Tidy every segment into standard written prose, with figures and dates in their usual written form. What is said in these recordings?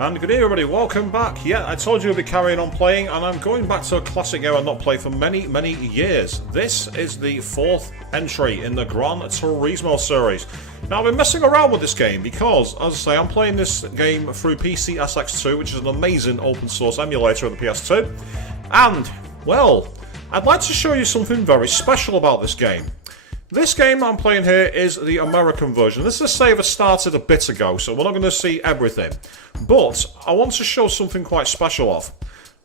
And good day everybody, welcome back. Yeah, I told you we'll be carrying on playing, and I'm going back to a classic game I've not played for many years. This is the fourth entry in the Gran Turismo series. Now I've been messing around with this game because, as I say, I'm playing this game through PC SX2, which is an amazing open source emulator of the PS2. And, well, I'd like to show you something very special about this game. This game I'm playing here is the American version. This is a save that started a bit ago, so we're not going to see everything. But I want to show something quite special off.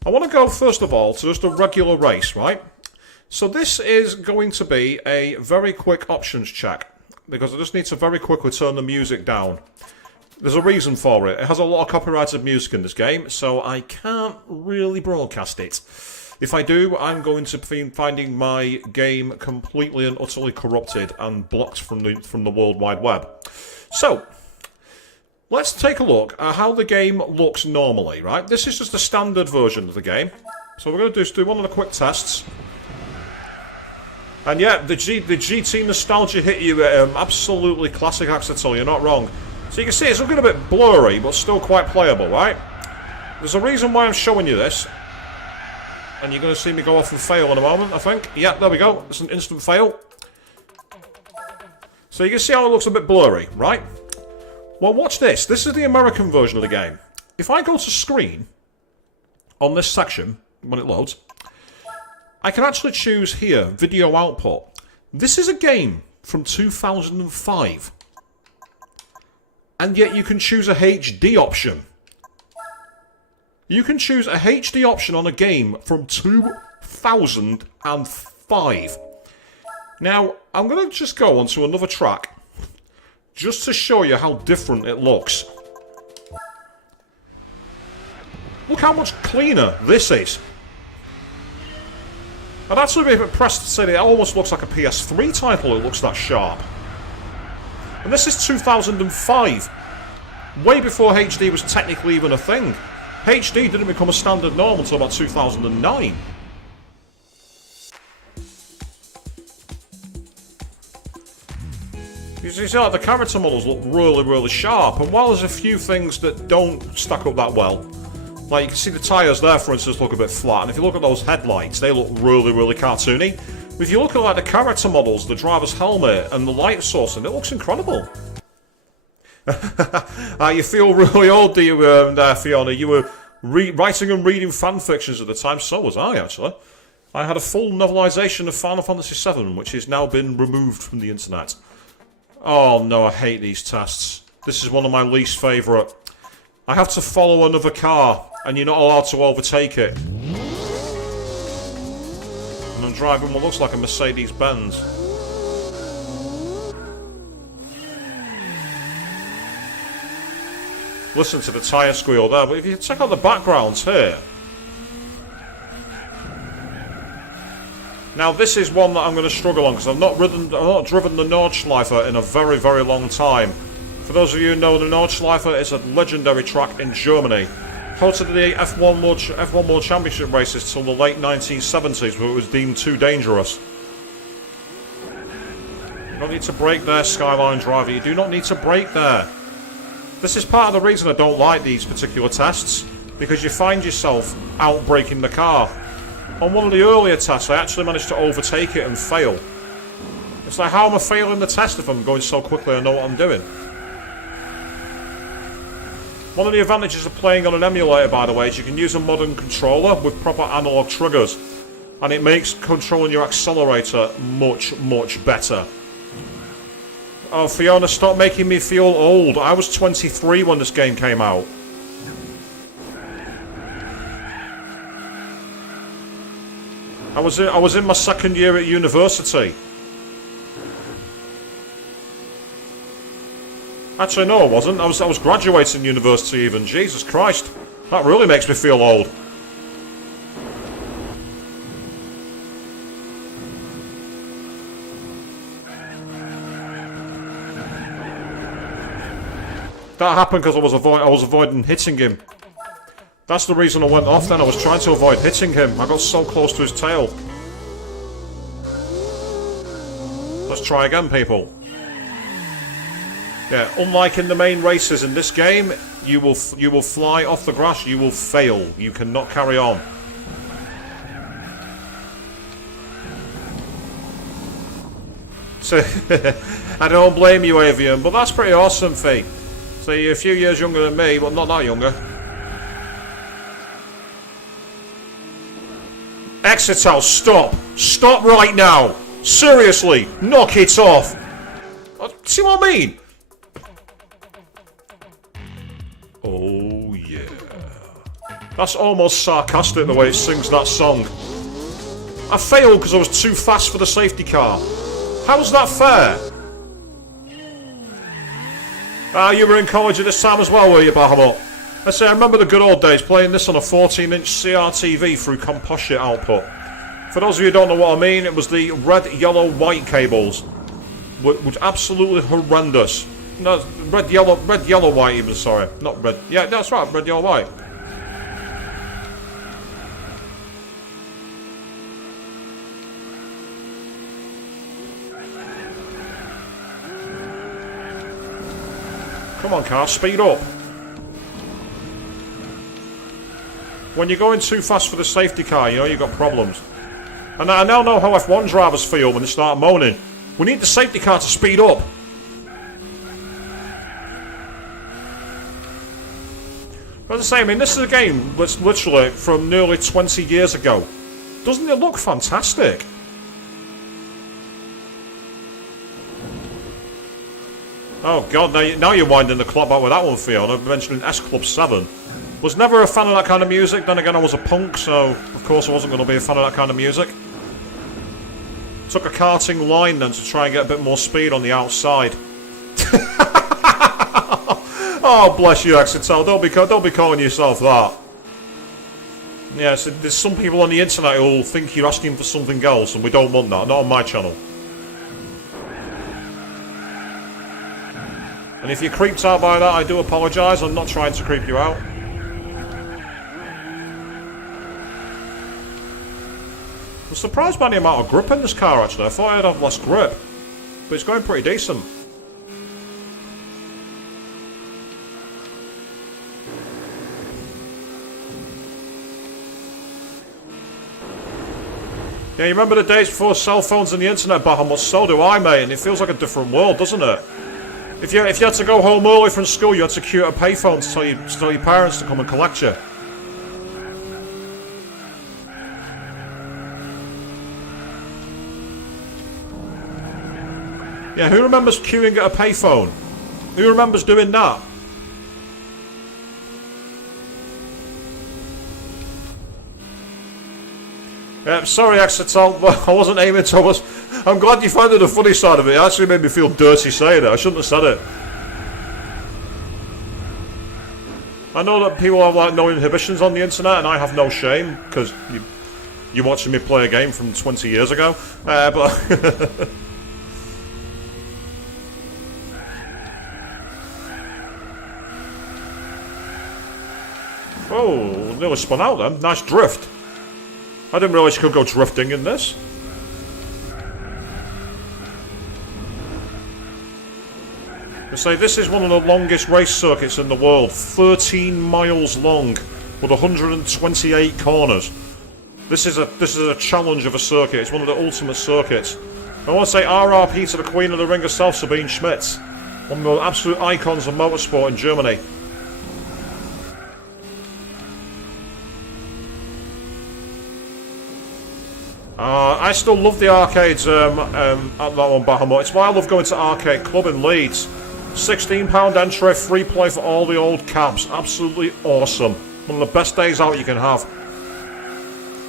I want to go, first of all, to just a regular race, right? So this is going to be a very quick options check, because I just need to very quickly turn the music down. There's a reason for it. It has a lot of copyrighted music in this game, so I can't really broadcast it. If I do, I'm going to be finding my game completely and utterly corrupted and blocked from the World Wide Web. So, let's take a look at how the game looks normally, right? This is just the standard version of the game. So we're going to do one of the quick tests. And yeah, the GT nostalgia hit you absolutely classic acts, I tell you, you're not wrong. So you can see it's looking a bit blurry, but still quite playable, right? There's a reason why I'm showing you this. And you're going to see me go off and fail in a moment, I think. Yeah, there we go. It's an instant fail. So you can see how it looks a bit blurry, right? Well, watch this. This is the American version of the game. If I go to screen on this section, when it loads, I can actually choose here, video output. This is a game from 2005. And yet you can choose a HD option. You can choose a HD option on a game from 2005. Now, I'm going to just go onto another track, just to show you how different it looks. Look how much cleaner this is. I'd actually be a bit pressed to say that it almost looks like a PS3 title, it looks that sharp. And this is 2005. Way before HD was technically even a thing. HD didn't become a standard norm until about 2009. You see, like, the character models look really sharp, and while there's a few things that don't stack up that well, like you can see the tyres there, for instance, look a bit flat, and if you look at those headlights, they look really cartoony. If you look at like the character models, the driver's helmet, and the light source, and it looks incredible. You feel really old, do you, there, Fiona? You were writing and reading fan fictions at the time. So was I, actually. I had a full novelisation of Final Fantasy VII, which has now been removed from the internet. Oh no, I hate these tests. This is one of my least favourite. I have to follow another car, and you're not allowed to overtake it. And I'm driving what looks like a Mercedes-Benz. Listen to the tyre squeal there, but if you check out the backgrounds here. Now this is one that I'm going to struggle on because I've not driven the Nordschleife in a very long time. For those of you who know, the Nordschleife is a legendary track in Germany. Hosted the F1 World Championship races till the late 1970s, where it was deemed too dangerous. You don't need to brake there, Skyline driver. You do not need to brake there. This is part of the reason I don't like these particular tests, because you find yourself out-braking the car. On one of the earlier tests, I actually managed to overtake it and fail. It's like, how am I failing the test if I'm going so quickly I know what I'm doing? One of the advantages of playing on an emulator, by the way, is you can use a modern controller with proper analog triggers, and it makes controlling your accelerator much better. Oh, Fiona, stop making me feel old. I was 23 when this game came out. I was in my second year at university. Actually, no, I wasn't. I was graduating university even. Jesus Christ. That really makes me feel old. That happened because I was avoiding hitting him. That's the reason I went off then. I was trying to avoid hitting him. I got so close to his tail. Let's try again, people. Yeah, unlike in the main races in this game, you will fly off the grass. You will fail. You cannot carry on. So, I don't blame you, Avian, but that's pretty awesome, Fee. So you're a few years younger than me, but not that younger. Exetel, stop! Stop right now! Seriously, knock it off! See what I mean? Oh yeah. That's almost sarcastic the way it sings that song. I failed because I was too fast for the safety car. How's that fair? You were in college at this time as well, were you, Bahamut? I say, I remember the good old days playing this on a 14-inch CRTV through composite output. For those of you who don't know what I mean, it was the red, yellow, white cables. Which absolutely horrendous. No, red, yellow, white even, sorry. Not red. Yeah, that's right, red, yellow, white. Come on, car, speed up. When you're going too fast for the safety car, you know you've got problems. And I now know how F1 drivers feel when they start moaning. We need the safety car to speed up. But as I say, I mean, this is a game that's literally from nearly 20 years ago. Doesn't it look fantastic? Oh god, now you're winding the clock back with that one, Fiona, mentioning S Club 7. Was never a fan of that kind of music, then again I was a punk, so of course I wasn't going to be a fan of that kind of music. Took a karting line then to try and get a bit more speed on the outside. Oh, bless you, Exetel, don't be calling yourself that. Yeah, so there's some people on the internet who'll think you're asking for something else, and we don't want that, not on my channel. And if you're creeped out by that, I do apologise. I'm not trying to creep you out. I'm surprised by the amount of grip in this car, actually. I thought I'd have less grip. But it's going pretty decent. Yeah, you remember the days before cell phones and the internet, Bahamut? So do I, mate. And it feels like a different world, doesn't it? If you had to go home early from school, you had to queue at a payphone to tell your parents to come and collect you. Yeah, who remembers queuing at a payphone? Who remembers doing that? Yeah, sorry, Exetel, I wasn't aiming towards... I'm glad you found it the funny side of it. It actually made me feel dirty saying it. I shouldn't have said it. I know that people have like no inhibitions on the internet, and I have no shame, because you're watching me play a game from 20 years ago. But... Oh, nearly spun out then. Nice drift. I didn't realise you could go drifting in this. I say this is one of the longest race circuits in the world. 13 miles long with 128 corners. This is a challenge of a circuit. It's one of the ultimate circuits. I want to say RRP to the Queen of the Ring herself, Sabine Schmitz. One of the absolute icons of motorsport in Germany. I still love the arcades at that one, Bahamut. It's why I love going to Arcade Club in Leeds. £16 entry, free play for all the old cabs. Absolutely awesome. One of the best days out you can have.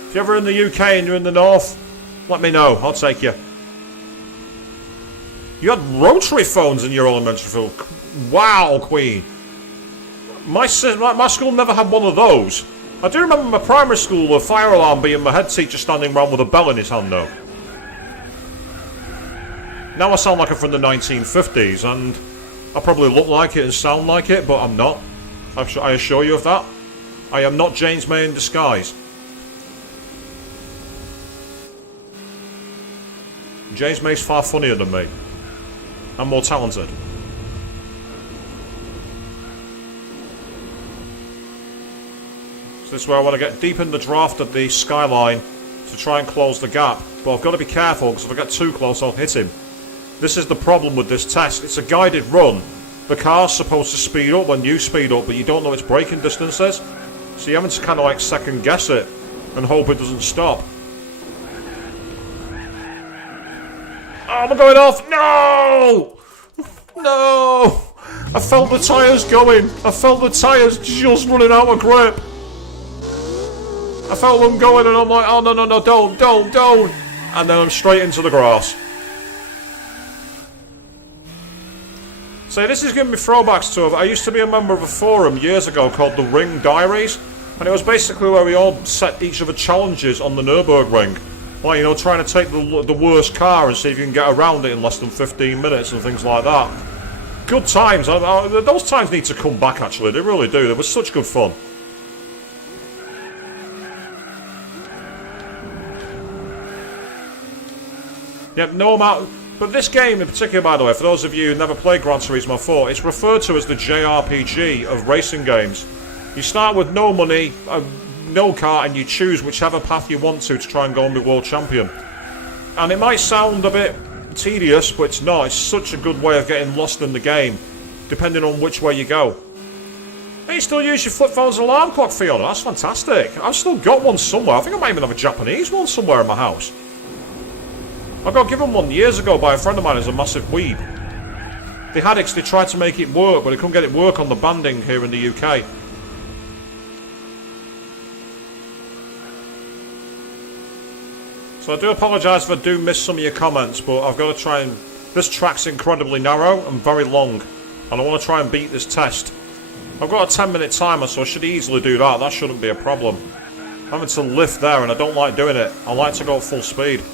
If you're ever in the UK and you're in the north, let me know. I'll take you. You had rotary phones in your elementary school. Wow, Queen. My school never had one of those. I do remember my primary school, the fire alarm being my head teacher standing around with a bell in his hand, though. Now I sound like I'm from the 1950s, and I probably look like it and sound like it, but I'm not. I assure you of that. I am not James May in disguise. James May's far funnier than me. And more talented. This is where I want to get deep in the draft of the skyline to try and close the gap. But I've got to be careful, because if I get too close, I'll hit him. This is the problem with this test. It's a guided run. The car's supposed to speed up when you speed up, but you don't know its braking distances. So you're having to kind of like second guess it and hope it doesn't stop. Oh, I'm going off! No! No! I felt the tyres going. I felt the tyres just running out of grip. I felt them going and I'm like, oh no, no, no, don't. And then I'm straight into the grass. So this is giving me throwbacks to it. I used to be a member of a forum years ago called the Ring Diaries. And it was basically where we all set each other challenges on the Nürburgring. Like, you know, trying to take the worst car and see if you can get around it in less than 15 minutes and things like that. Good times. Those times need to come back, actually. They really do. They were such good fun. Yep, no amount... But this game in particular, by the way, for those of you who never played Gran Turismo 4, it's referred to as the JRPG of racing games. You start with no money, no car, and you choose whichever path you want to try and go and be world champion. And it might sound a bit tedious, but it's not. It's such a good way of getting lost in the game, depending on which way you go. And you still use your flip phone's alarm clock, Fiona. That's fantastic. I've still got one somewhere. I think I might even have a Japanese one somewhere in my house. I got given one years ago by a friend of mine who's a massive weeb. They had it, they tried to make it work, but they couldn't get it work on the banding here in the UK. So I do apologise if I do miss some of your comments, but I've got to try and... This track's incredibly narrow and very long, and I want to try and beat this test. I've got a 10-minute timer, so I should easily do that. That shouldn't be a problem. I'm having to lift there, and I don't like doing it. I like to go at full speed.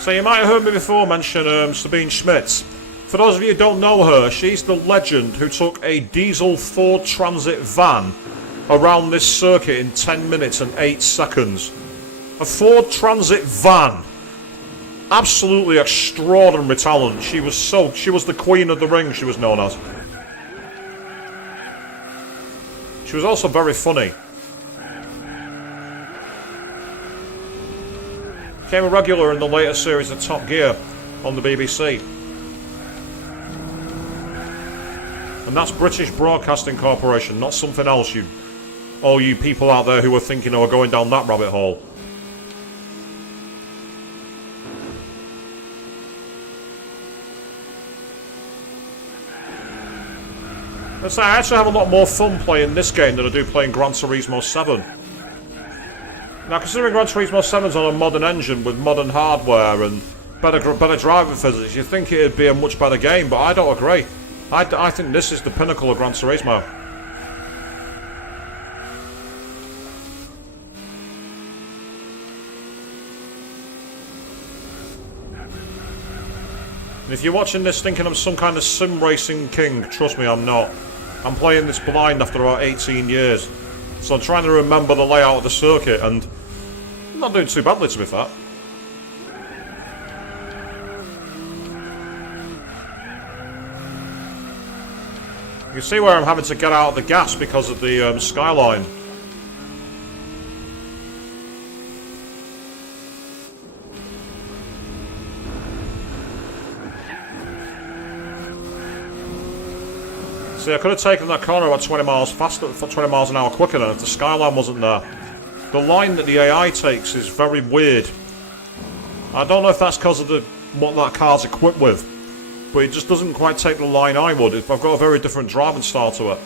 So you might have heard me before mention Sabine Schmitz. For those of you who don't know her, she's the legend who took a diesel Ford Transit van around this circuit in 10 minutes and 8 seconds. A Ford Transit van. Absolutely extraordinary talent. She was the queen of the ring, she was known as. She was also very funny. Became a regular in the later series of Top Gear on the BBC. And that's British Broadcasting Corporation, not something else, all you people out there who are thinking of going down that rabbit hole. Let's say I actually have a lot more fun playing this game than I do playing Gran Turismo 7. Now, considering Gran Turismo 7's on a modern engine with modern hardware and better driving physics, you'd think it'd be a much better game, but I don't agree. I think this is the pinnacle of Gran Turismo. And if you're watching this thinking I'm some kind of sim racing king, trust me, I'm not. I'm playing this blind after about 18 years. So I'm trying to remember the layout of the circuit, and I'm not doing too badly, to be fair. You can see where I'm having to get out of the gas because of the skyline. See, I could have taken that corner about 20 miles faster, 20 miles an hour quicker than if the skyline wasn't there. The line that the AI takes is very weird. I don't know if that's because of what that car's equipped with, but it just doesn't quite take the line I would. I've got a very different driving style to it.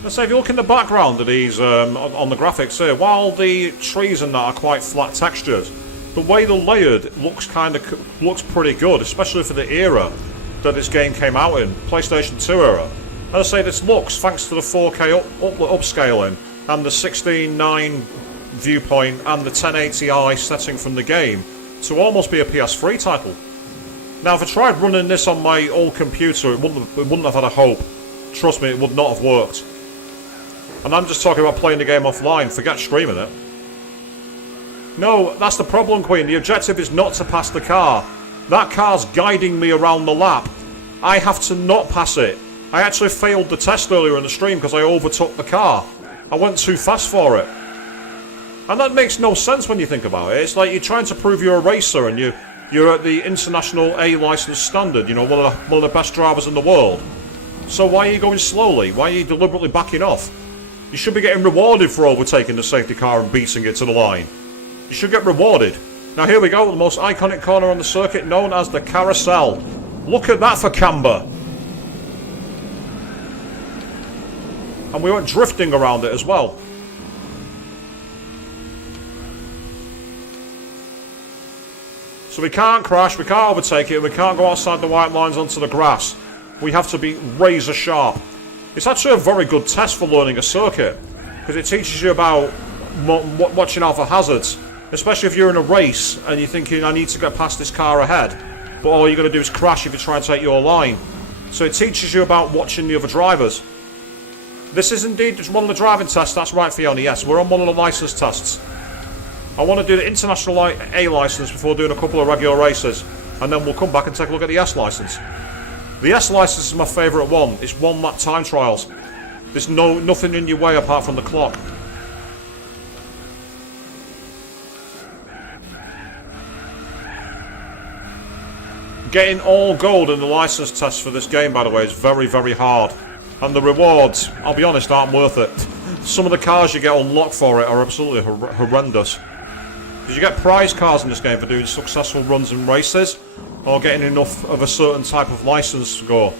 Let's say if you look in the background of these on the graphics here, while the trees and that are quite flat textures, the way they're layered looks pretty good, especially for the era that this game came out in, PlayStation 2 era. As I say, this looks, thanks to the 4K upscaling and the 16:9 viewpoint and the 1080i setting from the game, to almost be a PS3 title. Now, if I tried running this on my old computer, it wouldn't have had a hope. Trust me, it would not have worked. And I'm just talking about playing the game offline. Forget streaming it. No, that's the problem, Queen. The objective is not to pass the car. That car's guiding me around the lap. I have to not pass it. I actually failed the test earlier in the stream because I overtook the car. I went too fast for it. And that makes no sense when you think about it. It's like you're trying to prove you're a racer and you're at the international A license standard, you know, one of the best drivers in the world. So why are you going slowly? Why are you deliberately backing off? You should be getting rewarded for overtaking the safety car and beating it to the line. You should get rewarded. Now here we go, the most iconic corner on the circuit, known as the Carousel. Look at that for camber. And we went drifting around it as well. So we can't crash, we can't overtake it, and we can't go outside the white lines onto the grass. We have to be razor sharp. It's actually a very good test for learning a circuit, because it teaches you about watching out for hazards. Especially if you're in a race and you're thinking, I need to get past this car ahead. But all you're going to do is crash if you try and take your line. So it teaches you about watching the other drivers. This is indeed just one of the driving tests, that's right, Fiona, yes. We're on one of the licence tests. I want to do the international A licence before doing a couple of regular races. And then we'll come back and take a look at the S licence. The S licence is my favourite one. It's 1 lap time trials. There's nothing in your way apart from the clock. Getting all gold in the licence test for this game, by the way, is very, very hard. And the rewards, I'll be honest, aren't worth it. Some of the cars you get unlocked for it are absolutely horrendous. Did you get prize cars in this game for doing successful runs in races? Or getting enough of a certain type of licence score?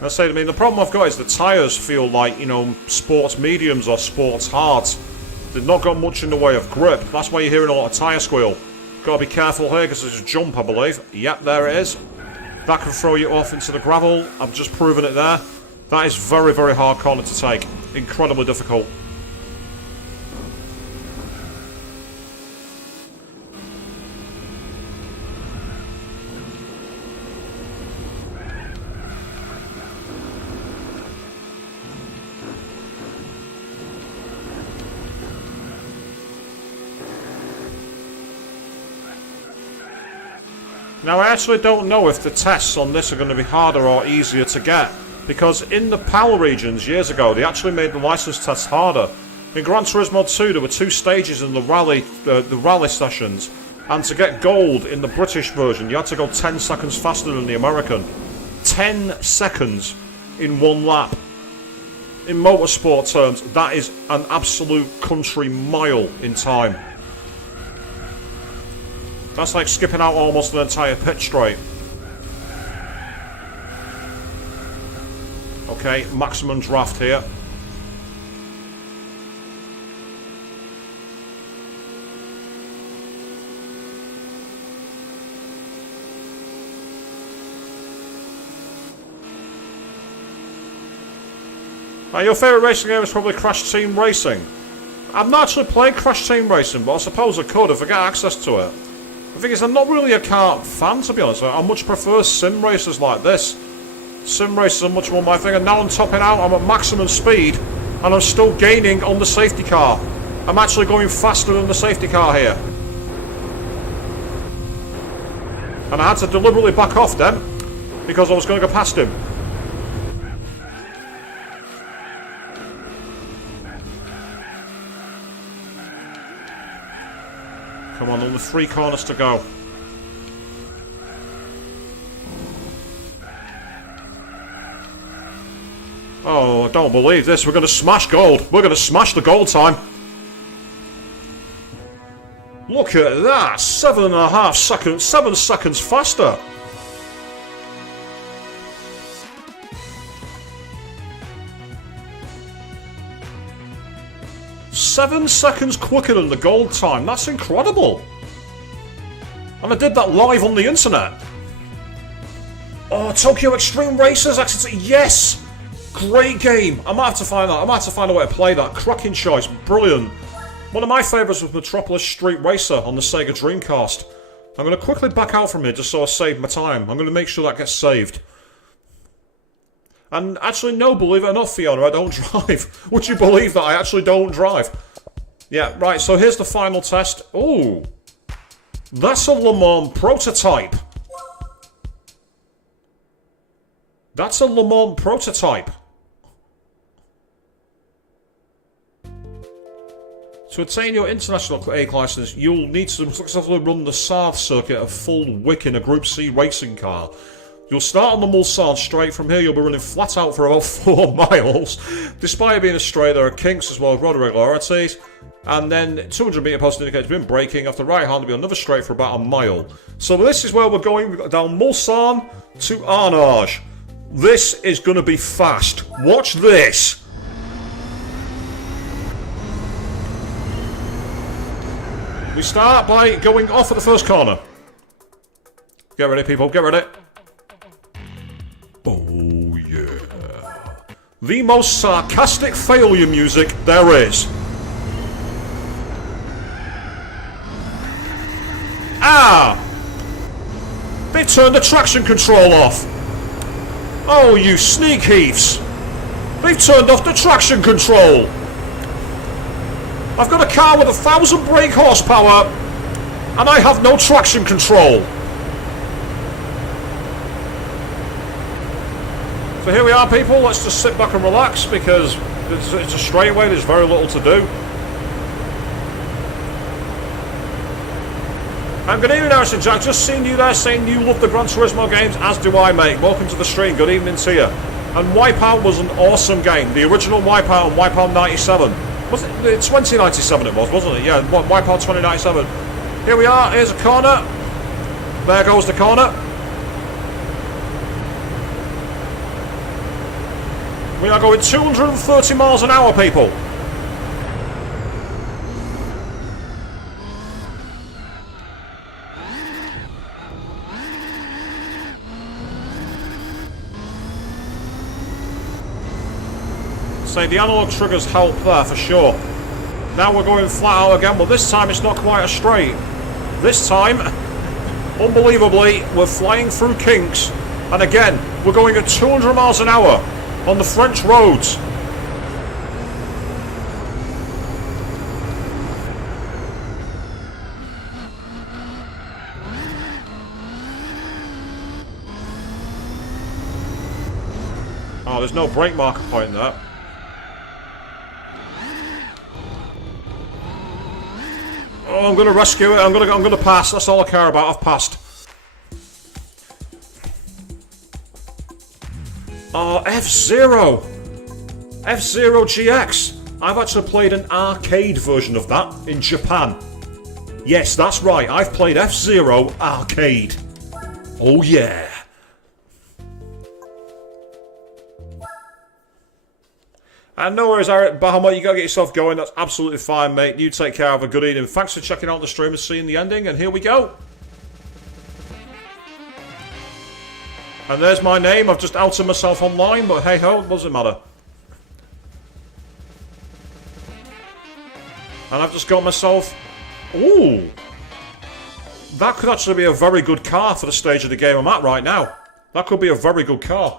I say, I mean, the problem I've got is the tyres feel like, you know, sports mediums or sports hards. They've not got much in the way of grip. That's why you're hearing a lot of tyre squeal. Got to be careful here because there's a jump, I believe. Yep, there it is. That can throw you off into the gravel. I've just proven it there. That is very, very hard corner to take. Incredibly difficult. Now I actually don't know if the tests on this are going to be harder or easier to get, because in the PAL regions years ago they actually made the license tests harder. In Gran Turismo 2 there were 2 stages in the rally sessions, and to get gold in the British version you had to go 10 seconds faster than the American. 10 seconds in 1 lap. In motorsport terms, that is an absolute country mile in time. That's like skipping out almost an entire pit straight. Okay, maximum draft here. Now, your favourite racing game is probably Crash Team Racing. I've not actually played Crash Team Racing, but I suppose I could if I get access to it. The thing is, I'm not really a kart fan, to be honest. I much prefer sim races like this. Sim races are much more my thing, and now I'm topping out, I'm at maximum speed, and I'm still gaining on the safety car. I'm actually going faster than the safety car here. And I had to deliberately back off then, because I was going to go past him. Come on, only 3 corners to go. Oh, I don't believe this. We're going to smash gold. We're going to smash the gold time. Look at that. 7.5 seconds. 7 seconds faster. Seven seconds quicker than the gold time. That's incredible. And I did that live on the internet. Oh, Tokyo Extreme Racers. Yes. Great game. I might have to find that. I might have to find a way to play that. Cracking choice. Brilliant. One of my favourites was Metropolis Street Racer on the Sega Dreamcast. I'm going to quickly back out from here just so I save my time. I'm going to make sure that gets saved. And actually, no, believe it or not, Fiona, I don't drive. Would you believe that I actually don't drive? Yeah, right, so here's the final test. Ooh. That's a Le Mans prototype. That's a Le Mans prototype. To attain your international A license, you'll need to successfully run the Sarth circuit at full wick in a Group C racing car. You'll start on the Mulsanne straight. From here, you'll be running flat out for about 4 miles. Despite it being a straight, there are kinks as well as road irregularities. And then 200 metre post indicates been braking. Off the right hand, will be another straight for about a mile. So this is where we're going. We've got down Mulsanne to Arnage. This is going to be fast. Watch this. We start by going off at the first corner. Get ready, people. Get ready. Oh, yeah. The most sarcastic failure music there is. Ah! They turned the traction control off. Oh, you sneak heaths. They've turned off the traction control. I've got a car with 1,000 brake horsepower, and I have no traction control. So here we are, people. Let's just sit back and relax because it's a straightaway. There's very little to do. And good evening, Harrison Jack. Just seen you there saying you love the Gran Turismo games, as do I, mate. Welcome to the stream. Good evening to you. And Wipeout was an awesome game. The original Wipeout and Wipeout 97. Was it 2097 it was, wasn't it? Yeah, Wipeout 2097. Here we are. Here's a corner. There goes the corner. We are going 230 miles an hour, people. Say the analog triggers help there for sure. Now we're going flat out again, but this time it's not quite a straight. This time, unbelievably, we're flying through kinks, and again, we're going at 200 miles an hour on the French roads. Oh, there's no brake marker point there. Oh, I'm going to rescue it. I'm going to pass. That's all I care about. I've passed. Oh, F-Zero. F-Zero GX. I've actually played an arcade version of that in Japan. Yes, that's right. I've played F-Zero arcade. Oh, yeah. And no worries, Eric Bahama, you gotta get yourself going. That's absolutely fine, mate. You take care. Have a good evening. Thanks for checking out the stream and seeing the ending. And here we go. And there's my name. I've just outed myself online, but hey ho, it doesn't matter. And I've just got myself... Ooh! That could actually be a very good car for the stage of the game I'm at right now. That could be a very good car.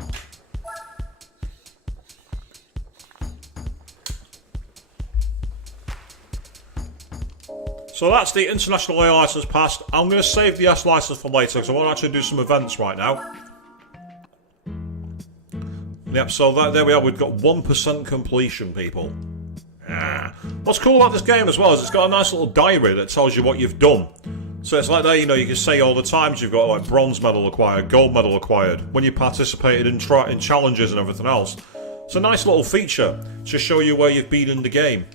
So that's the international A license passed. I'm going to save the S license for later because I want to actually do some events right now. Yep, so there we are. We've got 1% completion, people. What's cool about this game as well is it's got a nice little diary that tells you what you've done. So it's like there, you know, you can say all the times you've got like bronze medal acquired, gold medal acquired, when you participated in challenges and everything else. It's a nice little feature to show you where you've been in the game.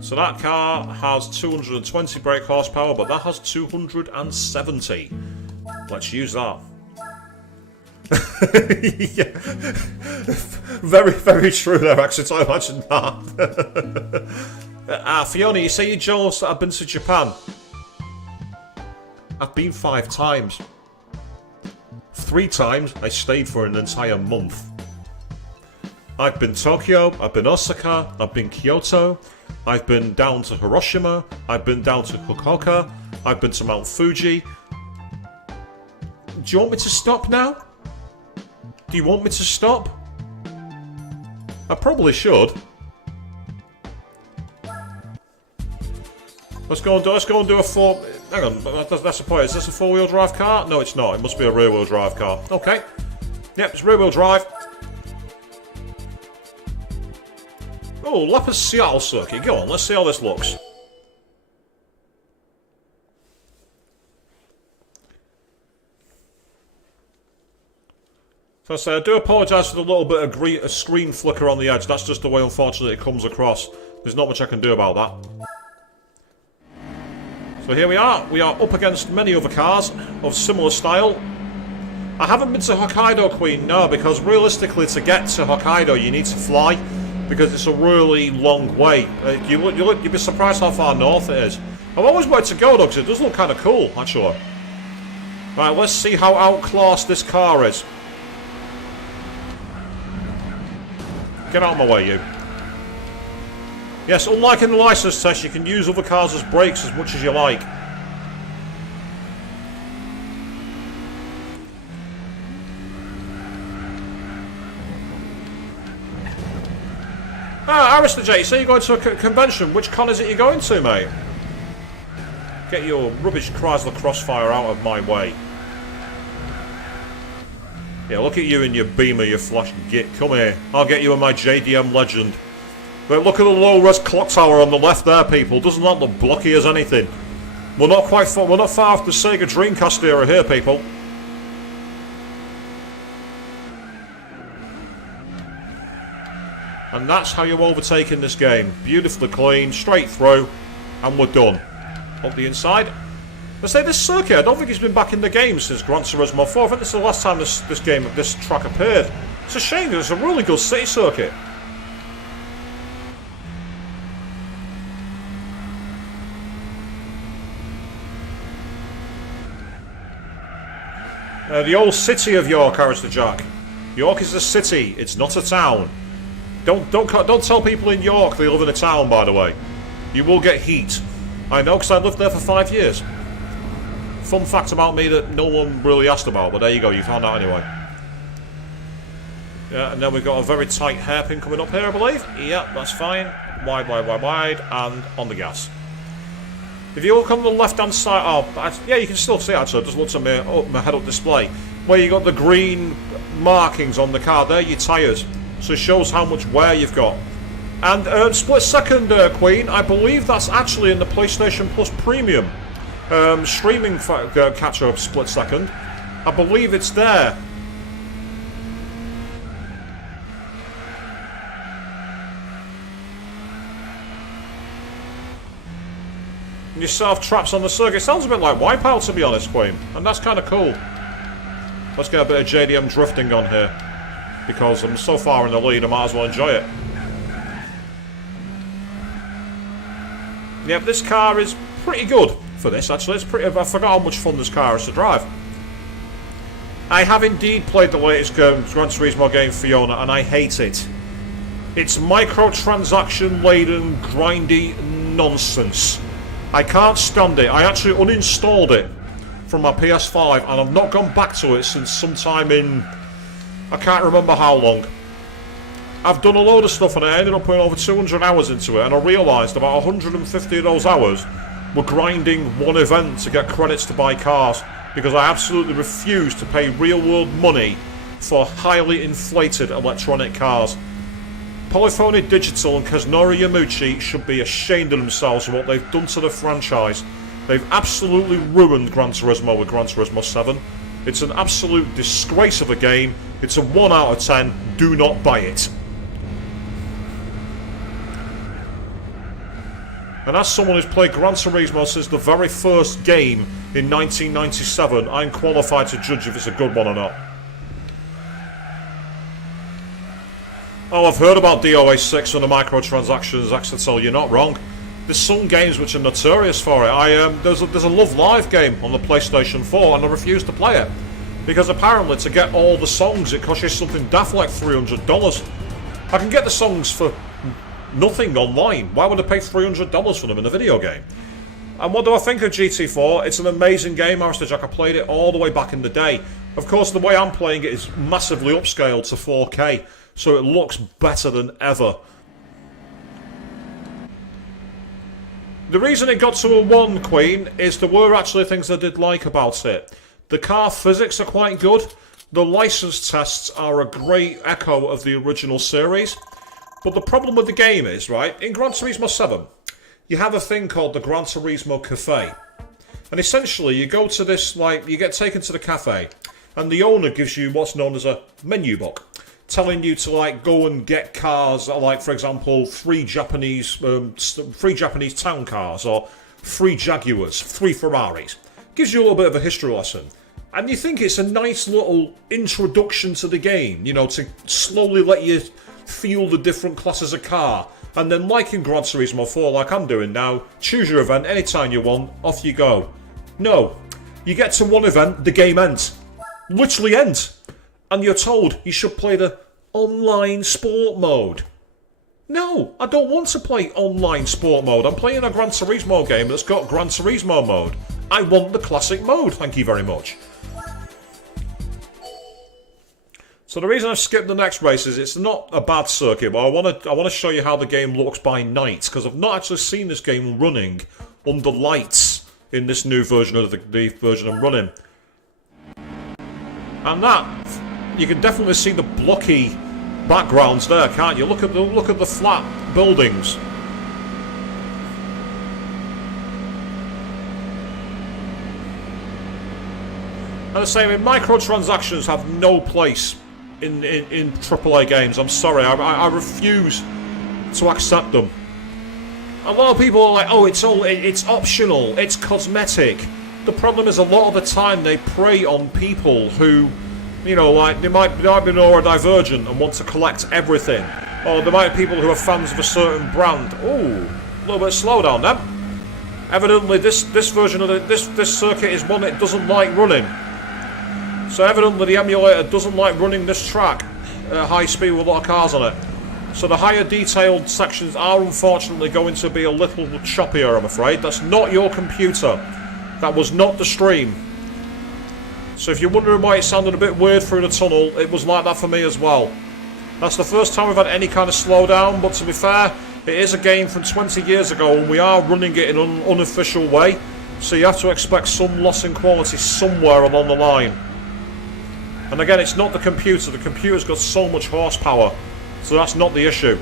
So that car has 220 brake horsepower, but that has 270. Let's use that. Yeah. Very, very true there, actually. I imagine that. Fiona, you say you're jealous that I've been to Japan. I've been 5 times. 3 times I stayed for an entire month. I've been Tokyo, I've been Osaka, I've been Kyoto, I've been down to Hiroshima, I've been down to Fukuoka, I've been to Mount Fuji. Do you want me to stop now? Do you want me to stop? I probably should. Let's go and do a four... Hang on, that's the point. Is this a four-wheel drive car? No, it's not. It must be a rear-wheel drive car. Okay. Yep, it's rear-wheel drive. Oh, lap of Seattle circuit. Go on, let's see how this looks. So I say, I do apologise for the little bit of screen flicker on the edge. That's just the way, unfortunately, it comes across. There's not much I can do about that. So here we are. We are up against many other cars of similar style. I haven't been to Hokkaido, Queen, no, because realistically, to get to Hokkaido, you need to fly, because it's a really long way. You'd be surprised how far north it is. I've always wanted to go, though, because it does look kind of cool, actually. Right, let's see how outclassed this car is. Get out of my way, you. Yes, unlike in the license test, you can use other cars as brakes as much as you like. Ah, Arista J, so you're going to a convention. Which con is it you're going to, mate? Get your rubbish Chrysler Crossfire out of my way. Yeah, look at you in your Beamer, you flash git. Come here. I'll get you in my JDM Legend. But look at the low-res clock tower on the left there, people. Doesn't that look blocky as anything? We're not far off the Sega Dreamcast era here, people. And that's how you overtake in this game. Beautifully clean, straight through, and we're done. Up the inside. I say this circuit, I don't think it's been back in the game since Gran Turismo 4. I think this is the last time this track appeared. It's a shame, because it's a really good city circuit. The old city of York, Arista Jack. York is a city, it's not a town. Don't tell people in York they live in a town, by the way. You will get heat. I know, because I lived there for 5 years. Fun fact about me that no one really asked about, but there you go, you found out anyway. Yeah, and then we've got a very tight hairpin coming up here, I believe. Yeah, that's fine. Wide, and on the gas. If you look on the left-hand side, yeah, you can still see it, actually. Just look at my head-up display. Where you got the green markings on the car, they're your tyres. So it shows how much wear you've got. And split second, Queen, I believe that's actually in the PlayStation Plus Premium. Streaming catch-up split second. I believe it's there. And you set off traps on the circuit. It sounds a bit like Wipeout, to be honest, Queen. And that's kind of cool. Let's get a bit of JDM drifting on here. Because I'm so far in the lead, I might as well enjoy it. Yep, this car is pretty good for this, actually. It's pretty. I forgot how much fun this car is to drive. I have indeed played the latest Gran Turismo game, Fiona, and I hate it. It's microtransaction-laden, grindy nonsense. I can't stand it. I actually uninstalled it from my PS5, and I've not gone back to it since sometime in... I can't remember how long. I've done a load of stuff, and I ended up putting over 200 hours into it, and I realised about 150 of those hours were grinding one event to get credits to buy cars, because I absolutely refuse to pay real-world money for highly inflated electronic cars. Polyphony Digital and Kazunori Yamauchi should be ashamed of themselves for what they've done to the franchise. They've absolutely ruined Gran Turismo with Gran Turismo 7. It's an absolute disgrace of a game. It's a 1 out of 10. Do not buy it. And as someone who's played Gran Turismo since the very first game in 1997, I'm qualified to judge if it's a good one or not. Oh, I've heard about DOA 6 and the microtransactions, Axel, you're not wrong. There's some games which are notorious for it. There's a Love Live game on the PlayStation 4 and I refuse to play it. Because apparently to get all the songs it costs you something daft like $300. I can get the songs for nothing online. Why would I pay $300 for them in a video game? And what do I think of GT4? It's an amazing game, Arista Jack. I played it all the way back in the day. Of course, the way I'm playing it is massively upscaled to 4K, so it looks better than ever. The reason it got to a 1, Queen, is there were actually things I did like about it. The car physics are quite good. The license tests are a great echo of the original series. But the problem with the game is, right, in Gran Turismo 7, you have a thing called the Gran Turismo Cafe. And essentially, you go to this, like, you get taken to the cafe, and the owner gives you what's known as a menu book, telling you to, like, go and get cars, like, for example, 3 Japanese town cars, or 3 Jaguars, 3 Ferraris. Gives you a little bit of a history lesson. And you think it's a nice little introduction to the game, you know, to slowly let you feel the different classes of car. And then, like in Gran Turismo 4, like I'm doing now, choose your event anytime you want, off you go. No. You get to one event, the game ends. Literally ends. And you're told you should play the online sport mode. No, I don't want to play online sport mode. I'm playing a Gran Turismo game that's got Gran Turismo mode. I want the classic mode, thank you very much. So the reason I've skipped the next race is it's not a bad circuit, but I want to show you how the game looks by night, because I've not actually seen this game running under lights in this new version of the version I'm running. And that, you can definitely see the blocky backgrounds there, can't you? Look at the flat buildings. And the same, microtransactions have no place in AAA games. I'm sorry, I refuse to accept them. A lot of people are like, oh, it's optional, it's cosmetic. The problem is a lot of the time they prey on people who, you know, like they might be neurodivergent and want to collect everything, or there might be people who are fans of a certain brand. Ooh, a little bit slow down then. Evidently, this version of this circuit is one it doesn't like running. So evidently the emulator doesn't like running this track at high speed with a lot of cars on it. So the higher detailed sections are unfortunately going to be a little choppier, I'm afraid. That's not your computer. That was not the stream. So if you're wondering why it sounded a bit weird through the tunnel, it was like that for me as well. That's the first time we've had any kind of slowdown, but to be fair, it is a game from 20 years ago and we are running it in an unofficial way. So you have to expect some loss in quality somewhere along the line. And again, it's not the computer's got so much horsepower, so that's not the issue.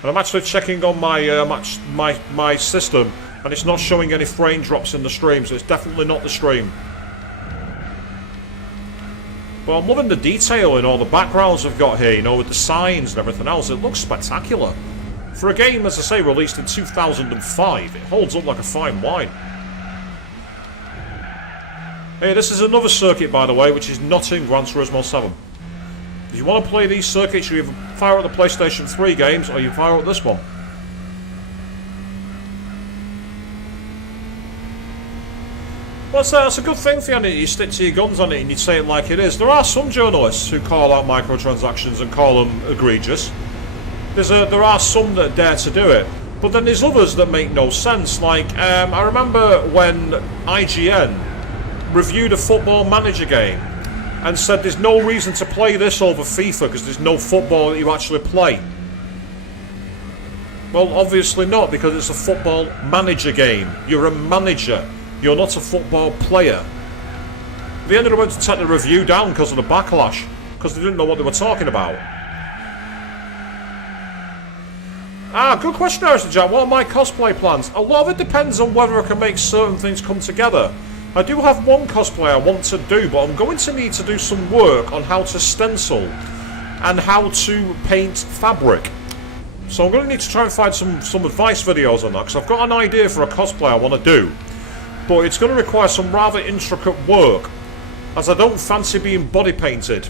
And I'm actually checking on my system, and it's not showing any frame drops in the stream, so it's definitely not the stream. But I'm loving the detail in all the backgrounds I've got here, you know, with the signs and everything else. It looks spectacular. For a game, as I say, released in 2005, it holds up like a fine wine. Hey, this is another circuit, by the way, which is not in Gran Turismo 7. If you want to play these circuits, you either fire up the PlayStation 3 games, or you fire up this one. Well, that's a good thing for you, you stick to your guns on it and you say it like it is. There are some journalists who call out microtransactions and call them egregious. There are some that dare to do it. But then there's others that make no sense. Like, I remember when IGN reviewed a Football Manager game and said there's no reason to play this over FIFA because there's no football that you actually play. Well, obviously not, because it's a Football Manager game. You're a manager. You're not a football player. They ended up having to take the review down because of the backlash, because they didn't know what they were talking about. Good question, Harrison Jack. What are my cosplay plans? A lot of it depends on whether I can make certain things come together. I do have one cosplay I want to do, but I'm going to need to do some work on how to stencil and how to paint fabric. So I'm going to need to try and find some advice videos on that, because I've got an idea for a cosplay I want to do. But it's going to require some rather intricate work, as I don't fancy being body painted.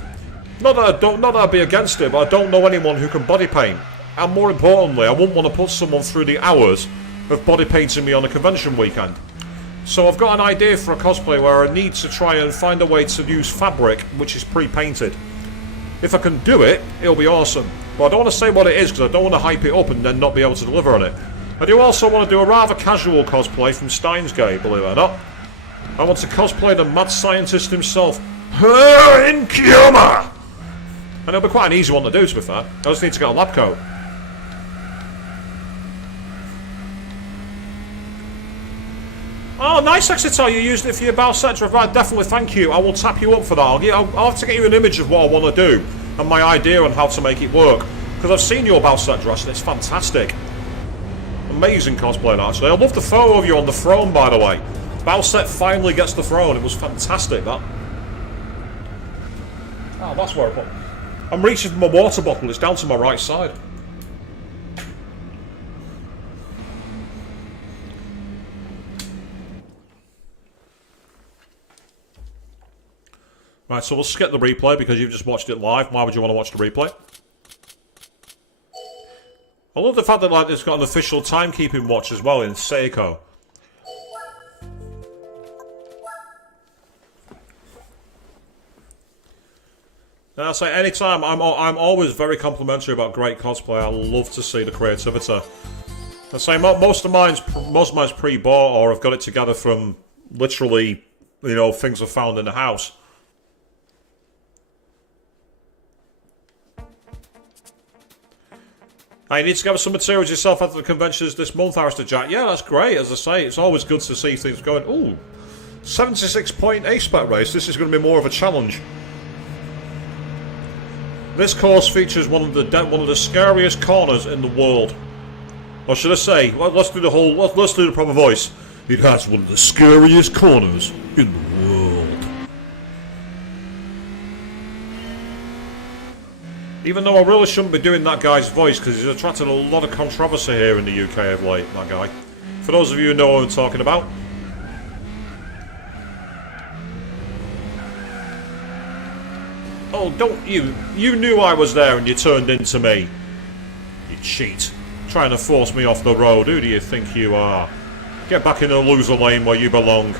Not that I'd be against it, but I don't know anyone who can body paint. And more importantly, I wouldn't want to put someone through the hours of body painting me on a convention weekend. So I've got an idea for a cosplay where I need to try and find a way to use fabric which is pre-painted. If I can do it, it'll be awesome. But I don't want to say what it is because I don't want to hype it up and then not be able to deliver on it. I do also want to do a rather casual cosplay from Steins Gate, believe it or not. I want to cosplay the mad scientist himself, in Kyoma! And it'll be quite an easy one to do, to be fair. I just need to get a lab coat. Oh, nice, Exeter. You used it for your bow set. Right, definitely, thank you. I will tap you up for that. I'll have to get you an image of what I want to do and my idea on how to make it work. Because I've seen your bow set dress and it's fantastic. Amazing cosplay, actually. I love the photo of you on the throne, by the way. Bow set finally gets the throne. It was fantastic, that. Oh, that's where I put. I'm reaching for my water bottle. It's down to my right side. Right, so we'll skip the replay because you've just watched it live. Why would you want to watch the replay? I love the fact that like it's got an official timekeeping watch as well in Seiko. And I say anytime, I'm always very complimentary about great cosplay. I love to see the creativity. I say most of mine's pre-bought or I've got it together from literally, you know, things I've found in the house. You need to gather some materials yourself after the conventions this month, Aristotle Jack. Yeah, that's great. As I say, it's always good to see things going. Ooh, 76-point aspect race. This is going to be more of a challenge. This course features one of the scariest corners in the world. Or should I say, let's do the proper voice. It has one of the scariest corners in the world. Even though I really shouldn't be doing that guy's voice because he's attracted a lot of controversy here in the UK of late, that guy. For those of you who know what I'm talking about. Oh, don't you. You knew I was there and you turned into me. You cheat. Trying to force me off the road. Who do you think you are? Get back in the loser lane where you belong.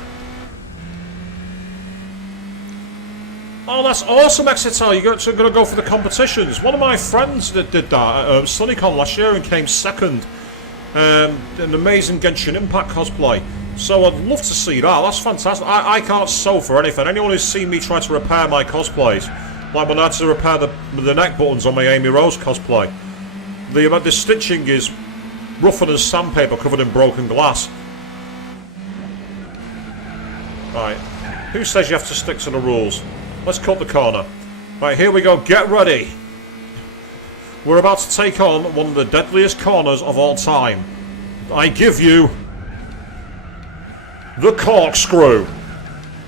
Oh, that's awesome, Exeter. You're going to go for the competitions. One of my friends that did that at SunnyCon last year and came second. An amazing Genshin Impact cosplay. So I'd love to see that. That's fantastic. I can't sew for anything. Anyone who's seen me try to repair my cosplays, like when I had to repair the neck buttons on my Amy Rose cosplay, the stitching is rougher than sandpaper covered in broken glass. Right. Who says you have to stick to the rules? Let's cut the corner. Right, here we go. Get ready. We're about to take on one of the deadliest corners of all time. I give you the corkscrew.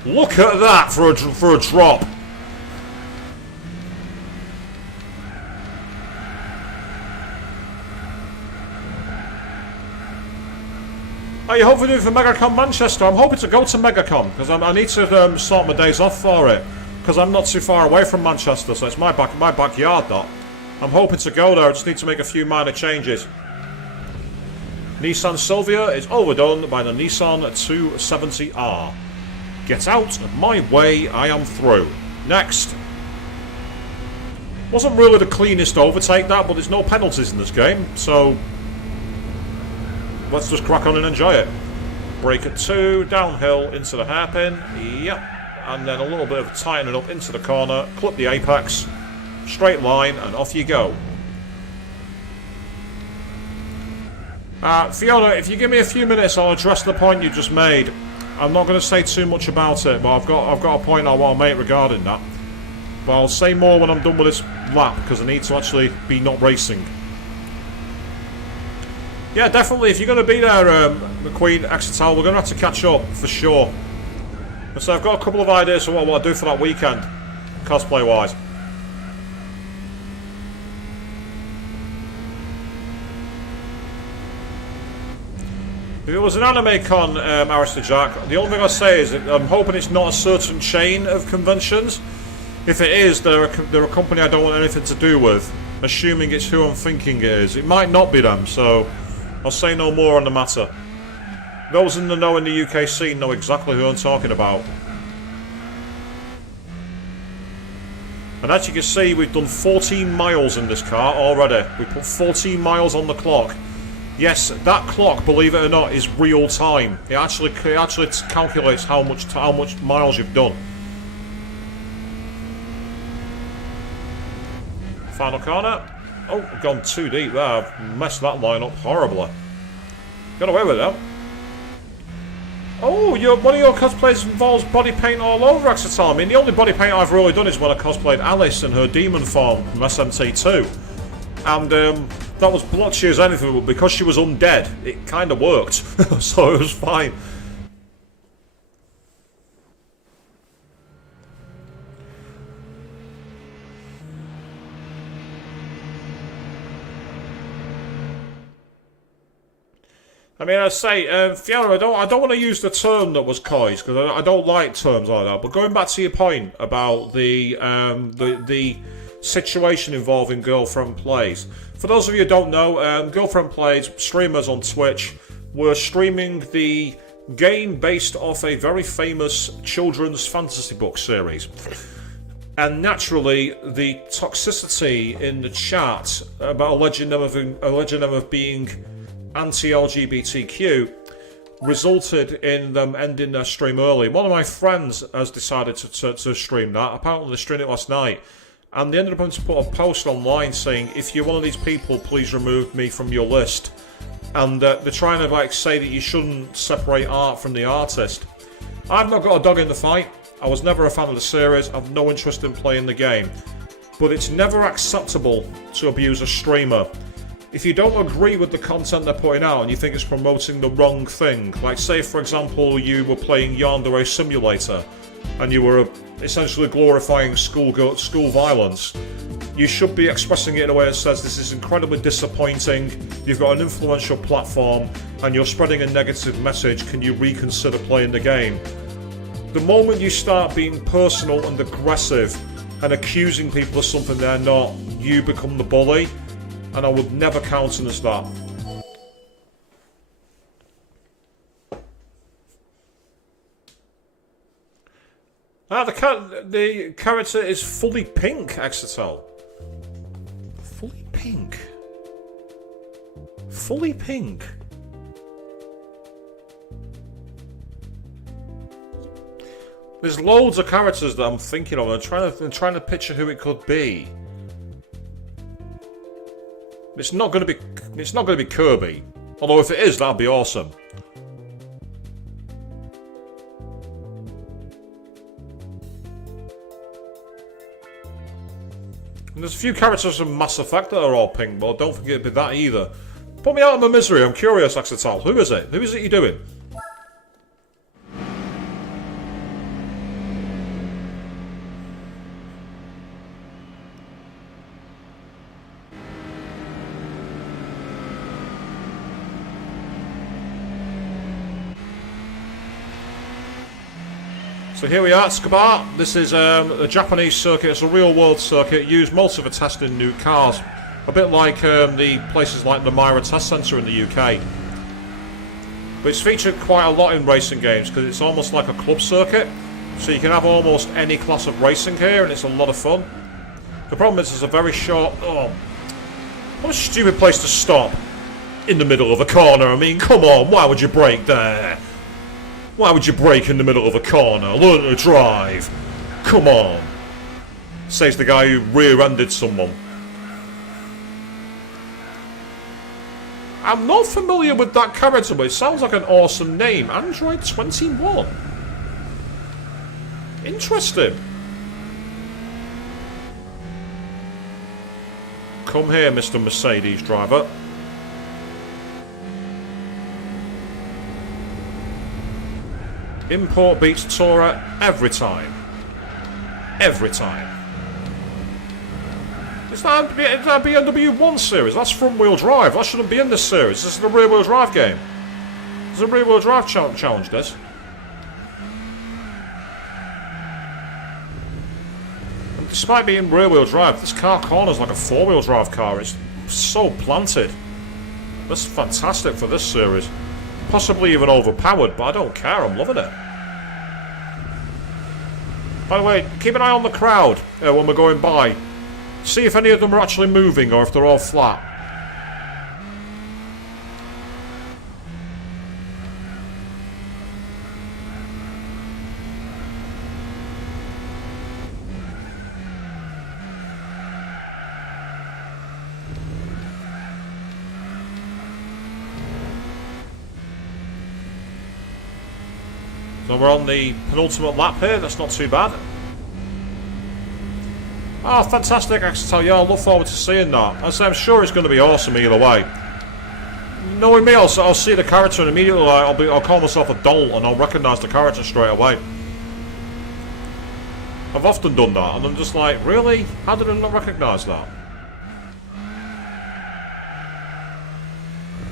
Look at that for a drop. Are you hoping for MegaCon Manchester? I'm hoping to go to MegaCon because I need to sort my days off for it. Because I'm not too far away from Manchester, so it's my backyard, that. I'm hoping to go there, I just need to make a few minor changes. Nissan Silvia is overdone by the Nissan 270R. Get out of my way, I am through. Next. Wasn't really the cleanest overtake, that, but there's no penalties in this game, so let's just crack on and enjoy it. Brake at 2, downhill into the hairpin, yep. And then a little bit of tightening up into the corner, clip the apex, straight line, and off you go. Fiona, if you give me a few minutes, I'll address the point you just made. I'm not going to say too much about it, but I've got a point I want to make regarding that. But I'll say more when I'm done with this lap, because I need to actually be not racing. Yeah, definitely, if you're going to be there, McQueen, Exeter, we're going to have to catch up, for sure. So I've got a couple of ideas for what I want to do for that weekend, cosplay-wise. If it was an anime con, Aristotle Jack, the only thing I say is that I'm hoping it's not a certain chain of conventions. If it is, they're a company I don't want anything to do with, assuming it's who I'm thinking it is. It might not be them, so I'll say no more on the matter. Those in the know in the UK scene know exactly who I'm talking about. And as you can see, we've done 14 miles in this car already. We put 14 miles on the clock. Yes, that clock, believe it or not, is real time. It actually calculates how much miles you've done. Final corner. Oh, I've gone too deep there. I've messed that line up horribly. Got away with that. Oh, one of your cosplays involves body paint all over, Axetal. I mean, the only body paint I've really done is when I cosplayed Alice in her demon form from SMT2. And that was blotchy as anything, but because she was undead, it kind of worked. So it was fine. I mean, I say, Fiona, I don't want to use the term that was coy, because I don't like terms like that. But going back to your point about the situation involving Girlfriend Plays. For those of you who don't know, Girlfriend Plays, streamers on Twitch, were streaming the game based off a very famous children's fantasy book series. And naturally, the toxicity in the chat about alleging them of being anti-LGBTQ resulted in them ending their stream early. One of my friends has decided to stream that. Apparently they streamed it last night. And they ended up having to put a post online saying, if you're one of these people, please remove me from your list. And they're trying to like say that you shouldn't separate art from the artist. I've not got a dog in the fight. I was never a fan of the series. I've no interest in playing the game. But it's never acceptable to abuse a streamer. If you don't agree with the content they're putting out and you think it's promoting the wrong thing, like say for example you were playing Yandere Simulator and you were essentially glorifying school violence, you should be expressing it in a way that says this is incredibly disappointing, you've got an influential platform and you're spreading a negative message, can you reconsider playing the game? The moment you start being personal and aggressive and accusing people of something they're not, you become the bully. And I would never countenance that. The character is fully pink, Exetel. Fully pink. Fully pink. There's loads of characters that I'm thinking of. I'm trying to picture who it could be. It's not going to be Kirby. Although if it is, that'd be awesome. And there's a few characters from Mass Effect that are all pink, but don't think it'd be that either. Put me out of my misery, I'm curious, Axetal. Who is it? Who is it you're doing? So here we are at Scabar. This is a Japanese circuit. It's a real-world circuit used mostly for testing new cars. A bit like the places like the Myra Test Centre in the UK. But it's featured quite a lot in racing games because it's almost like a club circuit. So you can have almost any class of racing here and it's a lot of fun. The problem is it's a very short... Oh, what a stupid place to stop in the middle of a corner. I mean, come on, why would you brake there? Why would you brake in the middle of a corner? Learn to drive. Come on. Says the guy who rear-ended someone. I'm not familiar with that character, but it sounds like an awesome name. Android 21. Interesting. Come here, Mr. Mercedes driver. Import beats Tourer every time. Every time. It's that BMW 1 series. That's front-wheel drive. That shouldn't be in this series. This is a rear-wheel drive game. This is a rear-wheel drive challenge, this. And despite being rear-wheel drive, this car corners like a four-wheel drive car. It's so planted. That's fantastic for this series. Possibly even overpowered, but I don't care, I'm loving it. By the way, keep an eye on the crowd when we're going by. See if any of them are actually moving or if they're all flat. So we're on the penultimate lap here, that's not too bad. Oh, fantastic, I can tell you, I look forward to seeing that. I'm sure it's going to be awesome either way. Knowing me, I'll see the character and immediately I'll call myself a doll and I'll recognise the character straight away. I've often done that and I'm just like, really? How did I not recognise that?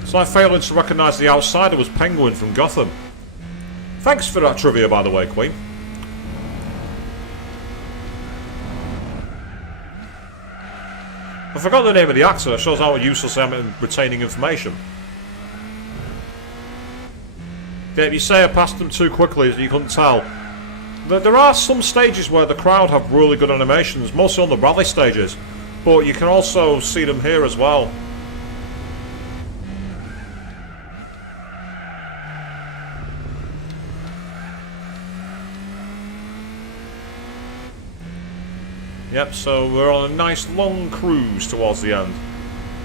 It's like failing to recognise the outsider was Penguin from Gotham. Thanks for that trivia, by the way, Queen. I forgot the name of the actor. It shows how useless I am in retaining information. Yeah, if you say I passed them too quickly, you couldn't tell. There are some stages where the crowd have really good animations, mostly on the rally stages. But you can also see them here as well. Yep, so we're on a nice long cruise towards the end.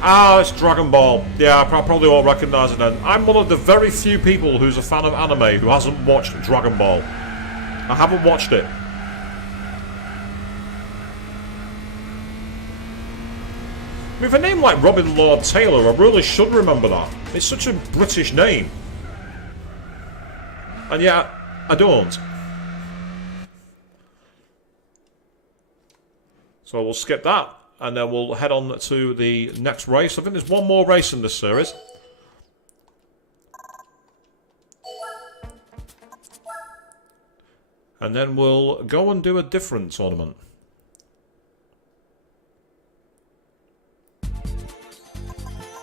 Ah, it's Dragon Ball. Yeah, I probably won't recognise it then. I'm one of the very few people who's a fan of anime who hasn't watched Dragon Ball. I haven't watched it. With a name like Robin Lord Taylor, I really should remember that. It's such a British name. And yet, I don't. So we'll skip that, and then we'll head on to the next race. I think there's one more race in this series. And then we'll go and do a different tournament.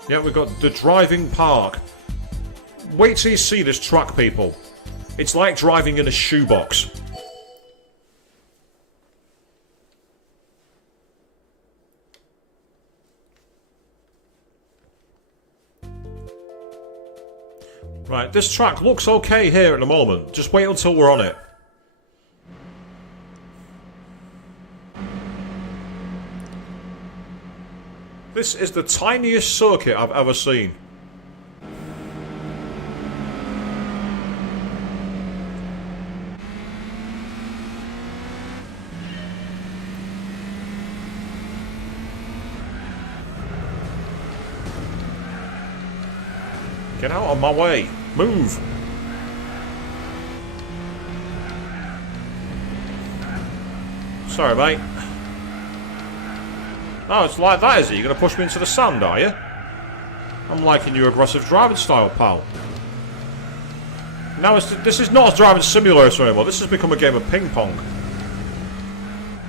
Yeah, we've got the driving park. Wait till you see this track, people. It's like driving in a shoebox. Right, this track looks okay here at the moment. Just wait until we're on it. This is the tiniest circuit I've ever seen. Get out of my way. Move. Sorry, mate. Oh, it's like that, is it? You're going to push me into the sand, are you? I'm liking your aggressive driving style, pal. Now, this is not a driving simulator anymore. This has become a game of ping pong.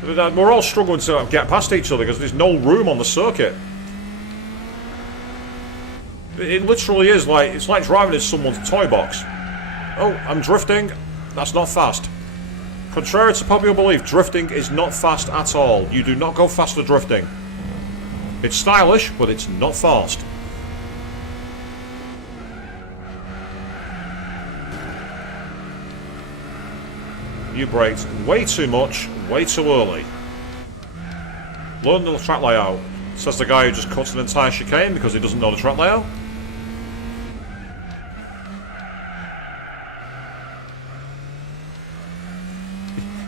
We're all struggling to get past each other because there's no room on the circuit. It literally is like, it's like driving in someone's toy box. Oh, I'm drifting. That's not fast. Contrary to popular belief, drifting is not fast at all. You do not go faster drifting. It's stylish, but it's not fast. You braked way too much, way too early. Learn the track layout, says the guy who just cuts an entire chicane because he doesn't know the track layout.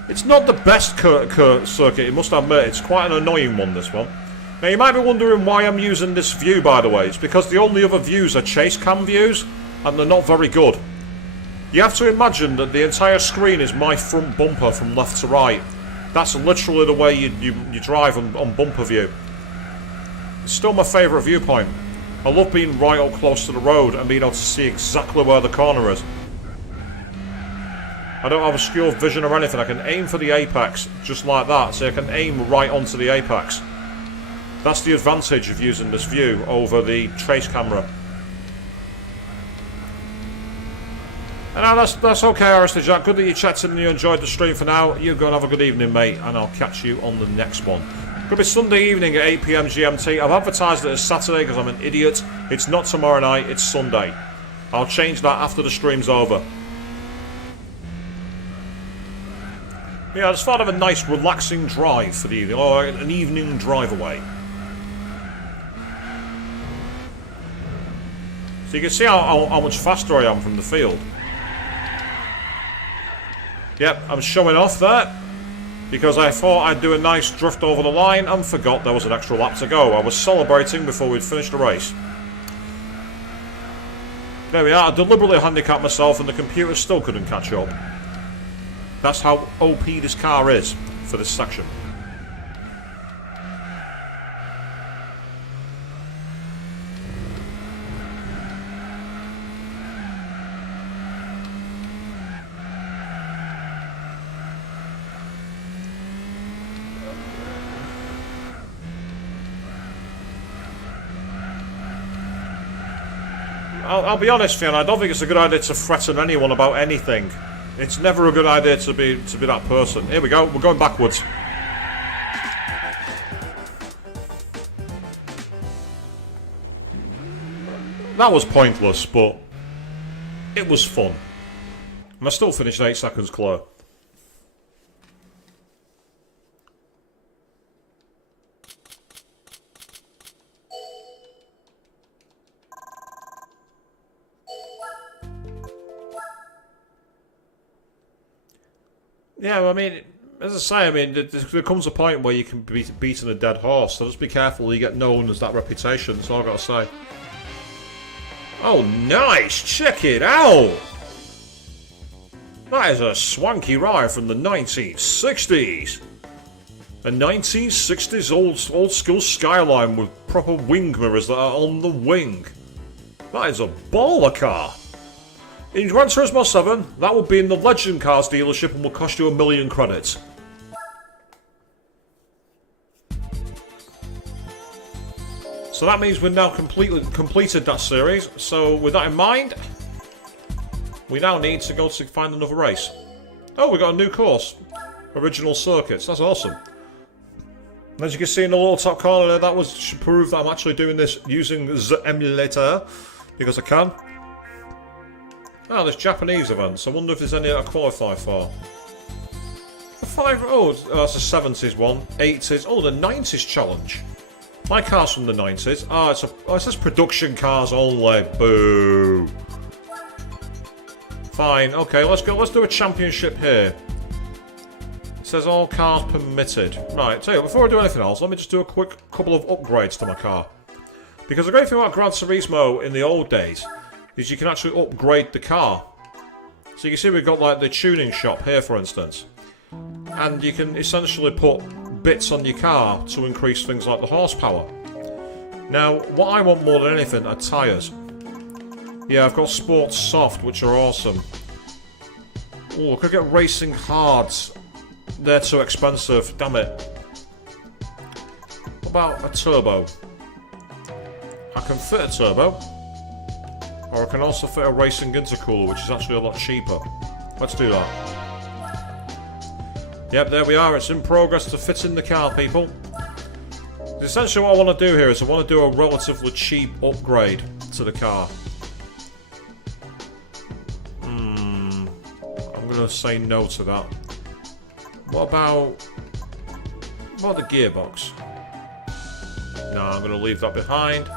It's not the best circuit, you must admit. It's quite an annoying one, this one. Now, you might be wondering why I'm using this view, by the way. It's because the only other views are chase cam views, and they're not very good. You have to imagine that the entire screen is my front bumper from left to right. That's literally the way you drive on bumper view. It's still my favourite viewpoint. I love being right up close to the road and being able to see exactly where the corner is. I don't have a obscure vision or anything. I can aim for the apex just like that, so I can aim right onto the apex. That's the advantage of using this view over the trace camera. That's okay, Aristotle Jack. Good that you checked in and you enjoyed the stream for now. You go and have a good evening, mate, and I'll catch you on the next one. Could be Sunday evening at 8 PM GMT. I've advertised it as Saturday because I'm an idiot. It's not tomorrow night, it's Sunday. I'll change that after the stream's over. Yeah, I just thought of a nice relaxing drive for the evening, or an evening drive away. So you can see how much faster I am from the field. Yep, I'm showing off there because I thought I'd do a nice drift over the line and forgot there was an extra lap to go. I was celebrating before we'd finished the race. There we are. I deliberately handicapped myself and the computer still couldn't catch up. That's how OP this car is for this section. I'll be honest, Fiona, I don't think it's a good idea to threaten anyone about anything. It's never a good idea to be that person. Here we go, we're going backwards. That was pointless, but it was fun. And I still finished 8 seconds clear. Yeah, well, I mean, as I say, I mean, there comes a point where you can be beating a dead horse, so just be careful you get known as that reputation, that's all I've got to say. Oh, nice! Check it out! That is a swanky ride from the 1960s! A 1960s old school Skyline with proper wing mirrors that are on the wing. That is a baller car! In Gran Turismo 7, that would be in the Legend Cars dealership and will cost you 1,000,000 credits. So that means we've now completed that series. So with that in mind, we now need to go to find another race. Oh, we got a new course. Original circuits. That's awesome. And as you can see in the little top corner there, that should prove that I'm actually doing this using the emulator. Because I can. Oh, there's Japanese events. I wonder if there's any that I qualify for. Oh, that's a 70s one. 80s. Oh, the 90s challenge. My car's from the 90s. Ah, it says production cars only. Boo. Fine. Okay, let's go. Let's do a championship here. It says all cars permitted. Right, tell you, before I do anything else, let me just do a quick couple of upgrades to my car. Because the great thing about Gran Turismo in the old days is you can actually upgrade the car. So you can see we've got like the tuning shop here, for instance. And you can essentially put bits on your car to increase things like the horsepower. Now, what I want more than anything are tyres. Yeah, I've got Sports Soft, which are awesome. Oh, I could get Racing Hards. They're too expensive, damn it. What about a turbo? I can fit a turbo. Or I can also fit a racing intercooler, which is actually a lot cheaper. Let's do that. Yep, there we are. It's in progress to fit in the car, people. Essentially what I want to do here is I want to do a relatively cheap upgrade to the car. I'm going to say no to that. What about the gearbox? No, I'm going to leave that behind.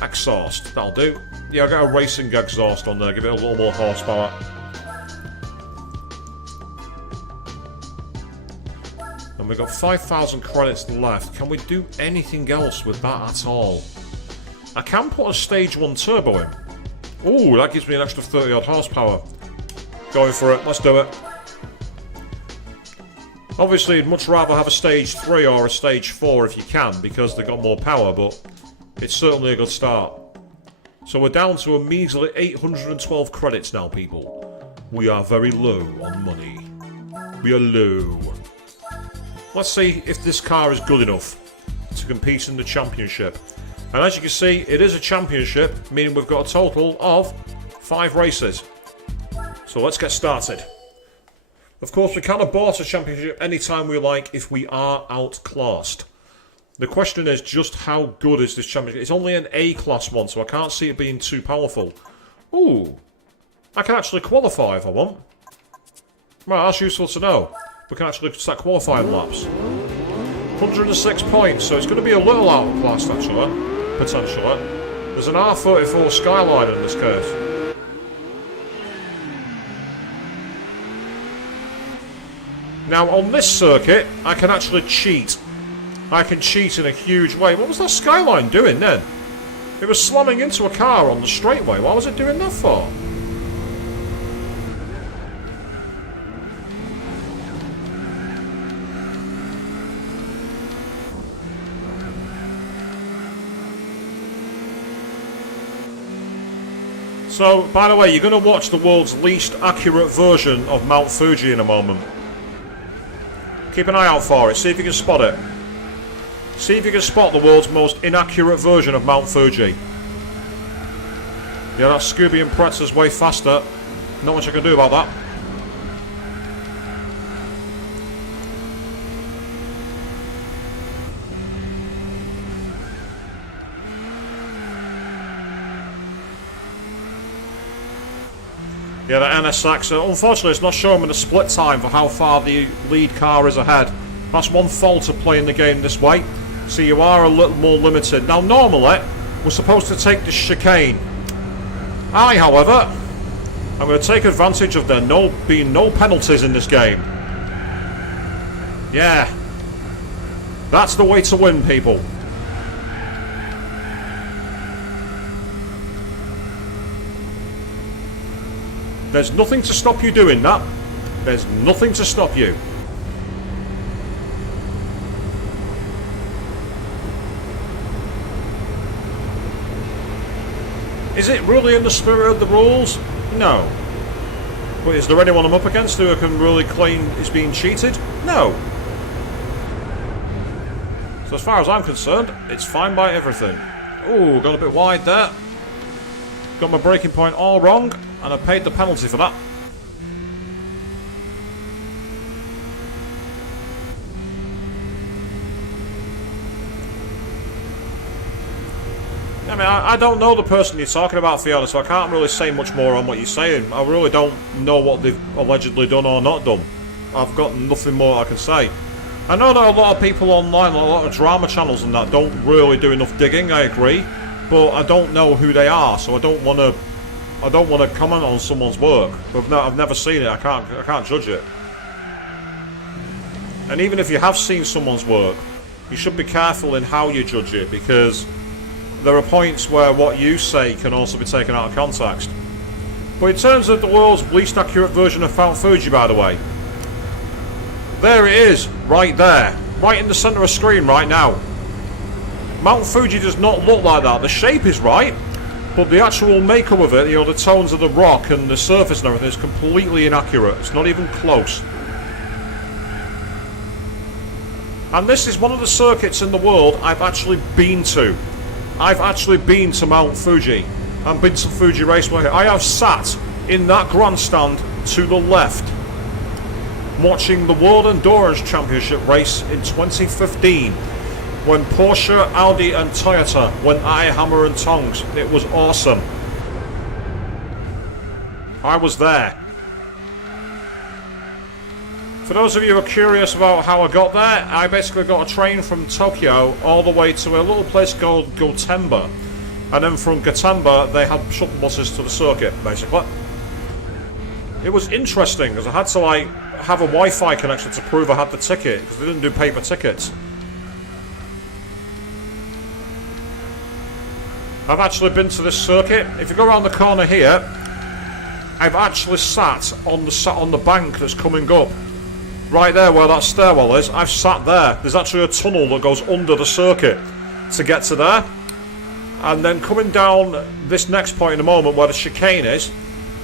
Exhaust, that'll do. Yeah, I got a racing exhaust on there, give it a little more horsepower. And we've got 5,000 credits left. Can we do anything else with that at all? I can put a stage 1 turbo in. Ooh, that gives me an extra 30 odd horsepower. Going for it, let's do it. Obviously, I'd much rather have a stage 3 or a stage 4 if you can, because they've got more power, but it's certainly a good start. So we're down to a measly 812 credits now, people. We are very low on money. We are low. Let's see if this car is good enough to compete in the championship. And as you can see, it is a championship, meaning we've got a total of 5 races. So let's get started. Of course, we can abort a championship anytime we like if we are outclassed. The question is just how good is this championship? It's only an A-class one, so I can't see it being too powerful. Ooh. I can actually qualify if I want. Well, that's useful to know. We can actually start qualifying laps. 106 points, so it's going to be a little outclassed actually, potentially. There's an R34 Skyline in this case. Now on this circuit, I can actually cheat. I can cheat in a huge way. What was that Skyline doing then? It was slamming into a car on the straightaway. What was it doing that for? So, by the way, you're going to watch the world's least accurate version of Mount Fuji in a moment. Keep an eye out for it, see if you can spot it. See if you can spot the world's most inaccurate version of Mount Fuji. Yeah, that Scooby and Pretzer's way faster. Not much I can do about that. Yeah, the NSX, unfortunately it's not showing me the split time for how far the lead car is ahead. That's one fault of playing the game this way. So you are a little more limited. Now normally, we're supposed to take the chicane. However, I'm going to take advantage of there being no penalties in this game. Yeah. That's the way to win, people. There's nothing to stop you doing that. There's nothing to stop you. Is it really in the spirit of the rules? No. But is there anyone I'm up against who can really claim is being cheated? No. So as far as I'm concerned, it's fine by everything. Ooh, got a bit wide there. Got my braking point all wrong. And I paid the penalty for that. I mean, I don't know the person you're talking about, Fiona, so I can't really say much more on what you're saying. I really don't know what they've allegedly done or not done. I've got nothing more I can say. I know that a lot of people online, a lot of drama channels and that, don't really do enough digging, I agree. But I don't know who they are, so I don't want to comment on someone's work. I've never seen it. I can't judge it. And even if you have seen someone's work, you should be careful in how you judge it, because there are points where what you say can also be taken out of context. But in terms of the world's least accurate version of Mount Fuji, by the way, there it is, right there, right in the centre of screen right now. Mount Fuji does not look like that. The shape is right. But the actual makeup of it, you know, the tones of the rock and the surface and everything is completely inaccurate. It's not even close. And this is one of the circuits in the world I've actually been to. I've actually been to Mount Fuji and been to Fuji Raceway. I have sat in that grandstand to the left watching the World Endurance Championship race in 2015. When Porsche, Audi and Toyota went at it hammer and tongs. It was awesome. I was there. For those of you who are curious about how I got there, I basically got a train from Tokyo all the way to a little place called Gotemba. And then from Gotemba they had shuttle buses to the circuit, basically. It was interesting because I had to have a Wi-Fi connection to prove I had the ticket, because they didn't do paper tickets. I've actually been to this circuit. If you go around the corner here, I've actually sat on the bank that's coming up. Right there where that stairwell is, I've sat there. There's actually a tunnel that goes under the circuit to get to there. And then coming down this next point in a moment where the chicane is,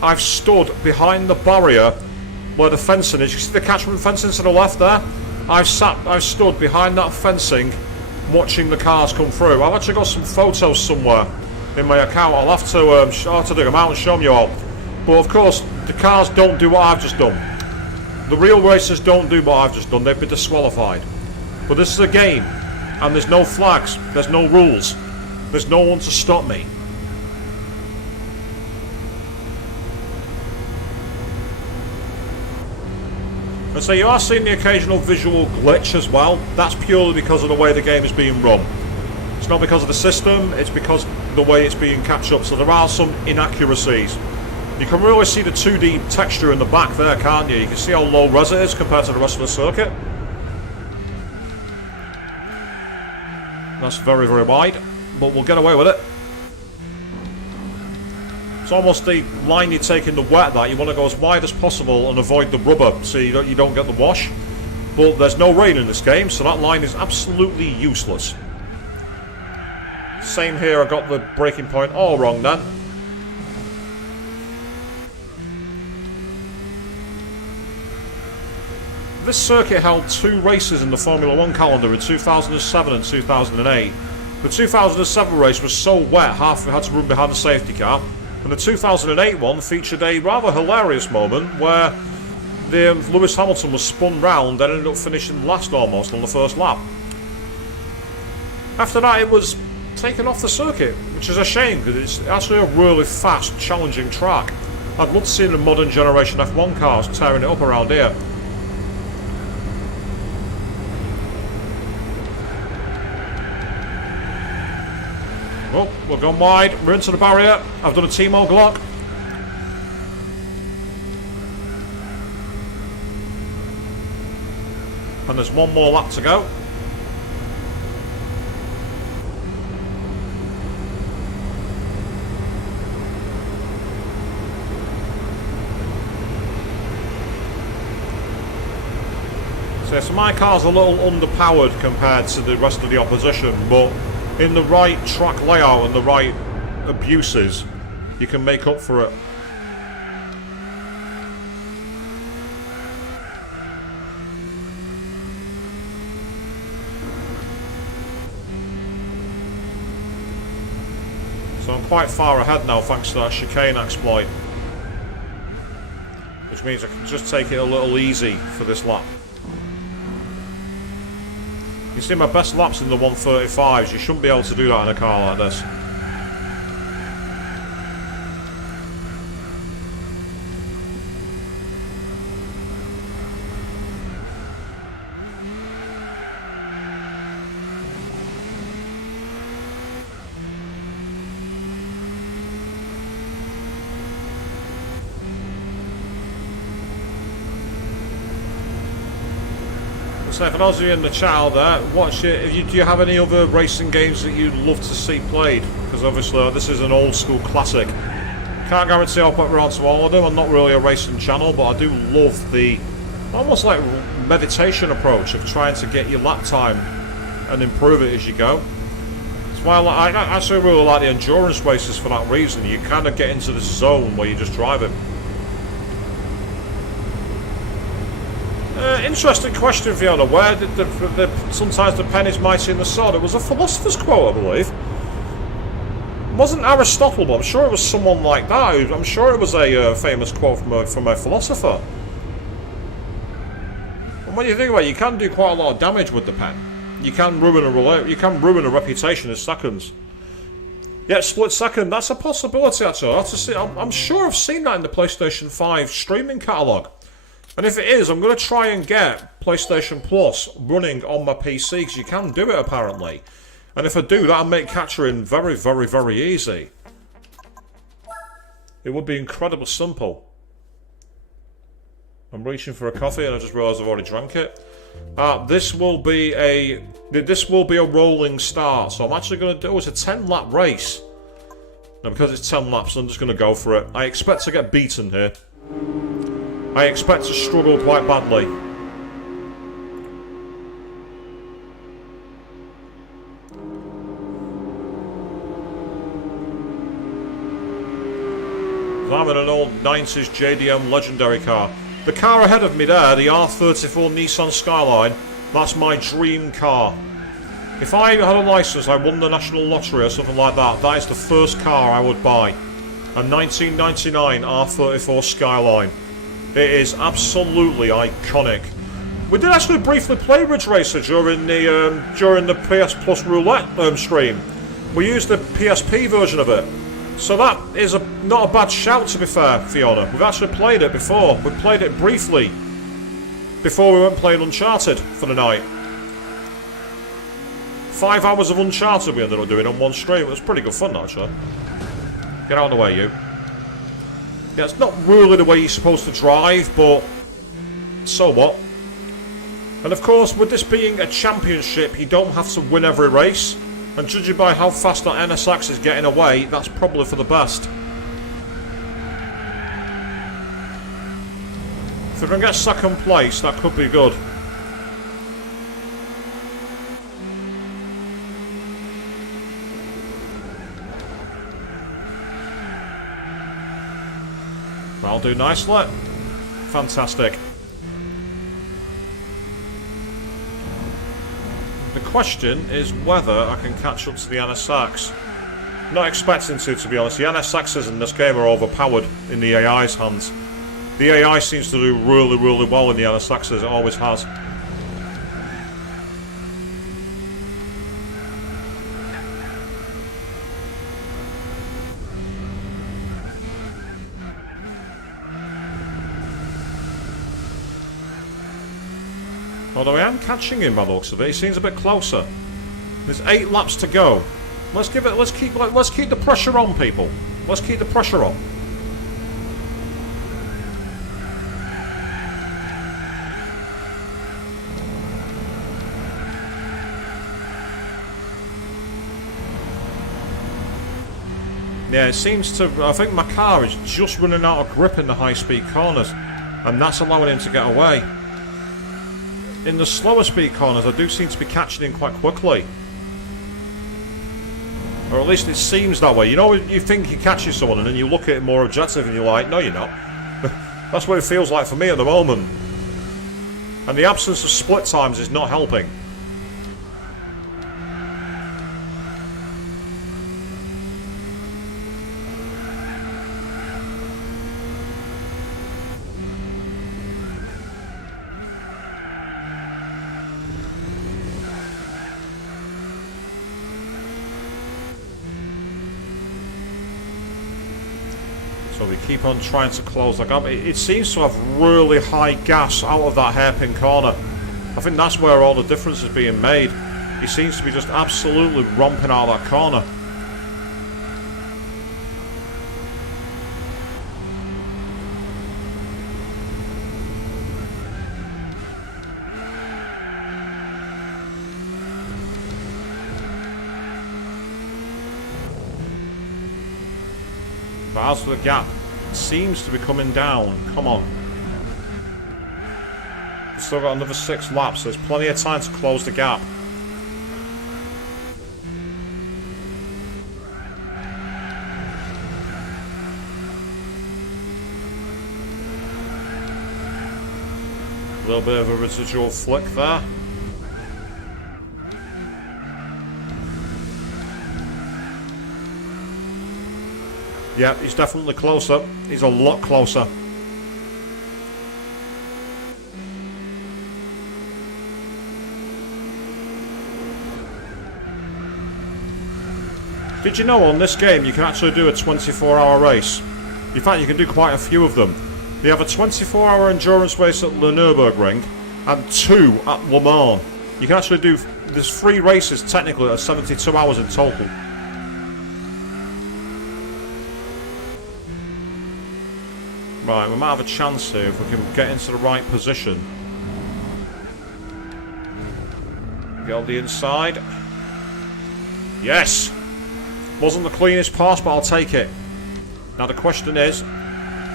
I've stood behind the barrier where the fencing is. You see the catchment fencing to the left there? I've stood behind that fencing watching the cars come through. I've actually got some photos somewhere in my account. I'll have to dig them out and show them you all. But of course, the cars don't do what I've just done. The real racers don't do what I've just done. They'd be disqualified. But this is a game, and there's no flags, there's no rules, there's no one to stop me. And so you are seeing the occasional visual glitch as well. That's purely because of the way the game is being run. It's not because of the system, it's because of the way it's being captured up. So there are some inaccuracies. You can really see the 2D texture in the back there, can't you? You can see how low res it is compared to the rest of the circuit. That's very, very wide, but we'll get away with it. It's almost the line you take in the wet that you want to go as wide as possible and avoid the rubber so you don't get the wash. But there's no rain in this game, so that line is absolutely useless. Same here, I got the braking point all wrong then. This circuit held 2 races in the Formula 1 calendar in 2007 and 2008. The 2007 race was so wet, half of it had to run behind the safety car. And the 2008 one featured a rather hilarious moment where Lewis Hamilton was spun round and ended up finishing last almost on the first lap. After that it was taken off the circuit, which is a shame because it's actually a really fast, challenging track. I'd love to see the modern generation F1 cars tearing it up around here. Oh, we've gone wide, we're into the barrier, I've done a T-Mo Glock. And there's one more lap to go. So my car's a little underpowered compared to the rest of the opposition, but in the right track layout and the right abuses, you can make up for it. So I'm quite far ahead now thanks to that chicane exploit, which means I can just take it a little easy for this lap. You see my best laps in the 135s, you shouldn't be able to do that in a car like this. So for those of you in the chat out there, do you have any other racing games that you'd love to see played? Because obviously this is an old school classic. Can't guarantee I'll put around to all of them. I'm not really a racing channel, but I do love the almost like meditation approach of trying to get your lap time and improve it as you go. That's why I actually really like the endurance races for that reason. You kind of get into this zone where you just drive it. Interesting question, Fiona. Where did sometimes the pen is mighty in the sword? It was a philosopher's quote, I believe. It wasn't Aristotle, but I'm sure it was someone like that. I'm sure it was a famous quote from a philosopher. And when you think about it, you can do quite a lot of damage with the pen. You can ruin a reputation in seconds. Yeah, split second. That's a possibility. Actually, I'm sure I've seen that in the PlayStation 5 streaming catalogue. And if it is, I'm going to try and get PlayStation Plus running on my PC, because you can do it apparently. And if I do, that'll make capturing very, very, very easy. It would be incredibly simple. I'm reaching for a coffee and I just realised I've already drank it. This will be a rolling start, so I'm actually going to do a 10-lap race. Now because it's 10 laps, I'm just going to go for it. I expect to get beaten here. I expect to struggle quite badly. I'm in an old 90s JDM legendary car. The car ahead of me there, the R34 Nissan Skyline, that's my dream car. If I had a license, I won the national lottery or something like that, that is the first car I would buy. A 1999 R34 Skyline. It is absolutely iconic. We did actually briefly play Ridge Racer during the PS Plus Roulette stream. We used the PSP version of it. So that is not a bad shout, to be fair, Fiona. We've actually played it before. We played it briefly before we went playing Uncharted for the night. 5 hours of Uncharted we ended up doing on one stream. It was pretty good fun, actually. Get out of the way, you. Yeah, it's not really the way you're supposed to drive, but so what? And of course, with this being a championship, you don't have to win every race. And judging by how fast that NSX is getting away, that's probably for the best. If we can get second place, that could be good. That'll do nicely. Fantastic. The question is whether I can catch up to the NSX. Not expecting to be honest. The NSXs in this game are overpowered in the AI's hands. The AI seems to do really, really well in the NSXs. It always has. Although I am catching him by the looks of it, he seems a bit closer. There's 8 laps to go. Let's keep the pressure on, people. Let's keep the pressure on. Yeah, it seems to. I think my car is just running out of grip in the high-speed corners, and that's allowing him to get away. In the slower speed corners, I do seem to be catching him quite quickly. Or at least it seems that way. You know, you think you're catching someone and then you look at it more objective and you're like, no, you're not. That's what it feels like for me at the moment. And the absence of split times is not helping. So we keep on trying to close the gap. It seems to have really high gas out of that hairpin corner. I think that's where all the difference is being made. He seems to be just absolutely romping out of that corner. But as for the gap, it seems to be coming down. Come on. We've still got another 6 laps, so there's plenty of time to close the gap. A little bit of a residual flick there. Yeah, he's definitely closer. He's a lot closer. Did you know on this game you can actually do a 24-hour race? In fact, you can do quite a few of them. They have a 24-hour endurance race at the Nürburgring and 2 at Le Mans. You can actually do... There's 3 races technically that are 72 hours in total. Right, we might have a chance here if we can get into the right position. Get on the inside. Yes! Wasn't the cleanest pass, but I'll take it. Now the question is,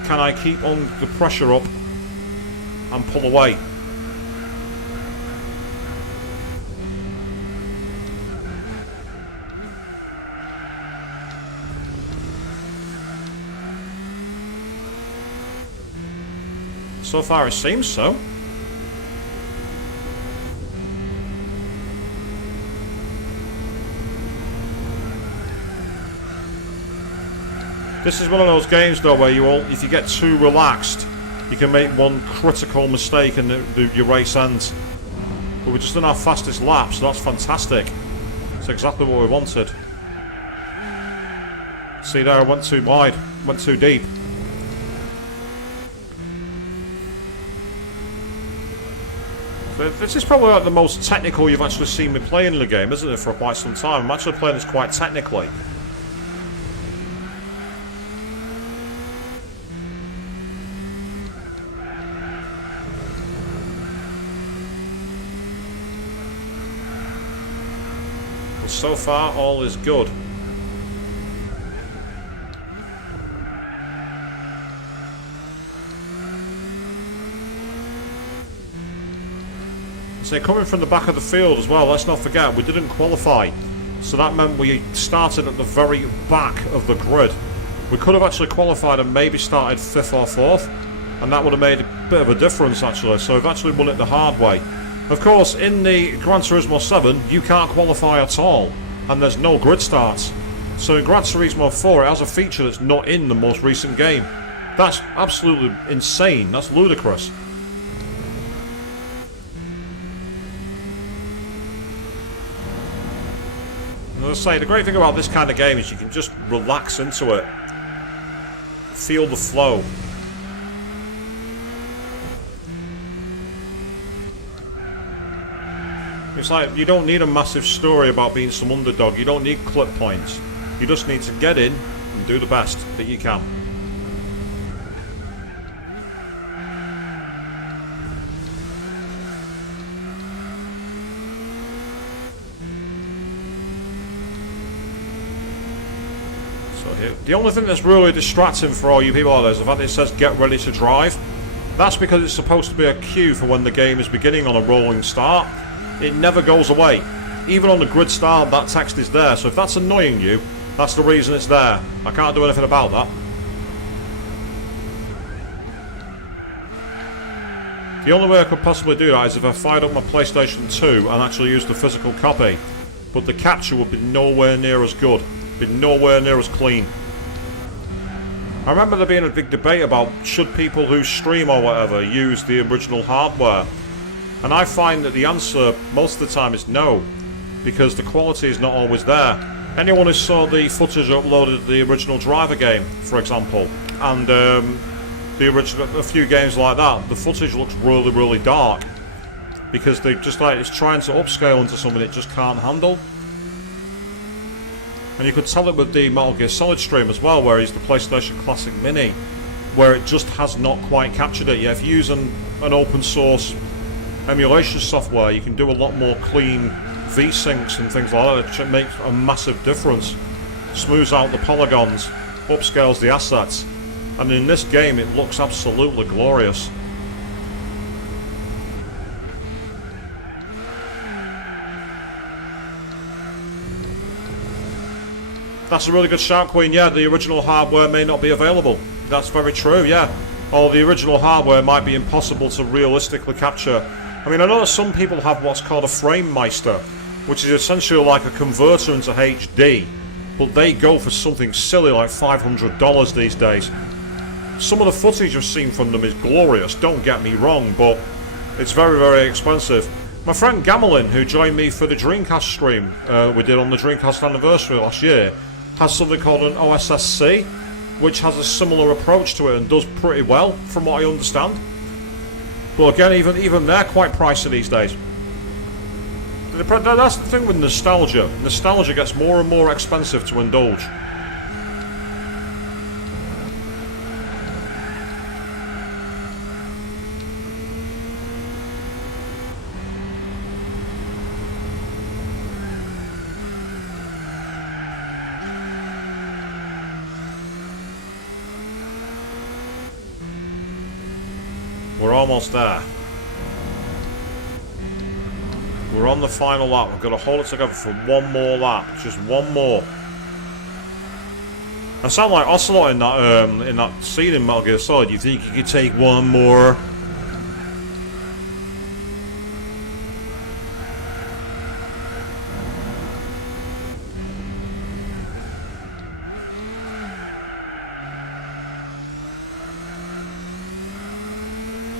can I keep on the pressure up and pull away? So far it seems so. This is one of those games, though, where if you get too relaxed, you can make one critical mistake and your race ends. But we're just in our fastest lap, so that's fantastic. It's exactly what we wanted. See there, I went too wide, went too deep. This is probably like the most technical you've actually seen me play in the game, isn't it, for quite some time? I'm actually playing this quite technically. But so far, all is good. So coming from the back of the field as well, let's not forget, we didn't qualify. So that meant we started at the very back of the grid. We could have actually qualified and maybe started 5th or 4th, and that would have made a bit of a difference actually. So we've actually won it the hard way. Of course, in the Gran Turismo 7, you can't qualify at all, and there's no grid starts. So in Gran Turismo 4, it has a feature that's not in the most recent game. That's absolutely insane. That's ludicrous. As I say, the great thing about this kind of game is you can just relax into it. Feel the flow. It's like, you don't need a massive story about being some underdog. You don't need clip points. You just need to get in and do the best that you can. The only thing that's really distracting for all you people out there is the fact that it says get ready to drive. That's because it's supposed to be a cue for when the game is beginning on a rolling start. It never goes away. Even on the grid start, that text is there. So if that's annoying you, that's the reason it's there. I can't do anything about that. The only way I could possibly do that is if I fired up my PlayStation 2 and actually used the physical copy. But the capture would be nowhere near as good. Be nowhere near as clean. I remember there being a big debate about should people who stream or whatever use the original hardware, and I find that the answer most of the time is no, because the quality is not always there. Anyone who saw the footage uploaded to the original Driver game, for example, and the original, a few games like that, the footage looks really, really dark because they just like it's trying to upscale into something it just can't handle. And you could tell it with the Metal Gear Solid stream as well, where it's the PlayStation Classic Mini, where it just has not quite captured it yet. If you use an open source emulation software, you can do a lot more clean V-syncs and things like that. It makes a massive difference. Smooths out the polygons, upscales the assets, and in this game it looks absolutely glorious. That's a really good shout, Queen. Yeah, the original hardware may not be available. That's very true, yeah. Or the original hardware might be impossible to realistically capture. I mean, I know that some people have what's called a frame meister, which is essentially like a converter into HD, but they go for something silly like $500 these days. Some of the footage I've seen from them is glorious, don't get me wrong, but it's very, very expensive. My friend Gamelin, who joined me for the Dreamcast stream we did on the Dreamcast anniversary last year, has something called an OSSC, which has a similar approach to it and does pretty well, from what I understand. But again, even they're quite pricey these days. That's the thing with nostalgia. Nostalgia gets more and more expensive to indulge. We're almost there. We're on the final lap. We've got to hold it together for one more lap. Just one more. I sound like Ocelot in that scene in Metal Gear Solid. You think you could take one more?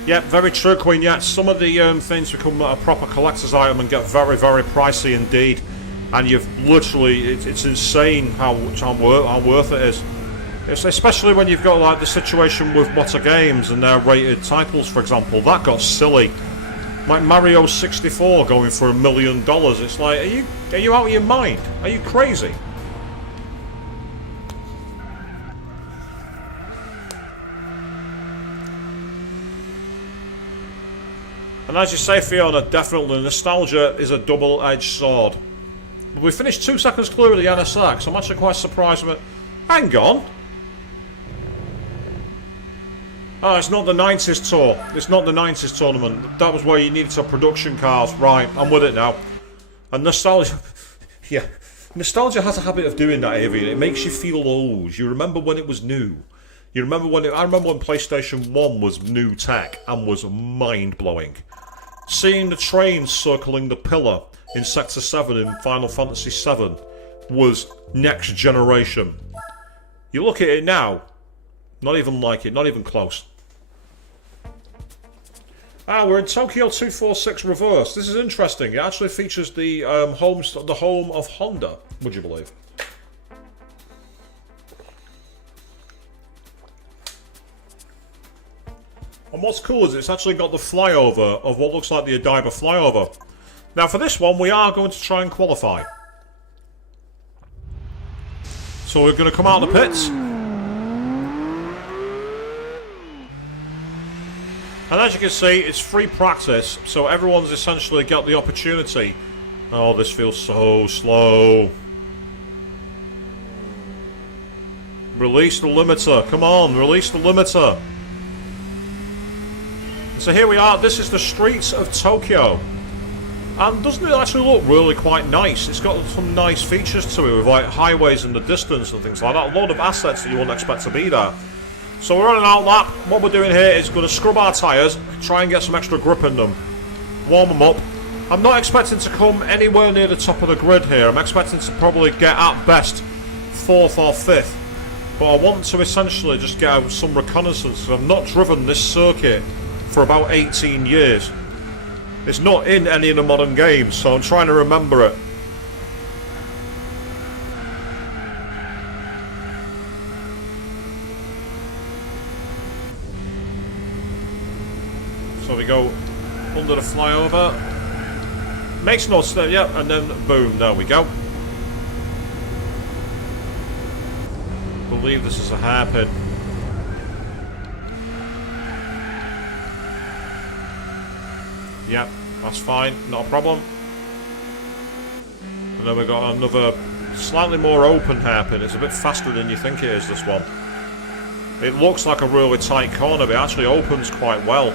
Yeah, very true, Queen. Yeah, some of the things become a proper collector's item and get very, very pricey indeed. And you've literally, it's insane how worth it is. It's especially when you've got like the situation with Motor Games and their rated titles, for example. That got silly. Like Mario 64 going for $1 million. It's like, are you out of your mind? Are you crazy? And as you say, Fiona, definitely nostalgia is a double-edged sword. We finished 2 seconds clear of the NSX. I'm actually quite surprised with it. Hang on. Oh, it's not the 90s tour. It's not the 90s tournament. That was where you needed to have production cars. Right, I'm with it now. And nostalgia... yeah. Nostalgia has a habit of doing that, Avian. It makes you feel old. You remember when it was new. You remember when I remember when PlayStation 1 was new tech and was mind-blowing. Seeing the trains circling the pillar in Sector 7 in Final Fantasy 7 was next generation. You look at it now, not even like it, not even close. Ah, we're in Tokyo 246 Reverse. This is interesting. It actually features the home of Honda, would you believe? And what's cool is it's actually got the flyover of what looks like the Odaiba flyover. Now for this one, we are going to try and qualify. So we're going to come out of the pits. And as you can see, it's free practice, so everyone's essentially got the opportunity. Oh, this feels so slow. Release the limiter. Come on, release the limiter. So here we are, this is the streets of Tokyo. And doesn't it actually look really quite nice? It's got some nice features to it with like highways in the distance and things like that. A lot of assets that you wouldn't expect to be there. So we're on an out lap. What we're doing here is going to scrub our tyres, try and get some extra grip in them. Warm them up. I'm not expecting to come anywhere near the top of the grid here. I'm expecting to probably get at best 4th or 5th. But I want to essentially just get out some reconnaissance. I've not driven this circuit for about 18 years. It's not in any of the modern games, so I'm trying to remember it. So we go under the flyover. Makes no sense, yeah, and then boom, there we go. I believe this is a hairpin. Yep, that's fine, not a problem. And then we've got another slightly more open hairpin. It's a bit faster than you think it is, this one. It looks like a really tight corner, but it actually opens quite well.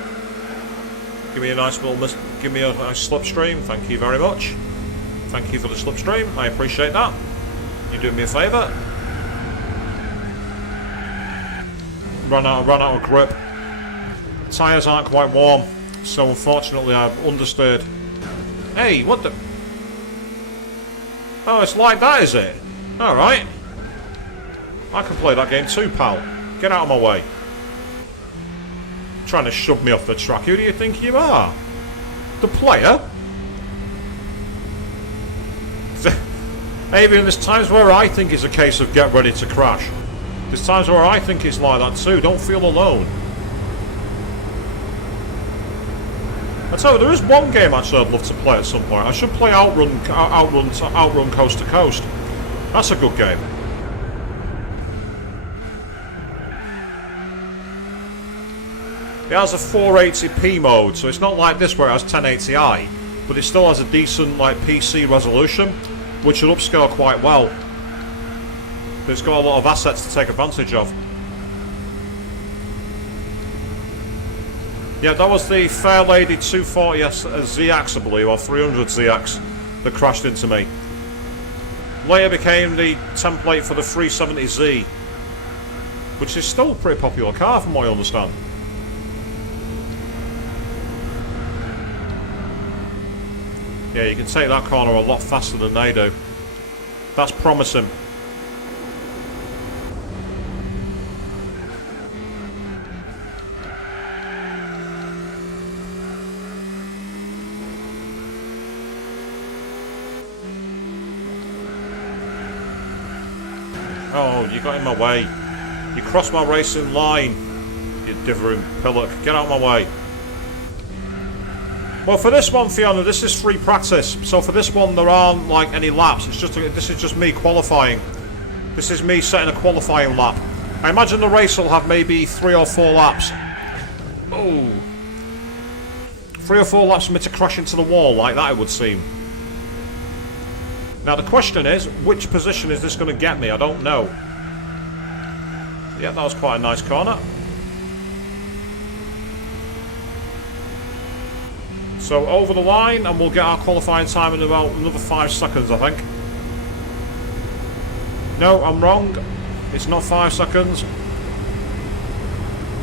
Give me a nice little give me a nice slipstream, thank you very much. Thank you for the slipstream, I appreciate that. You're doing me a favour. Run out of grip. Tyres aren't quite warm. So unfortunately I've understeered. Hey, what the... Oh, it's like that, is it? Alright. I can play that game too, pal. Get out of my way. Trying to shove me off the track. Who do you think you are? The player? Avian, there's times where I think it's a case of get ready to crash. There's times where I think it's like that too. Don't feel alone. I tell you, there is one game actually I'd love to play at some point. I should play Outrun Coast to Coast. That's a good game. It has a 480p mode, so it's not like this where it has 1080i, but it still has a decent like PC resolution, which should upscale quite well. It's got a lot of assets to take advantage of. Yeah, that was the Fair Lady 240 ZX, I believe, or 300 ZX that crashed into me. Later became the template for the 370Z, which is still a pretty popular car from what I understand. Yeah, you can take that corner a lot faster than they do. That's promising. Oh, you got in my way. You crossed my racing line. You dithering pillock. Get out of my way. Well, for this one, Fiona, this is free practice. So for this one, there aren't like any laps. This is just me qualifying. This is me setting a qualifying lap. I imagine the race will have maybe 3 or 4 laps. Oh. 3 or 4 laps for me to crash into the wall like that, it would seem. Now the question is, which position is this going to get me? I don't know. Yeah, that was quite a nice corner. So over the line, and we'll get our qualifying time in about another 5 seconds, I think. No, I'm wrong. It's not 5 seconds.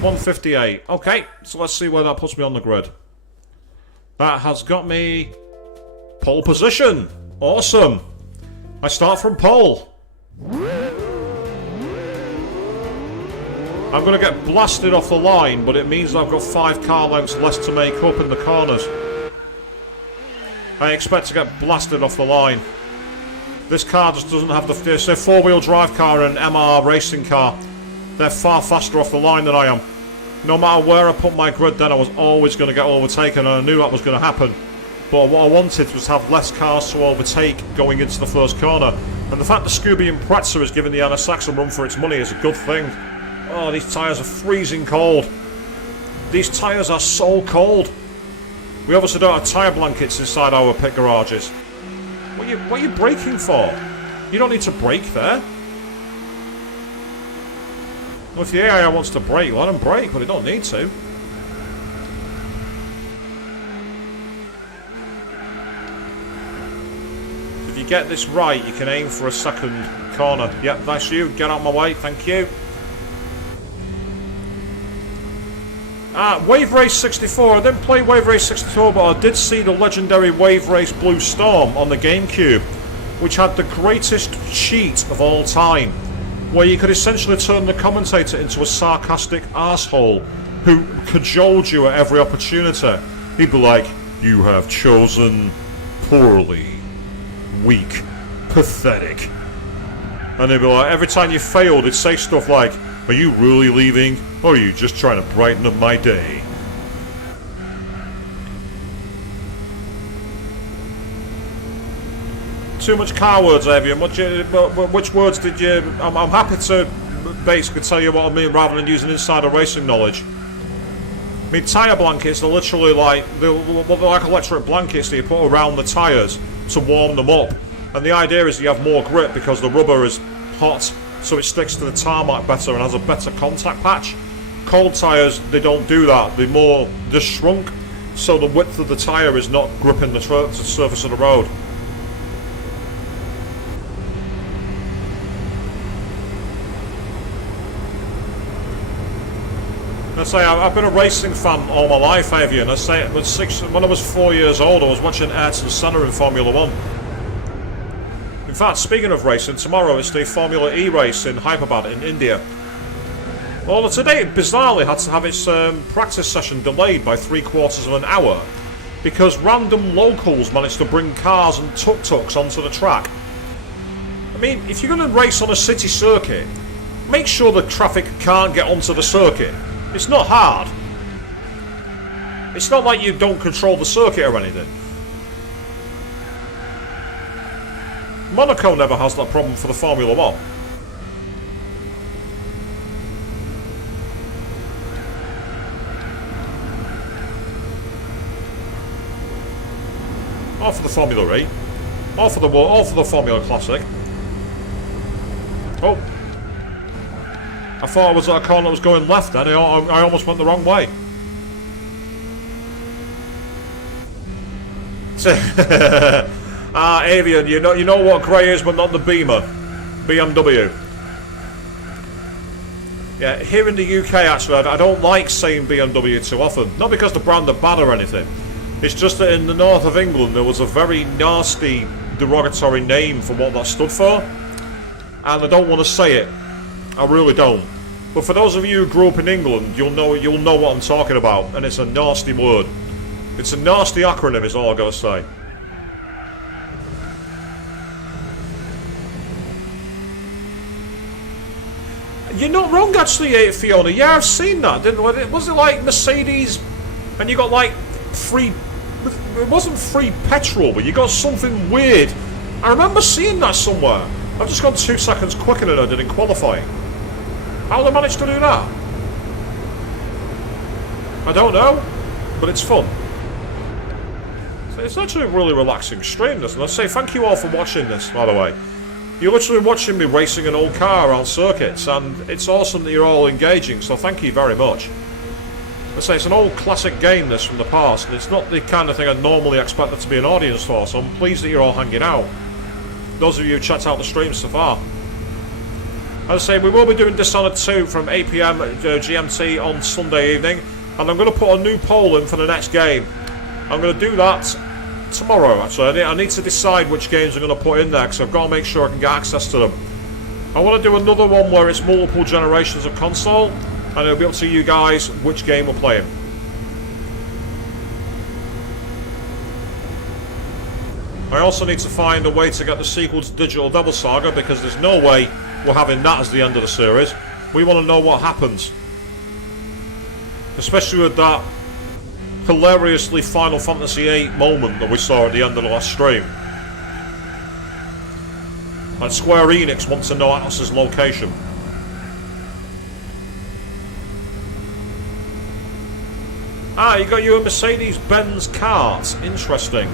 1:58. Okay, so let's see where that puts me on the grid. That has got me pole position. Awesome. I start from pole. I'm going to get blasted off the line, but it means I've got 5 car lengths less to make up in the corners. I expect to get blasted off the line. This car just doesn't have the... It's a 4-wheel drive car and MR racing car. They're far faster off the line than I am. No matter where I put my grid then, I was always going to get overtaken, and I knew that was going to happen. But what I wanted was to have less cars to overtake going into the first corner. And the fact that Scooby and Pretzer is giving the NSX a run for its money is a good thing. Oh, these tyres are freezing cold. These tyres are so cold. We obviously don't have tyre blankets inside our pit garages. What are you braking for? You don't need to brake there. Well, if the AI wants to brake, let them brake, but they don't need to. If you get this right, you can aim for a second corner. Yep, that's you. Get out of my way. Thank you. Wave Race 64. I didn't play Wave Race 64, but I did see the legendary Wave Race Blue Storm on the GameCube, which had the greatest cheat of all time, where you could essentially turn the commentator into a sarcastic arsehole who cajoled you at every opportunity. He'd be like, "You have chosen poorly. Weak. Pathetic." And he'd be like, every time you failed, he'd say stuff like, "Are you really leaving, or are you just trying to brighten up my day?" Too much car words, Avian. Which words did you... I'm happy to basically tell you what I mean rather than using insider racing knowledge. I mean, tyre blankets are literally like... They're like electric blankets that you put around the tyres to warm them up. And the idea is you have more grip because the rubber is hot, so it sticks to the tarmac better and has a better contact patch. Cold tyres, they don't do that. They're shrunk, so the width of the tyre is not gripping the surface of the road. I say, I've been a racing fan all my life, Avian. I say, when I was 4 years old, I was watching Ayrton Senna in Formula 1. In fact, speaking of racing, tomorrow it's the Formula E race in Hyderabad in India. Well, today, bizarrely, had to have its practice session delayed by 3/4 of an hour because random locals managed to bring cars and tuk-tuks onto the track. I mean, if you're going to race on a city circuit, make sure the traffic can't get onto the circuit. It's not hard. It's not like you don't control the circuit or anything. Monaco never has that problem for the Formula 1. Or for the Formula E. Or for the Formula Classic. Oh. I thought I was at a corner that was going left then. I almost went the wrong way. Avian, you know what grey is, but not the Beamer. BMW. Yeah, here in the UK, actually, I don't like saying BMW too often. Not because the brand are bad or anything. It's just that in the north of England, there was a very nasty, derogatory name for what that stood for. And I don't want to say it. I really don't. But for those of you who grew up in England, you'll know what I'm talking about, and it's a nasty word. It's a nasty acronym, is all I gotta say. You're not wrong, actually, Fiona. Yeah, I've seen that. Was it like Mercedes, and you got like free? It wasn't free petrol, but you got something weird. I remember seeing that somewhere. I've just gone 2 seconds quicker than I did in qualifying. How did I manage to do that? I don't know, but it's fun. So it's actually a really relaxing stream, this. And I say thank you all for watching this, by the way. You're literally watching me racing an old car around circuits, and it's awesome that you're all engaging, so thank you very much. I say it's an old classic game, this, from the past, and it's not the kind of thing I normally expect there to be an audience for, so I'm pleased that you're all hanging out. Those of you who checked out the stream so far. As I say, we will be doing Dishonored 2 from 8 PM GMT on Sunday evening, and I'm going to put a new poll in for the next game. I'm going to do that tomorrow, actually. I need to decide which games I'm going to put in there, because I've got to make sure I can get access to them. I want to do another one where it's multiple generations of console, and it'll be up to you guys which game we're playing. I also need to find a way to get the sequel to Digital Devil Saga, because there's no way we're having that as the end of the series. We want to know what happens. Especially with that hilariously Final Fantasy VIII moment that we saw at the end of the last stream. And Square Enix wants to know Atlas's location. Ah, you got you a Mercedes-Benz cart. Interesting.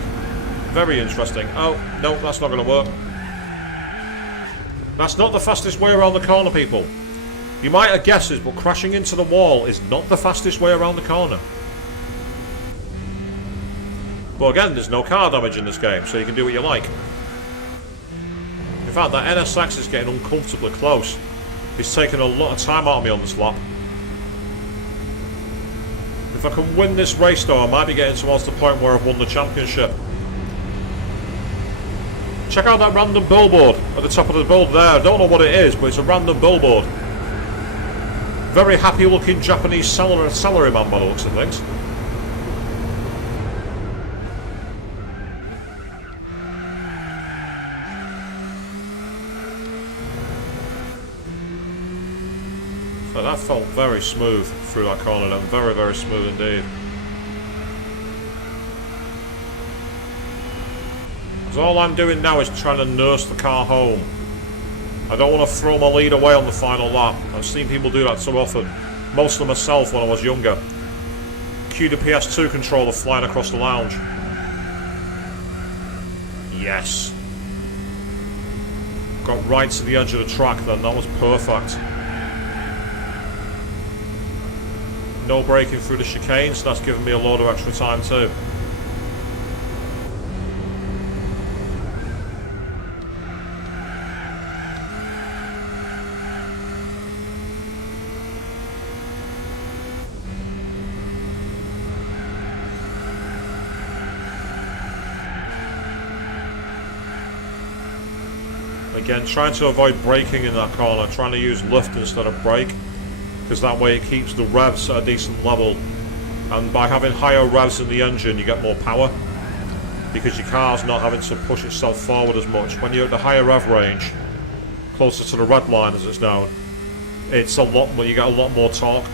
Very interesting. Oh, no, that's not going to work. That's not the fastest way around the corner, people. You might have guesses, but crashing into the wall is not the fastest way around the corner. But again, there's no car damage in this game, so you can do what you like. In fact, that NSX is getting uncomfortably close. He's taking a lot of time out of me on this lap. If I can win this race, though, I might be getting towards the point where I've won the championship. Check out that random billboard at the top of the board there. I don't know what it is, but it's a random billboard. Very happy looking Japanese salaryman by the looks of things. So that felt very smooth through that corner then. Very, very smooth indeed. So all I'm doing now is trying to nurse the car home. I don't want to throw my lead away on the final lap. I've seen people do that so often. Mostly myself when I was younger. Cue the PS2 controller flying across the lounge. Yes. Got right to the edge of the track then. That was perfect. No braking through the chicane, so that's given me a load of extra time too. Again, trying to avoid braking in that corner, trying to use lift instead of brake, because that way it keeps the revs at a decent level, and by having higher revs in the engine you get more power, because your car's not having to push itself forward as much. When you're at the higher rev range, closer to the red line as it's known, it's a lot more, you get a lot more torque.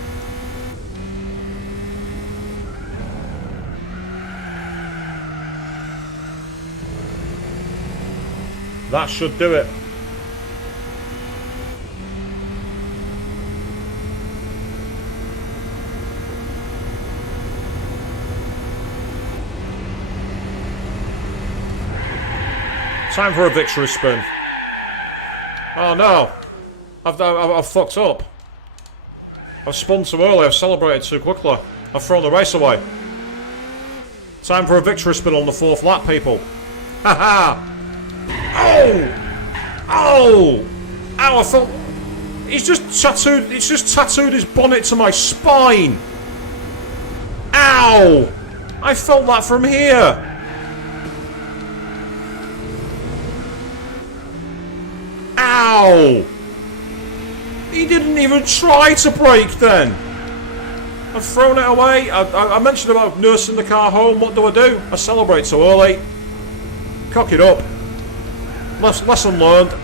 That should do it. Time for a victory spin. Oh no, I've fucked up. I've spun too early, I've celebrated too quickly. I've thrown the race away. Time for a victory spin on the 4th lap, people. Haha! Oh! Oh! Ow, I thought... He's just tattooed his bonnet to my spine! Ow! I felt that from here! Ow! He didn't even try to brake then! I've thrown it away. I mentioned about nursing the car home. What do? I celebrate so early. Cock it up. Lesson learned.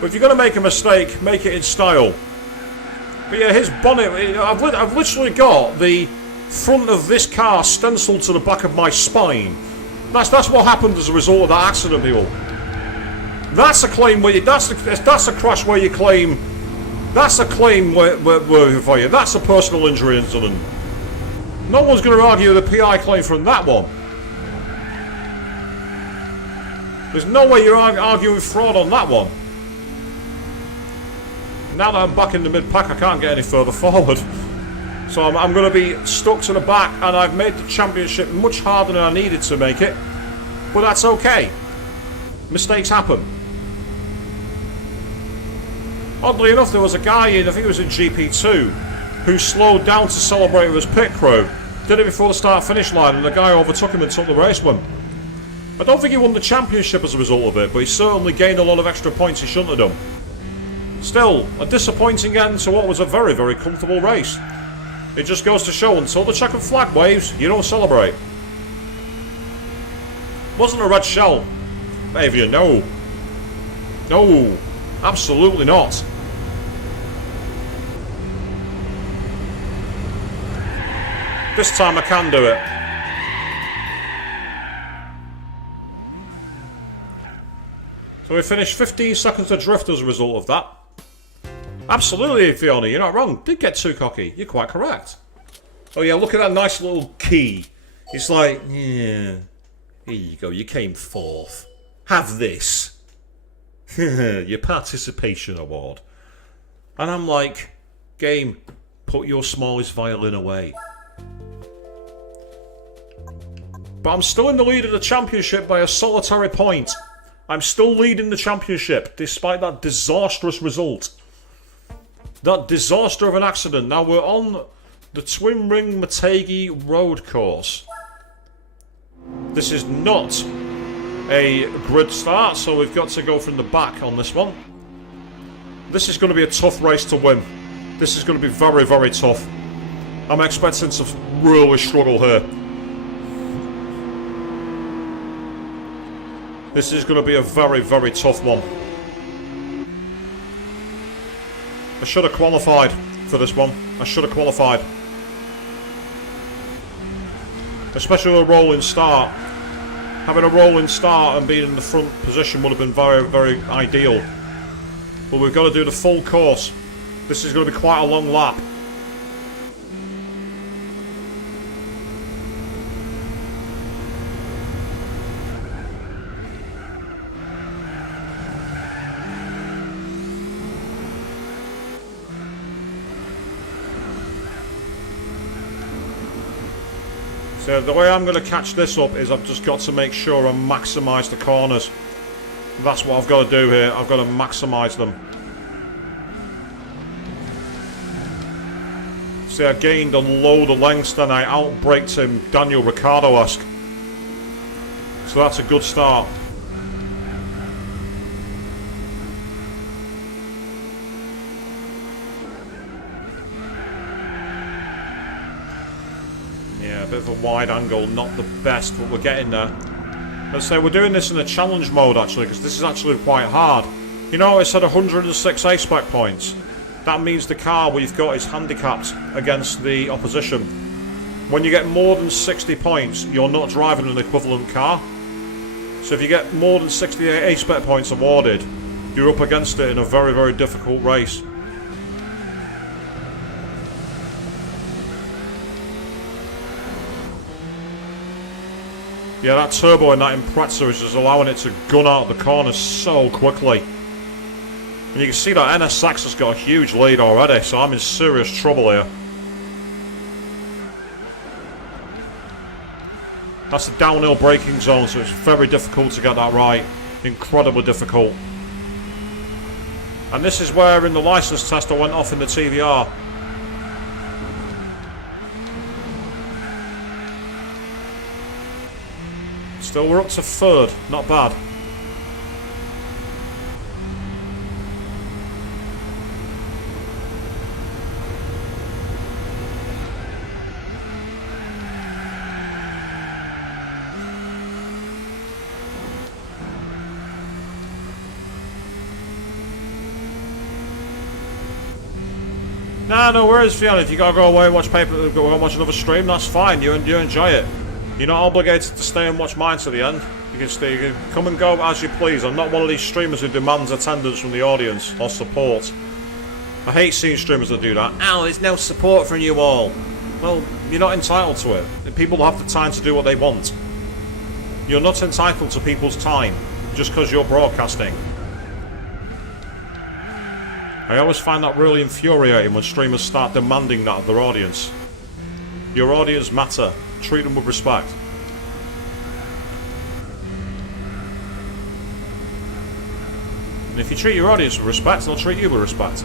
But if you're going to make a mistake, make it in style. But yeah, his bonnet, I've literally got the front of this car stenciled to the back of my spine. That's what happened as a result of that accident, people. That's a claim where that's a crash where you claim. That's a claim where for you. That's a personal injury incident. No one's going to argue the PI claim from that one. There's no way you're arguing fraud on that one. Now that I'm back in the mid-pack, I can't get any further forward. So I'm going to be stuck to the back, and I've made the championship much harder than I needed to make it. But that's okay. Mistakes happen. Oddly enough, there was a guy in, I think it was in GP2, who slowed down to celebrate with his pit crew. Did it before the start-finish line, and the guy overtook him and took the race win. I don't think he won the championship as a result of it, but he certainly gained a lot of extra points he shouldn't have done. Still, a disappointing end to what was a very, very comfortable race. It just goes to show, until the checkered flag waves, you don't celebrate. Wasn't a red shell. Avia, no. No, absolutely not. This time I can do it. So we finished 15 seconds adrift as a result of that. Absolutely, Fiona, you're not wrong. Did get too cocky. You're quite correct. Oh yeah, look at that nice little key. It's like, yeah, here you go. You came fourth. Have this. Your participation award. And I'm like, game, put your smallest violin away. But I'm still in the lead of the championship by a solitary point. I'm still leading the championship, despite that disastrous result. That disaster of an accident. Now we're on the Twin Ring Mategi road course. This is not a grid start, so we've got to go from the back on this one. This is going to be a tough race to win. This is going to be very, very tough. I'm expecting to really struggle here. This is going to be a very, very tough one. I should have qualified for this one. I should have qualified. Especially with a rolling start. Having a rolling start and being in the front position would have been very, very ideal. But we've got to do the full course. This is going to be quite a long lap. So the way I'm going to catch this up is I've just got to make sure I maximise the corners. That's what I've got to do here. I've got to maximise them. See, I gained a load of lengths, then I outbraked him, Daniel Ricciardo-esque. So that's a good start. Yeah, a bit of a wide angle, not the best, but we're getting there. Let's say we're doing this in a challenge mode actually, because this is actually quite hard. You know, I said 106 A-spec points. That means the car we've got is handicapped against the opposition. When you get more than 60 points, you're not driving an equivalent car. So if you get more than 60 A-spec points awarded, you're up against it in a very, very difficult race. Yeah, that turbo in that Impreza is just allowing it to gun out the corners so quickly. And you can see that NSX has got a huge lead already, so I'm in serious trouble here. That's the downhill braking zone, so it's very difficult to get that right. Incredibly difficult. And this is where in the license test I went off in the TVR. Still, we're up to third. Not bad. Nah, no worries, Fiona. If you gotta go away and watch go and watch another stream, that's fine. You enjoy it. You're not obligated to stay and watch mine to the end. You can stay. You can come and go as you please. I'm not one of these streamers who demands attendance from the audience or support. I hate seeing streamers that do that. Oh, there's no support from you all. Well, you're not entitled to it. People have the time to do what they want. You're not entitled to people's time just because you're broadcasting. I always find that really infuriating when streamers start demanding that of their audience. Your audience matter. Treat them with respect. And if you treat your audience with respect, they'll treat you with respect.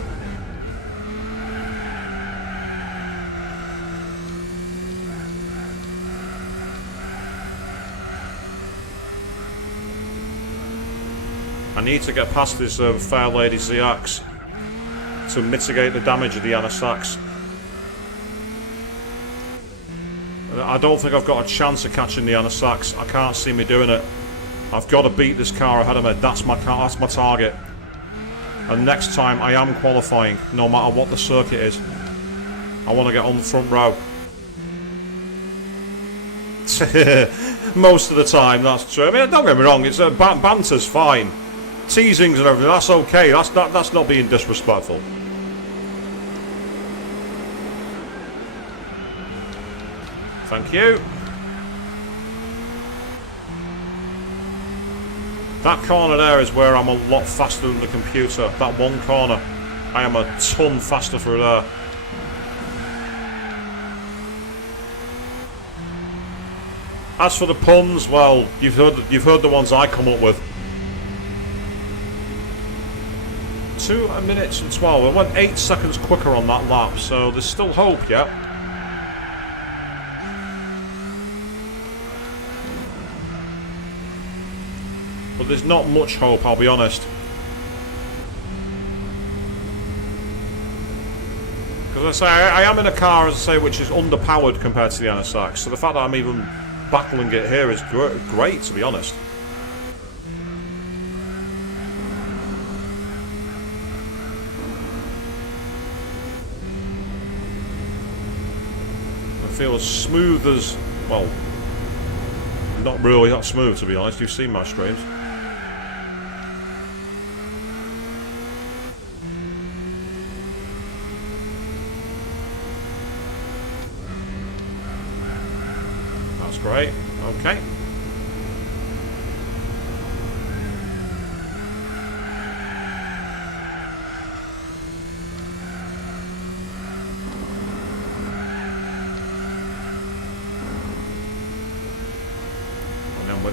I need to get past this Fair Lady ZX to mitigate the damage of the Anasax. I don't think I've got a chance of catching the Anasax. I can't see me doing it. I've got to beat this car ahead of me. That's my target. And next time I am qualifying, no matter what the circuit is. I want to get on the front row. Most of the time, that's true. I mean, don't get me wrong. It's banter's fine. Teasings and everything, that's okay. That's not being disrespectful. Thank you. That corner there is where I'm a lot faster than the computer. That one corner, I am a ton faster through there. As for the puns, well, you've heard the ones I come up with. 2 minutes and 12. I went 8 seconds quicker on that lap, so there's still hope, yeah. But there's not much hope, I'll be honest. Because I am in a car, as I say, which is underpowered compared to the Anasax, so the fact that I'm even battling it here is great, to be honest. I feel as smooth as, well, not really that smooth, to be honest. You've seen my streams. That's great. Okay.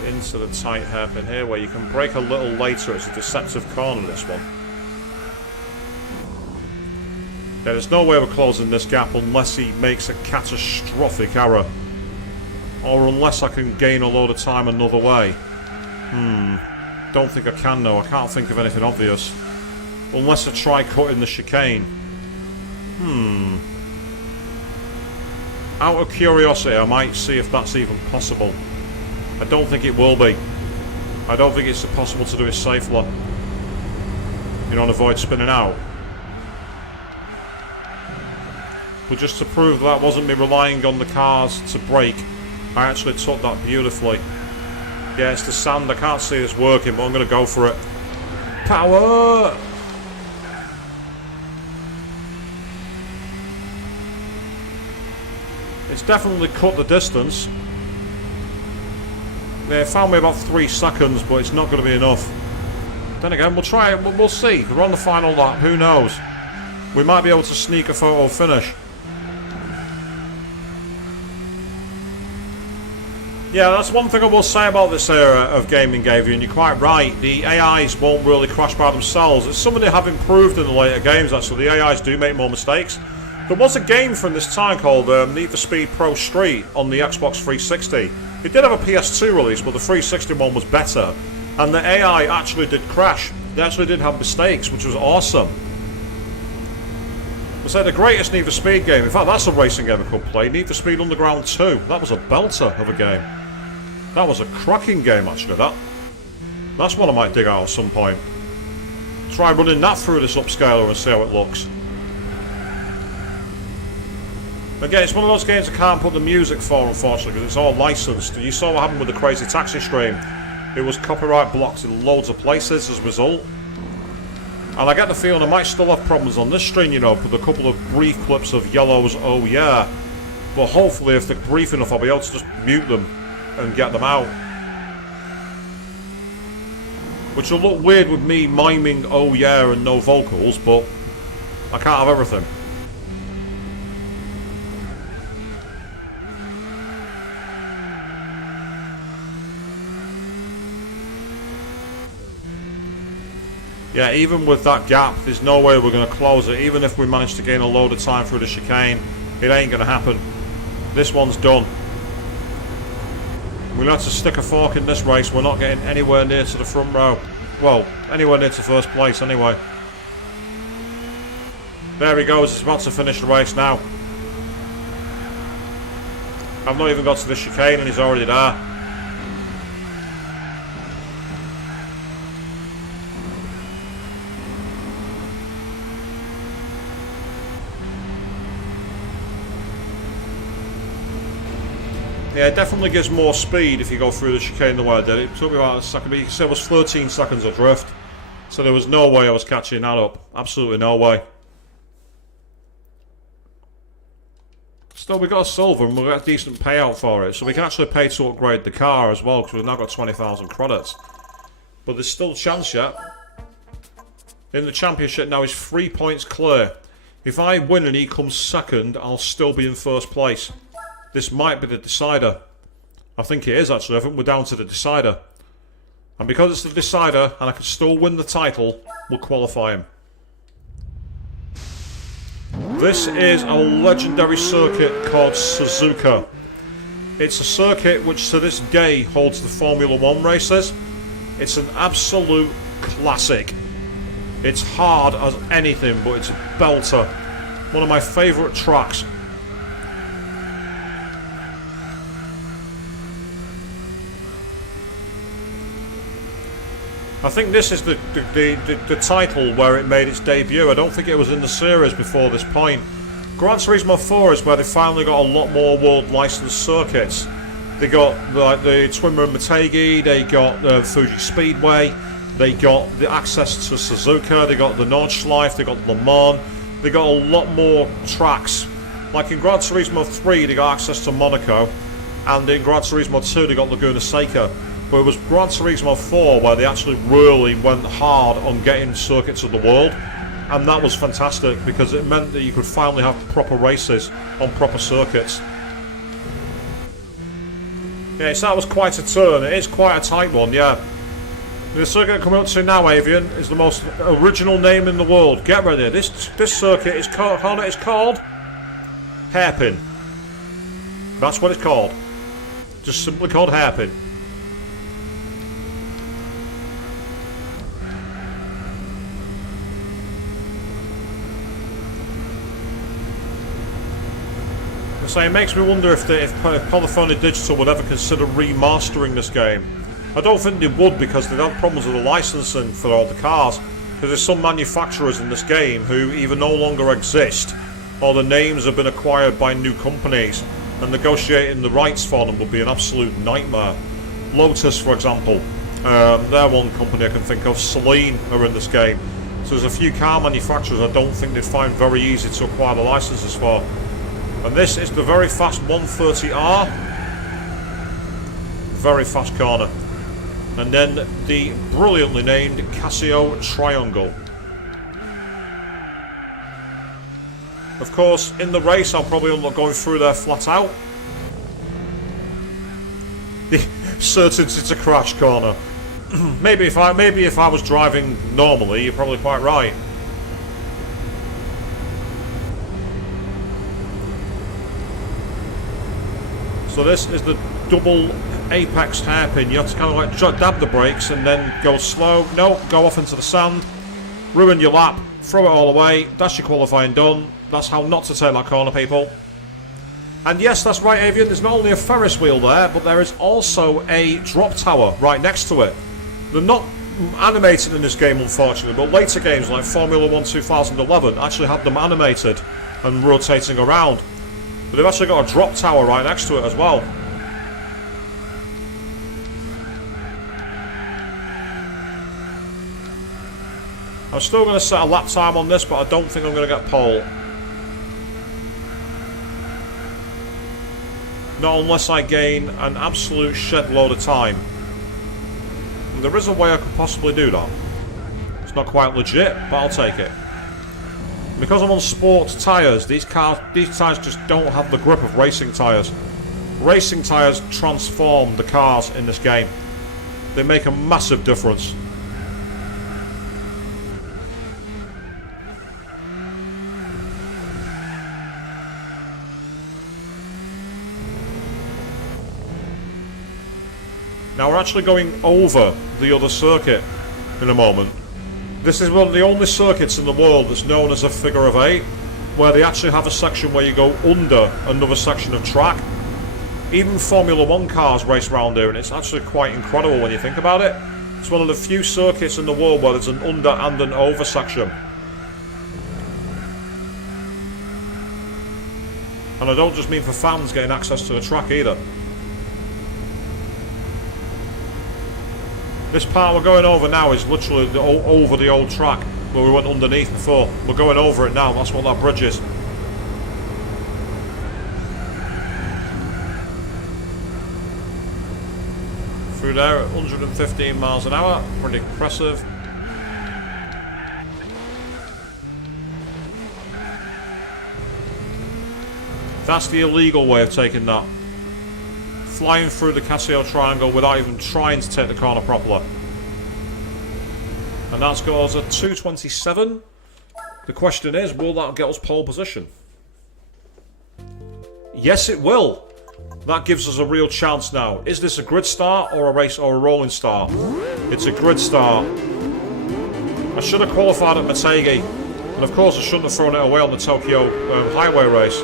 Into the tight hairpin here, where you can brake a little later. It's a deceptive corner, this one. Yeah, there's no way of closing this gap unless he makes a catastrophic error, or unless I can gain a load of time another way. Don't think I can, though. I can't think of anything obvious, unless I try cutting the chicane. Out of curiosity, I might see if that's even possible. I don't think it will be. I don't think it's possible to do it safely. You know, and avoid spinning out. But just to prove that wasn't me relying on the cars to brake, I actually took that beautifully. Yeah, it's the sand. I can't see this working, but I'm going to go for it. Power! It's definitely cut the distance. Yeah, it found me about 3 seconds, but it's not going to be enough. Then again, we'll try it. We'll see. We're on the final lap. Who knows? We might be able to sneak a photo finish. Yeah, that's one thing I will say about this era of gaming, Gavian, and you're quite right. The AIs won't really crash by themselves. It's something they have improved in the later games, actually. The AIs do make more mistakes. There was a game from this time called Need for Speed Pro Street on the Xbox 360. It did have a PS2 release, but the 360 one was better. And the AI actually did crash. They actually did have mistakes, which was awesome. It's like the greatest Need for Speed game. In fact, that's a racing game I could play. Need for Speed Underground 2. That was a belter of a game. That was a cracking game, actually, that. That's one I might dig out at some point. Try running that through this upscaler and see how it looks. Again, it's one of those games I can't put the music for, unfortunately, because it's all licensed. You saw what happened with the Crazy Taxi stream. It was copyright blocked in loads of places as a result. And I get the feeling I might still have problems on this stream, you know, with a couple of brief clips of Yellow's Oh Yeah. But hopefully, if they're brief enough, I'll be able to just mute them and get them out. Which will look weird with me miming Oh Yeah and no vocals, but I can't have everything. Yeah, even with that gap, there's no way we're going to close it. Even if we manage to gain a load of time through the chicane, it ain't going to happen. This one's done. We'll have to stick a fork in this race. We're not getting anywhere near to the front row. Well, anywhere near to first place anyway. There he goes. He's about to finish the race now. I've not even got to the chicane and he's already there. Yeah, it definitely gives more speed if you go through the chicane the way I did. It took me about a second, but you can say it was 13 seconds of drift. So there was no way I was catching that up. Absolutely no way. Still, we got a silver and we got a decent payout for it. So we can actually pay to upgrade the car as well, because we've now got 20,000 credits. But there's still a chance yet. In the championship now is 3 points clear. If I win and he comes second, I'll still be in first place. This might be the decider. I think it is actually. I think we're down to the decider. And because it's the decider and I can still win the title, we'll qualify him. This is a legendary circuit called Suzuka. It's a circuit which to this day holds the Formula 1 races. It's an absolute classic. It's hard as anything, but it's a belter. One of my favourite tracks. I think this is the title where it made its debut. I don't think it was in the series before this point. Gran Turismo 4 is where they finally got a lot more world licensed circuits. They got like the Twinmer and Motegi, they got Fuji Speedway, they got the access to Suzuka, they got the Nordschleife, they got Le Mans, they got a lot more tracks. Like in Gran Turismo 3 they got access to Monaco, and in Gran Turismo 2 they got Laguna Seca. But it was Gran Turismo 4 where they actually really went hard on getting circuits of the world, and that was fantastic because it meant that you could finally have proper races on proper circuits. Yeah, so that was quite a turn. It is quite a tight one, yeah. The circuit coming up to now, Avian, is the most original name in the world. Get ready. This circuit is called Hairpin. That's what it's called. Just simply called Hairpin. So it makes me wonder if Polyphony Digital would ever consider remastering this game. I don't think they would, because they'd have problems with the licensing for all the cars. Because there's some manufacturers in this game who either no longer exist, or the names have been acquired by new companies, and negotiating the rights for them would be an absolute nightmare. Lotus, for example, they're one company I can think of. Celine are in this game. So there's a few car manufacturers I don't think they'd find very easy to acquire the licenses for. And this is the very fast 130R. Very fast corner. And then the brilliantly named Casio Triangle. Of course, in the race I'll probably end up going through there flat out. Certainty to crash corner. maybe if I was driving normally, you're probably quite right. So this is the double apex hairpin. You have to kind of like dab the brakes and then go slow. No, go off into the sand, ruin your lap, throw it all away. That's your qualifying done. That's how not to take that corner, people. And yes, that's right, Avian. There's not only a Ferris wheel there, but there is also a drop tower right next to it. They're not animated in this game, unfortunately, but later games like Formula 1 2011 actually had them animated and rotating around. But they've actually got a drop tower right next to it as well. I'm still going to set a lap time on this, but I don't think I'm going to get pole. Not unless I gain an absolute shed load of time. And there is a way I could possibly do that. It's not quite legit, but I'll take it. Because I'm on sport tyres, these tyres just don't have the grip of racing tyres. Racing tyres transform the cars in this game. They make a massive difference. Now we're actually going over the other circuit in a moment. This is one of the only circuits in the world that's known as a figure of 8, where they actually have a section where you go under another section of track. Even Formula 1 cars race around here, and it's actually quite incredible when you think about it. It's one of the few circuits in the world where there's an under and an over section. And I don't just mean for fans getting access to the track either. This part we're going over now is literally over the old track where we went underneath before. We're going over it now, that's what that bridge is. Through there at 115 miles an hour, pretty impressive. That's the illegal way of taking that. Flying through the Casio triangle without even trying to take the corner properly. And that scores a 2:27. The question is, will that get us pole position? Yes, it will. That gives us a real chance now. Is this a grid start or a race or a rolling start? It's a grid start. I should have qualified at Motegi. And of course I shouldn't have thrown it away on the Tokyo highway race.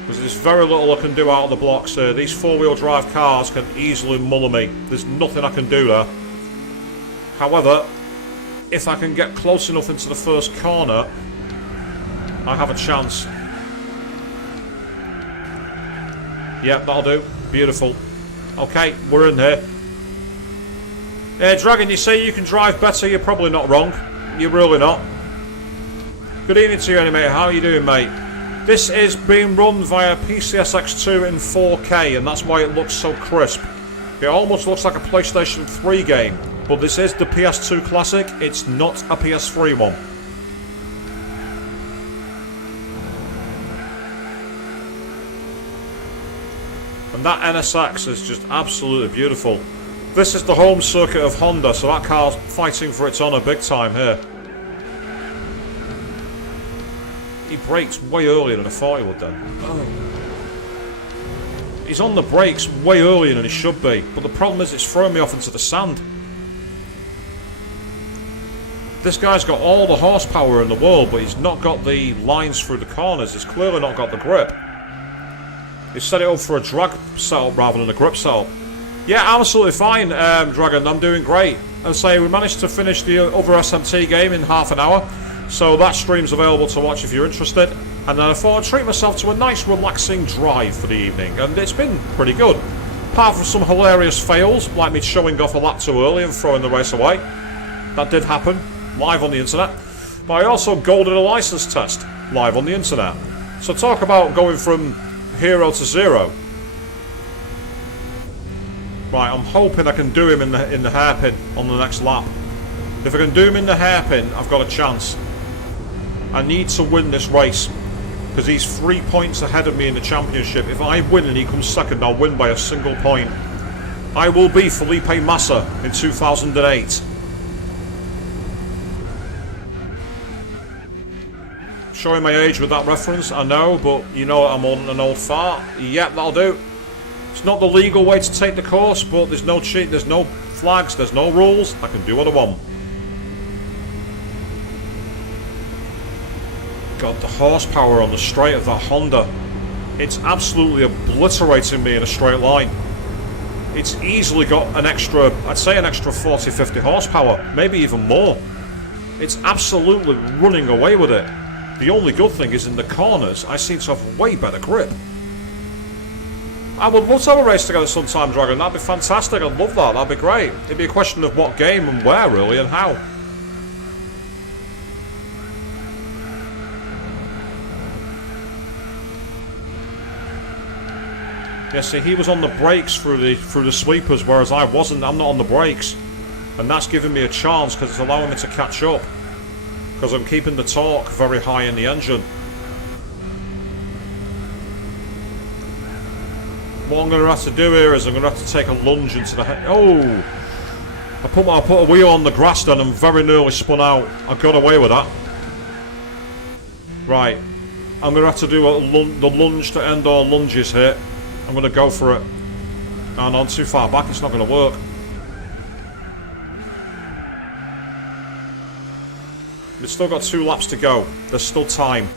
Because there's very little I can do out of the blocks here. These four-wheel drive cars can easily muller me. There's nothing I can do there. However, if I can get close enough into the first corner, I have a chance. Yep, that'll do. Beautiful. Okay, we're in here. Dragon, you say you can drive better? You're probably not wrong. You're really not. Good evening to you, anyway. How are you doing, mate? This is being run via PCSX2 in 4K, and that's why it looks so crisp. It almost looks like a PlayStation 3 game, but this is the PS2 Classic, it's not a PS3 one. And that NSX is just absolutely beautiful. This is the home circuit of Honda, so that car's fighting for its honour big time here. He brakes way earlier than I thought he would then. Oh. He's on the brakes way earlier than he should be, but the problem is it's throwing me off into the sand. This guy's got all the horsepower in the world, but he's not got the lines through the corners. He's clearly not got the grip. He's set it up for a drag setup rather than a grip setup. Yeah, I'm absolutely fine, Dragon. I'm doing great. And say we managed to finish the other SMT game in half an hour. So that stream's available to watch if you're interested. And then I thought I'd treat myself to a nice relaxing drive for the evening. And it's been pretty good. Apart from some hilarious fails, like me showing off a lap too early and throwing the race away. That did happen, live on the internet. But I also golded a license test, live on the internet. So talk about going from hero to zero. Right, I'm hoping I can do him in the hairpin on the next lap. If I can do him in the hairpin, I've got a chance. I need to win this race, because he's 3 points ahead of me in the championship. If I win and he comes second, I'll win by a single point. I will be Felipe Massa in 2008. Showing my age with that reference, I know, but you know I'm on an old fart. Yep, that'll do. It's not the legal way to take the course, but there's no cheat, there's no flags, there's no rules. I can do what I want. God, the horsepower on the straight of that Honda. It's absolutely obliterating me in a straight line. It's easily got an extra, I'd say an extra 40-50 horsepower, maybe even more. It's absolutely running away with it. The only good thing is in the corners, I seem to have way better grip. I would love to have a race together sometime, Dragon. That'd be fantastic. I'd love that. That'd be great. It'd be a question of what game and where, really, and how. Yeah, see, he was on the brakes through the sweepers, whereas I wasn't. I'm not on the brakes. And that's giving me a chance because it's allowing me to catch up. Because I'm keeping the torque very high in the engine. What I'm going to have to do here is I'm going to have to take a lunge into the head. Oh! I put a wheel on the grass then and very nearly spun out. I got away with that. Right. I'm going to have to do the lunge to end all lunges here. I'm going to go for it. And on too far back, it's not going to work. We've still got 2 laps to go. There's still time.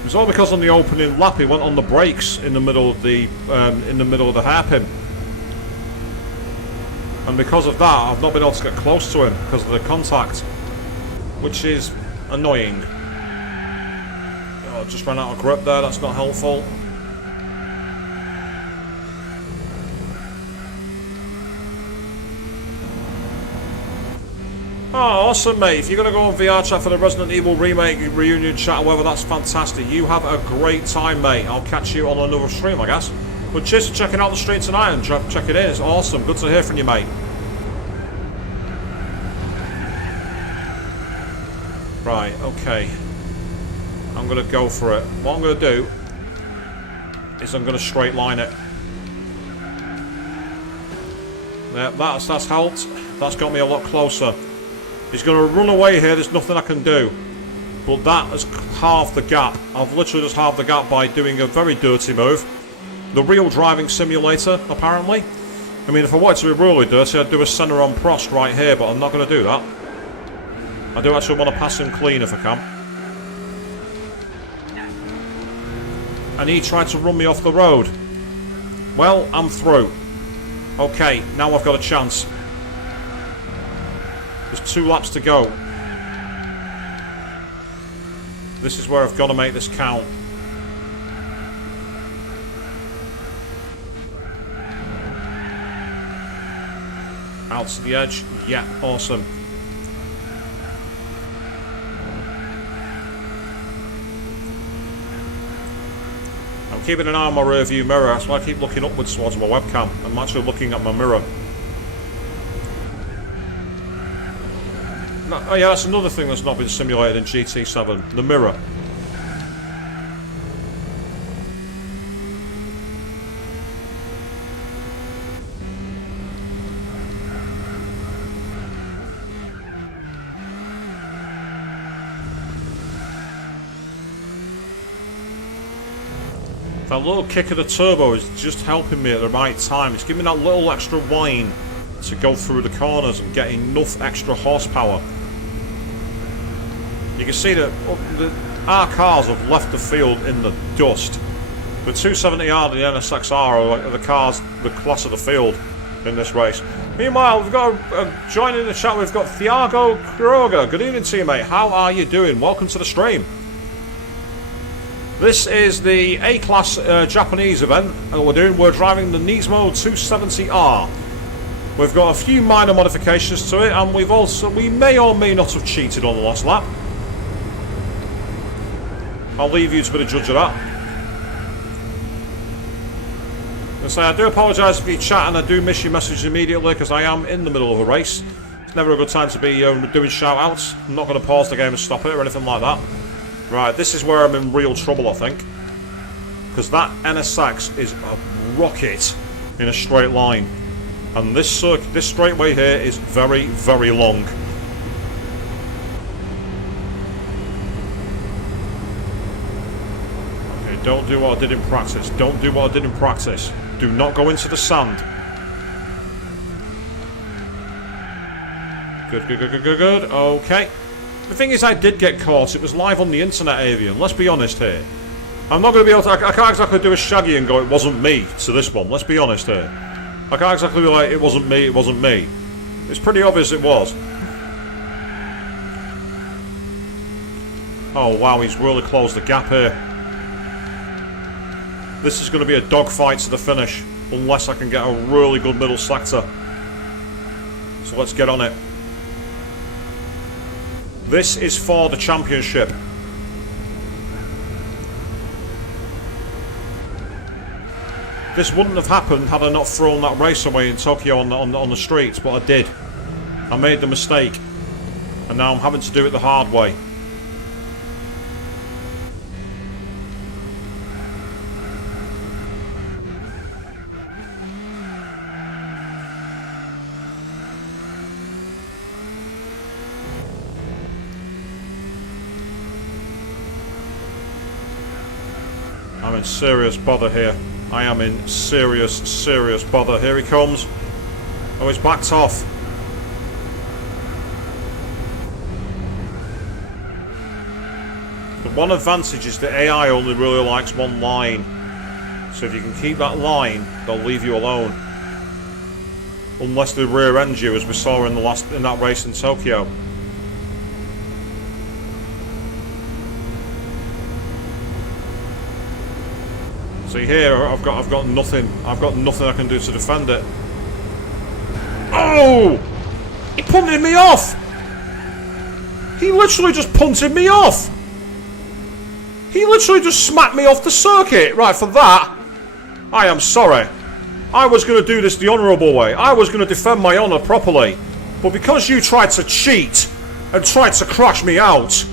It was all because on the opening lap he went on the brakes in the middle of the hairpin, and because of that I've not been able to get close to him because of the contact, which is annoying. Oh, I just ran out of grip there. That's not helpful. Oh, awesome, mate. If you're going to go on VR chat for the Resident Evil Remake reunion chat or whatever, that's fantastic. You have a great time, mate. I'll catch you on another stream, I guess. But cheers for checking out the stream tonight and check it in. It's awesome. Good to hear from you, mate. Right, okay. I'm going to go for it. What I'm going to do is I'm going to straight line it. Yeah, that's helped. That's got me a lot closer. He's going to run away here, there's nothing I can do. But that has halved the gap. I've literally just halved the gap by doing a very dirty move. The real driving simulator, apparently. I mean, if I wanted to be really dirty, I'd do a centre on Prost right here, but I'm not going to do that. I do actually want to pass him clean if I can. And he tried to run me off the road. Well, I'm through. Okay, now I've got a chance. There's 2 laps to go. This is where I've got to make this count. Out to the edge. Yeah, awesome. I'm keeping an eye on my rear view mirror. That's why I keep looking upwards towards my webcam. I'm actually looking at my mirror. No, oh yeah, that's another thing that's not been simulated in GT7. The mirror. That little kick of the turbo is just helping me at the right time. It's giving me that little extra whine to go through the corners and get enough extra horsepower. You can see that our cars have left the field in the dust. The 270R and the NSXR are the cars, the class of the field in this race. Meanwhile, we've got joining the chat, we've got Thiago Kroger. Good evening to you, mate. How are you doing? Welcome to the stream. This is the A-Class Japanese event that we're doing. We're driving the Nismo 270R. We've got a few minor modifications to it, and we may or may not have cheated on the last lap. I'll leave you to be the judge of that. I do apologise for your chat, and I do miss your message immediately because I am in the middle of a race. It's never a good time to be doing shout-outs. I'm not going to pause the game and stop it or anything like that. Right, this is where I'm in real trouble, I think. Because that NSX is a rocket in a straight line. And this straightaway here is very, very long. Okay, don't do what I did in practice. Don't do what I did in practice. Do not go into the sand. Good, good, good, good, good, good. Okay. The thing is, I did get caught. It was live on the internet, Avian. Let's be honest here. I'm not going to be able to... I can't exactly do a Shaggy and go, it wasn't me, to this one. Let's be honest here. I can't exactly be like, it wasn't me, it wasn't me. It's pretty obvious it was. Oh wow, he's really closed the gap here. This is going to be a dogfight to the finish, unless I can get a really good middle sector. So let's get on it. This is for the championship. This wouldn't have happened had I not thrown that race away in Tokyo on the streets, but I did. I made the mistake. And now I'm having to do it the hard way. I'm in serious bother here. I am in serious bother. Here he comes. Oh, he's backed off. The one advantage is the AI only really likes one line. So if you can keep that line, they'll leave you alone. Unless they rear end you, as we saw in that race in Tokyo. See here, I've got nothing. I've got nothing I can do to defend it. Oh! He punted me off! He literally just punted me off! He literally just smacked me off the circuit! Right, for that, I am sorry. I was going to do this the honourable way. I was going to defend my honour properly. But because you tried to cheat and tried to crash me out,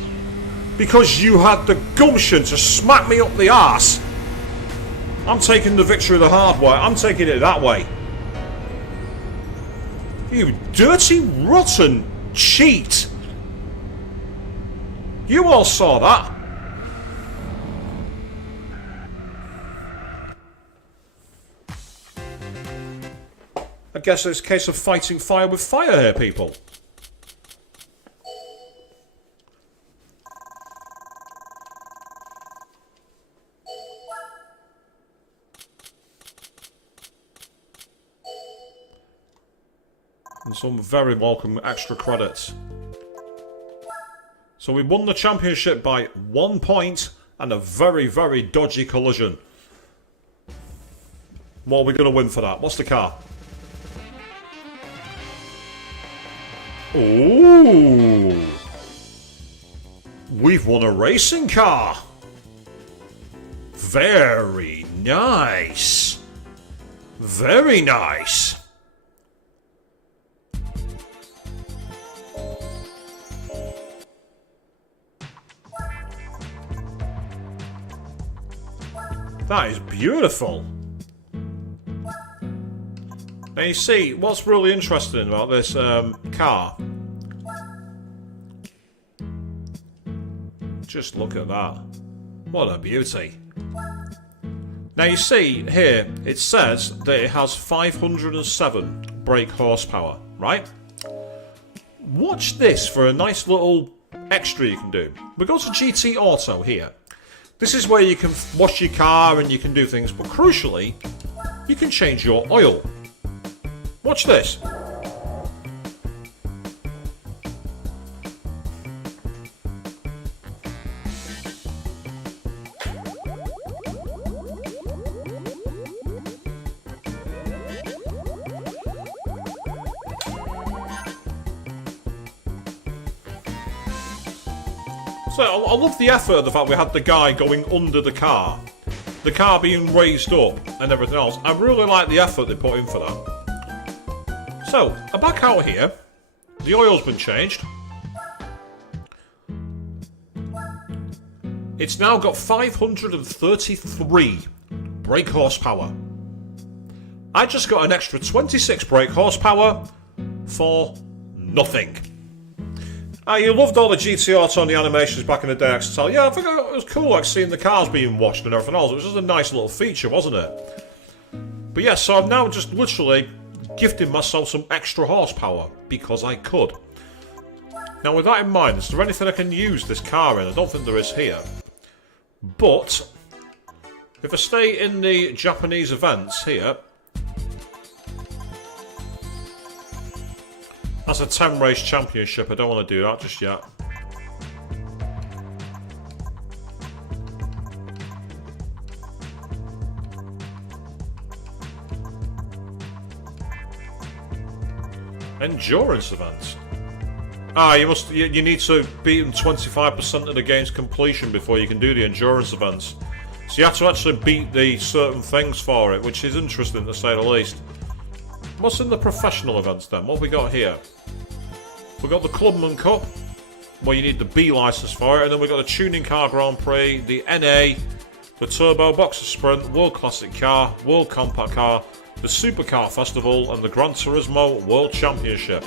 because you had the gumption to smack me up the arse, I'm taking the victory the hard way. I'm taking it that way. You dirty, rotten cheat. You all saw that. I guess it's a case of fighting fire with fire here, people. And some very welcome extra credits. So we won the championship by 1 point and a very, very dodgy collision. What are we going to win for that? What's the car? Ooh! We've won a racing car! Very nice! Very nice! That is beautiful. Now you see, what's really interesting about this car, just look at that. What a beauty. Now you see here, it says that it has 507 brake horsepower, right? Watch this for a nice little extra you can do. We go to GT Auto here. This is where you can wash your car and you can do things, but crucially, you can change your oil. Watch this. So I love the effort of the fact we had the guy going under the car being raised up and everything else. I really like the effort they put in for that. So, I'm back out here. The oil's been changed. It's now got 533 brake horsepower. I just got an extra 26 brake horsepower for nothing. You loved all the GT Auto and the animations back in the day, I can tell. Yeah, I think it was cool, like seeing the cars being washed and everything else. It was just a nice little feature, wasn't it? But yeah, so I'm now just literally gifting myself some extra horsepower because I could. Now, with that in mind, is there anything I can use this car in? I don't think there is here. But if I stay in the Japanese events here, that's a 10 race championship. I don't want to do that just yet. Endurance events. Ah, you need to beat 25% of the game's completion before you can do the endurance events. So you have to actually beat the certain things for it, which is interesting to say the least. What's in the professional events then? What have we got here? We've got the Clubman Cup, where you need the B license for it, and then we've got the Tuning Car Grand Prix, the NA, the Turbo Boxer Sprint, World Classic Car, World Compact Car, the Supercar Festival, and the Gran Turismo World Championship.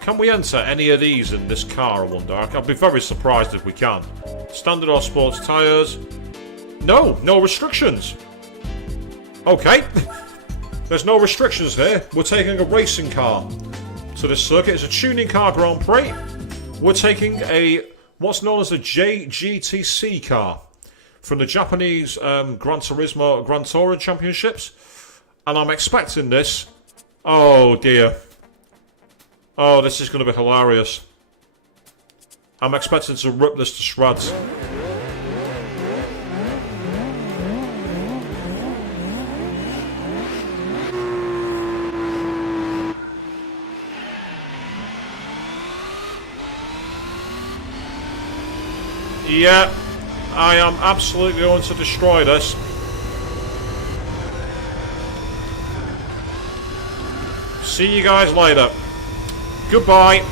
Can we enter any of these in this car, I wonder? I'd be very surprised if we can. Standard or sports tyres? No restrictions. Okay. There's no restrictions here. We're taking a racing car to this circuit. It's a Tuning Car Grand Prix. We're taking what's known as a JGTC car from the Japanese Gran Turismo Gran Touring Championships. And I'm expecting this. Oh dear. Oh, this is going to be hilarious. I'm expecting to rip this to shreds. Yeah, I am absolutely going to destroy this. See you guys later. Goodbye.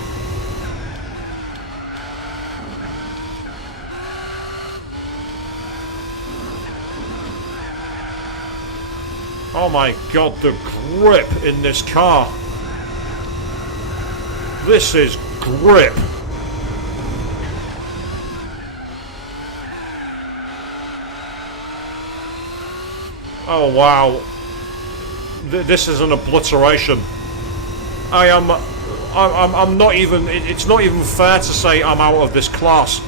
Oh my god, the grip in this car. This is grip. Oh wow. This is an obliteration. I'm not even, it's not even fair to say I'm out of this class.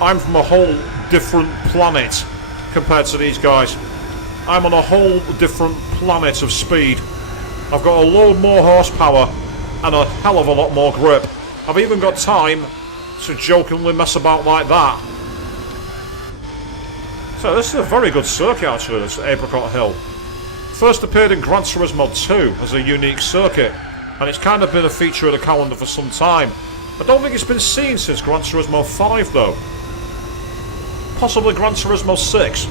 I'm from a whole different planet compared to these guys. I'm on a whole different planet of speed. I've got a load more horsepower and a hell of a lot more grip. I've even got time to jokingly mess about like that. So this is a very good circuit actually, this Apricot Hill. First appeared in Gran Turismo 2 as a unique circuit, and it's kind of been a feature of the calendar for some time. I don't think it's been seen since Gran Turismo 5 though. Possibly Gran Turismo 6.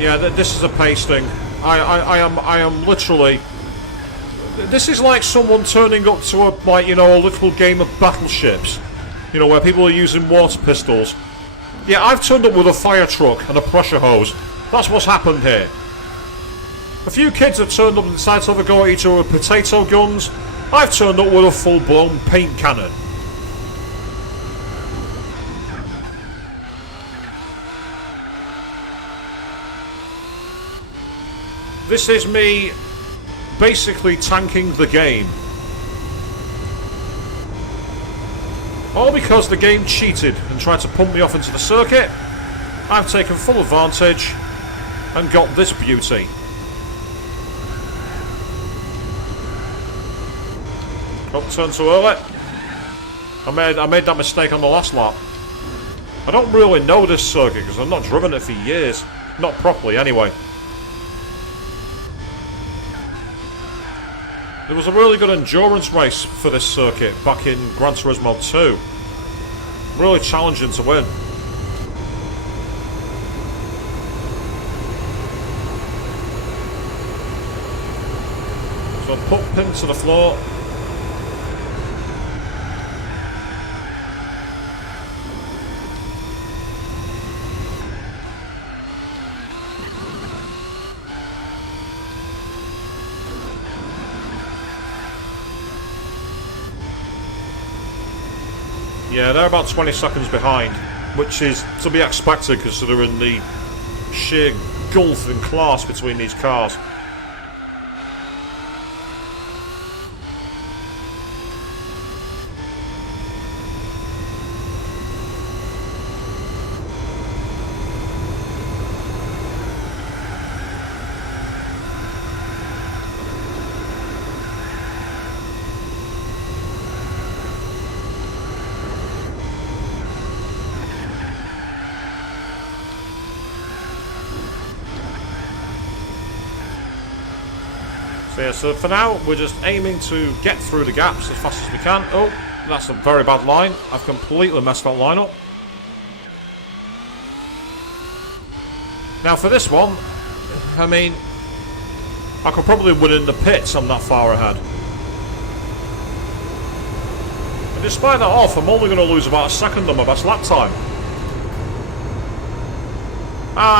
Yeah, this is a pace thing. I am literally... This is like someone turning up to a little game of battleships. You know, where people are using water pistols. Yeah, I've turned up with a fire truck and a pressure hose. That's what's happened here. A few kids have turned up and decided to have a go at each other with potato guns. I've turned up with a full-blown paint cannon. This is me basically tanking the game. All because the game cheated and tried to pump me off into the circuit. I've taken full advantage and got this beauty. Oh, turned too early. I made that mistake on the last lap. I don't really know this circuit because I've not driven it for years. Not properly anyway. There was a really good endurance race for this circuit back in Gran Turismo 2. Really challenging to win. So put pin to the floor. Yeah, they're about 20 seconds behind, which is to be expected considering the sheer gulf in class between these cars. So, yeah, so for now, we're just aiming to get through the gaps as fast as we can. Oh, that's a very bad line. I've completely messed that line up. Now for this one, I mean, I could probably win in the pits. I'm that far ahead. And despite that off, I'm only going to lose about a second on my best lap time.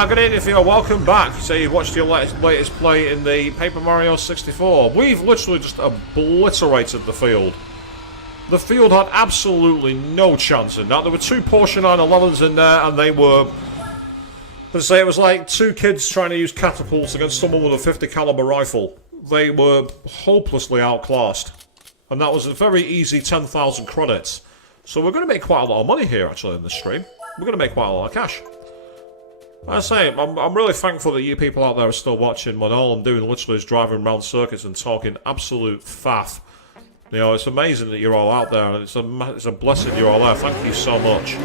Good evening, Theo. Welcome back. So you watched your latest play in the Paper Mario 64. We've literally just obliterated the field. The field had absolutely no chance in that. There were two Porsche 911s in there, and they were... Let's say it was like two kids trying to use catapults against someone with a 50 caliber rifle. They were hopelessly outclassed. And that was a very easy 10,000 credits. So we're going to make quite a lot of money here, actually, in this stream. We're going to make quite a lot of cash. I say, I'm really thankful that you people out there are still watching when all I'm doing literally is driving around circuits and talking absolute faff. You know, it's amazing that you're all out there, and it's a blessing you're all there. Thank you so much.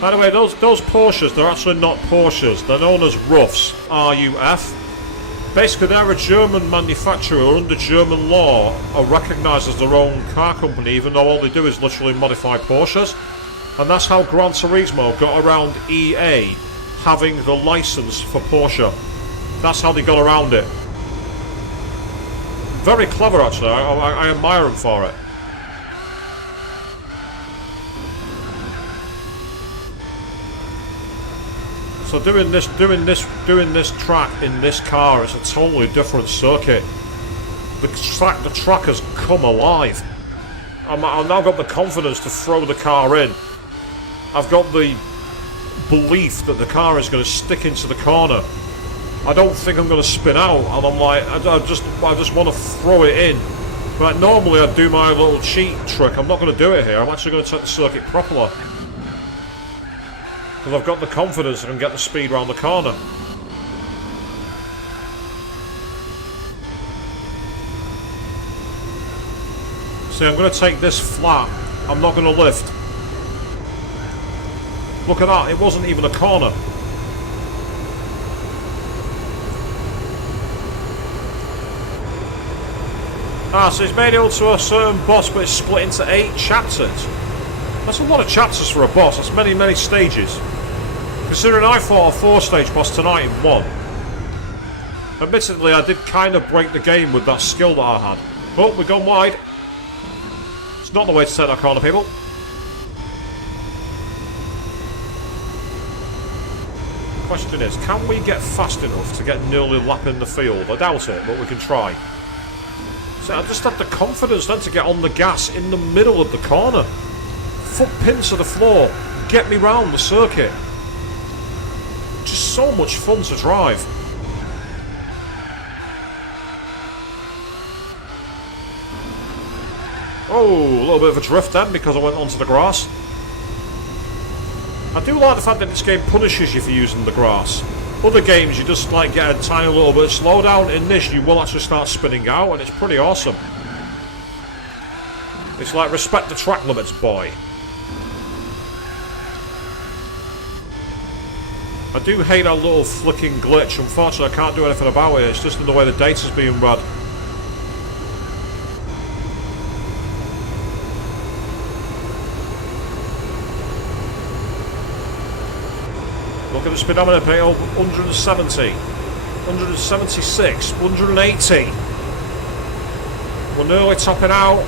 By the way, those Porsches, they're actually not Porsches. They're known as RUFs, R-U-F. Basically, they're a German manufacturer who, under German law, are recognised as their own car company, even though all they do is literally modify Porsches. And that's how Gran Turismo got around EA having the licence for Porsche. That's how they got around it. Very clever, actually. I admire them for it. So doing this track in this car is a totally different circuit. The track has come alive. I've now got the confidence to throw the car in. I've got the belief that the car is going to stick into the corner. I don't think I'm going to spin out, and I'm like, I just want to throw it in. But normally I'd do my little cheat trick. I'm not going to do it here. I'm actually going to take the circuit properly. Because I've got the confidence I can get the speed around the corner. See, I'm going to take this flat. I'm not going to lift. Look at that, it wasn't even a corner. So it's made it to a certain boss, but it's split into 8 chapters. That's a lot of chapters for a boss. That's many, many stages. Considering I fought a 4-stage boss tonight in 1. Admittedly, I did kind of break the game with that skill that I had. Oh, we've gone wide. It's not the way to take that corner, people. Question is, can we get fast enough to get nearly lapping the field? I doubt it, but we can try. So I just had the confidence then to get on the gas in the middle of the corner. Foot pin to the floor. Get me round the circuit. Just so much fun to drive. Oh, a little bit of a drift then because I went onto the grass. I do like the fact that this game punishes you for using the grass. Other games you just like get a tiny little bit of slowdown. In this you will actually start spinning out, and it's pretty awesome. It's like respect the track limits, boy. I do hate that little flicking glitch. Unfortunately I can't do anything about it. It's just in the way the data's being read. Look at the speedometer, people. 170, 176, 180. We're nearly topping out.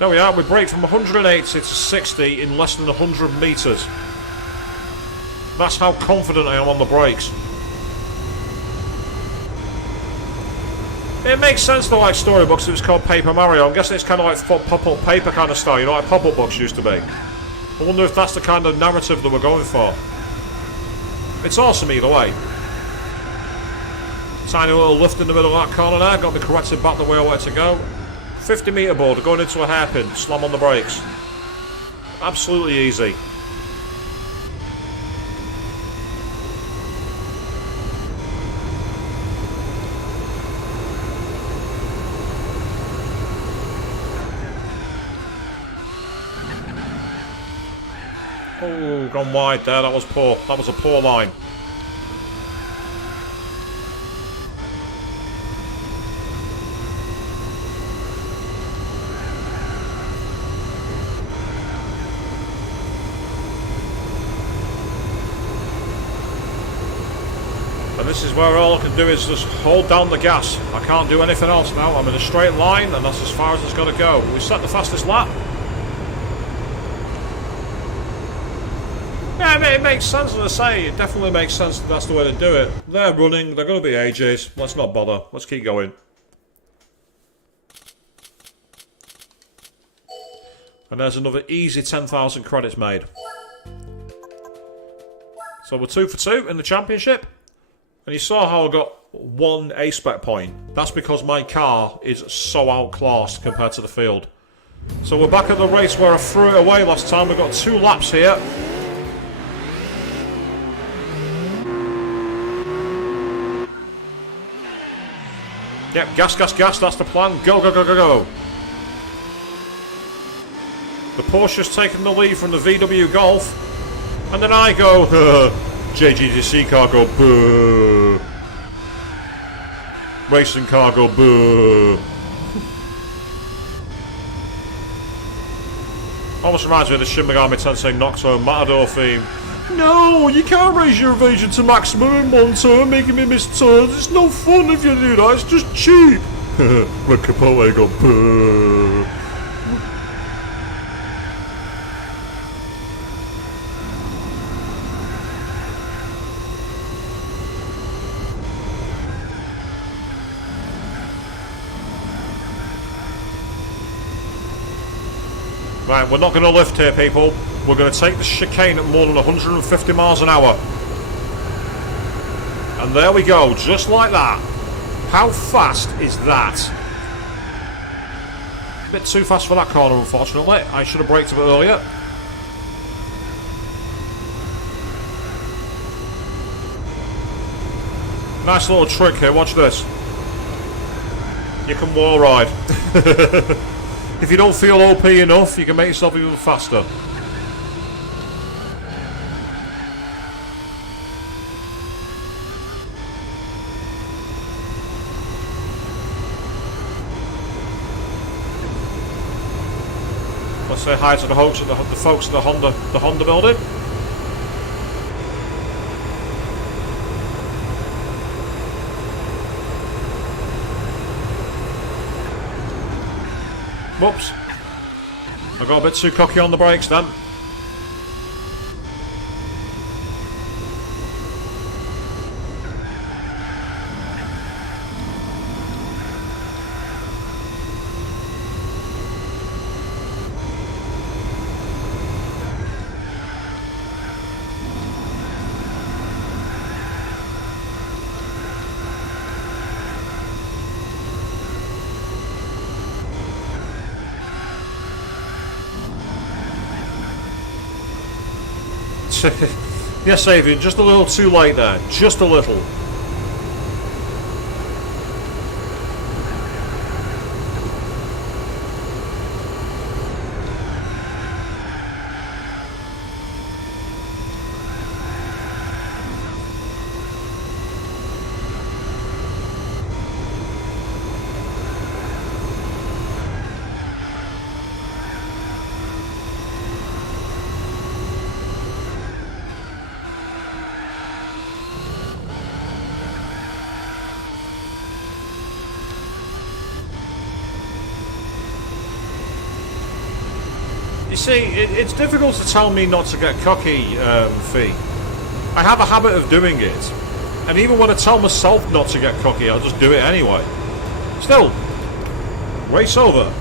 There we are, we break from 180 to 60 in less than 100 metres. That's how confident I am on the brakes. It makes sense though, like storybooks, it was called Paper Mario. I'm guessing it's kind of like pop-up paper kind of style, you know, like pop-up books used to be. I wonder if that's the kind of narrative that we're going for. It's awesome either way. Tiny little lift in the middle of that corner there, got me corrected back the way I wanted to go. 50 metre board, going into a hairpin, slam on the brakes. Absolutely easy. Oh, gone wide there. That was poor. That was a poor line. And this is where all I can do is just hold down the gas. I can't do anything else now. I'm in a straight line, and that's as far as it's going to go. We set the fastest lap. Yeah, it makes sense, as I say. It definitely makes sense that that's the way to do it. They're running. They're going to be ages. Let's not bother. Let's keep going. And there's another easy 10,000 credits made. So we're 2 for 2 in the championship. And you saw how I got 1 A-spec point. That's because my car is so outclassed compared to the field. So we're back at the race where I threw it away last time. We've got 2 laps here. Yep, gas, gas, gas. That's the plan. Go, go, go, go, go. The Porsche's taken the lead from the VW Golf. And then I go... JGDC car go boo. Racing car go boo. Almost reminds me of the Shin Megami Tensei Nocturne Matador theme. No, you can't raise your evasion to maximum in one turn, making me miss turns. It's no fun if you do that, it's just cheap. Red Capote go boo. Right, we're not going to lift here, people. We're going to take the chicane at more than 150 miles an hour. And there we go, just like that. How fast is that? A bit too fast for that corner, unfortunately. I should have braked a bit earlier. Nice little trick here, watch this. You can wall ride. If you don't feel OP enough, you can make yourself even faster. Let's say hi to the folks at the Honda building. Whoops. I got a bit too cocky on the brakes then. Yes, Avian, just a little too late there. Just a little. You see, it's difficult to tell me not to get cocky, Fee. I have a habit of doing it. And even when I tell myself not to get cocky, I'll just do it anyway. Still, race over.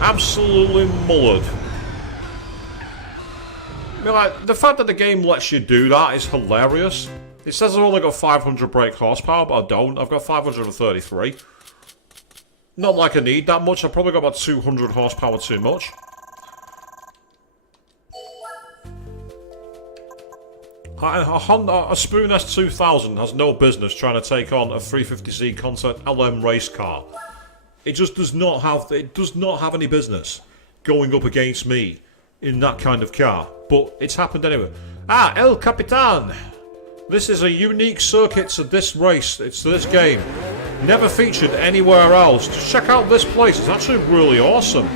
Absolutely mullered. I mean, like, the fact that the game lets you do that is hilarious. It says I've only got 500 brake horsepower, but I don't. I've got 533. Not like I need that much. I've probably got about 200 horsepower too much. A Spoon S2000 has no business trying to take on a 350Z concept LM race car. It just does not have. It does not have any business going up against me in that kind of car. But it's happened anyway. Ah, El Capitan! This is a unique circuit to this race. It's to this game. Never featured anywhere else. Just check out this place. It's actually really awesome.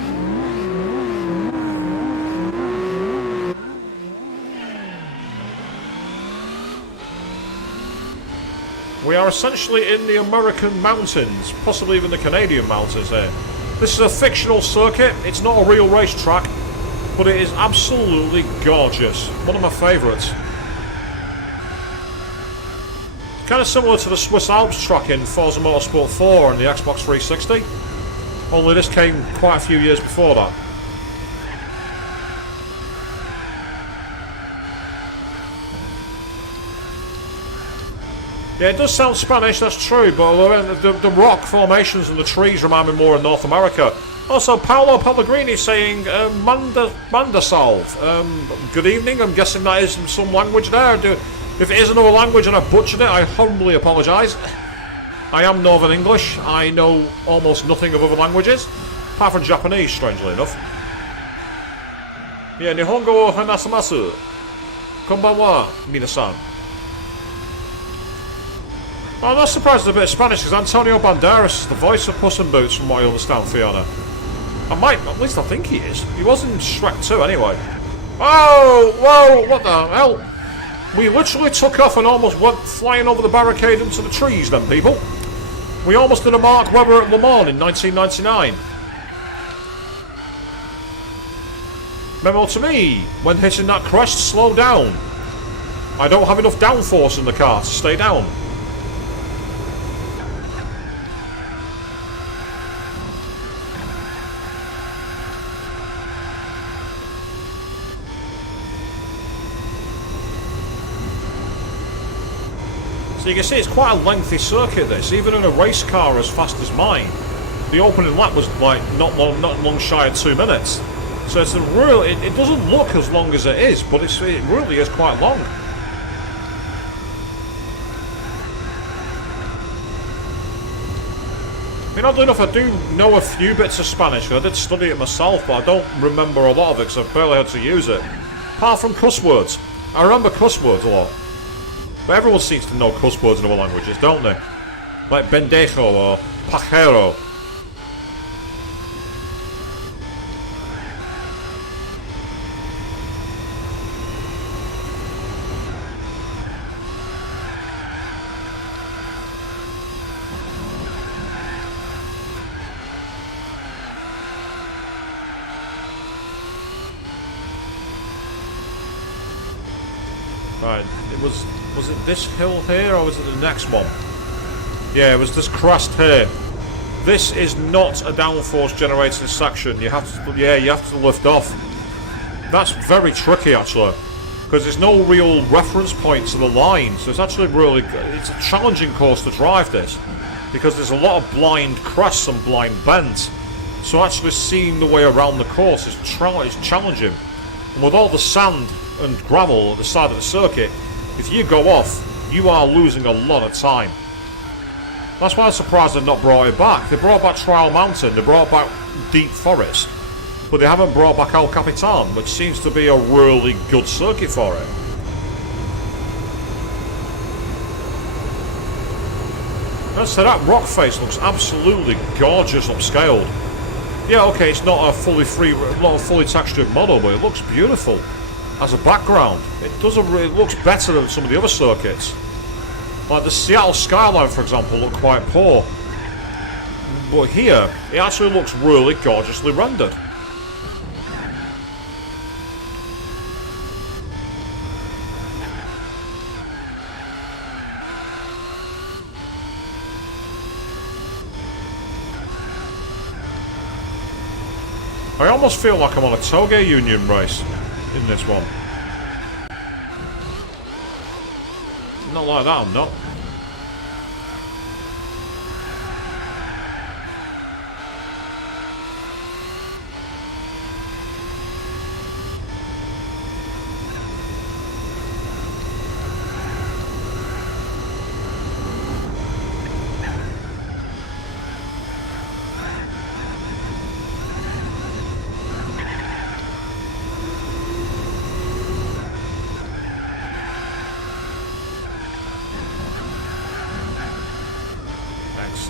We are essentially in the American mountains, possibly even the Canadian mountains there. This is a fictional circuit. It's not a real racetrack, but it is absolutely gorgeous. One of my favourites. Kind of similar to the Swiss Alps track in Forza Motorsport 4 and the Xbox 360. Only this came quite a few years before that. Yeah, it does sound Spanish, that's true, but the rock formations and the trees remind me more of North America. Also, Paolo Pellegrini saying, Manda Salve. Good evening, I'm guessing that is some language there. If it is another language and I butchered it, I humbly apologise. I am Northern English, I know almost nothing of other languages, apart from Japanese, strangely enough. Yeah, Nihongo o hanasamasu. Konbanwa, minasan. Well, I'm not surprised there's a bit of Spanish, because Antonio Banderas is the voice of Puss in Boots, from what I understand, Fiona. At least I think he is. He was in Shrek 2 anyway. Whoa, whoa, what the hell? We literally took off and almost went flying over the barricade into the trees then, people. We almost did a Mark Webber at Le Mans in 1999. Memo to me, when hitting that crest, slow down. I don't have enough downforce in the car to stay down. So you can see it's quite a lengthy circuit this, even in a race car as fast as mine. The opening lap was like not long shy of 2 minutes. So it's a real, it doesn't look as long as it is, but it really is quite long. I mean, oddly enough, I do know a few bits of Spanish. I did study it myself, but I don't remember a lot of it because I've barely had to use it. Apart from cuss words. I remember cuss words a lot. But everyone seems to know cuss words in other languages, don't they? Like bendejo or pajero. Right, was it this hill here or was it the next one? Yeah, it was this crest here. This is not a downforce generating section. You have to lift off. That's very tricky actually, because there's no real reference point to the line. So it's actually it's a challenging course to drive this, because there's a lot of blind crests and blind bends. So actually seeing the way around the course is challenging. And with all the sand and gravel at the side of the circuit, if you go off, you are losing a lot of time. That's why I'm surprised they've not brought it back. They brought back Trial Mountain, they brought back Deep Forest, but they haven't brought back El Capitan, which seems to be a really good circuit for it. As to that rock face looks absolutely gorgeous upscaled. Yeah, okay, it's not a fully textured model, but it looks beautiful as a background. It looks better than some of the other circuits. Like the Seattle skyline, for example, looked quite poor. But here, it actually looks really gorgeously rendered. I almost feel like I'm on a Toge Union race in this one. Not like that, I'm not.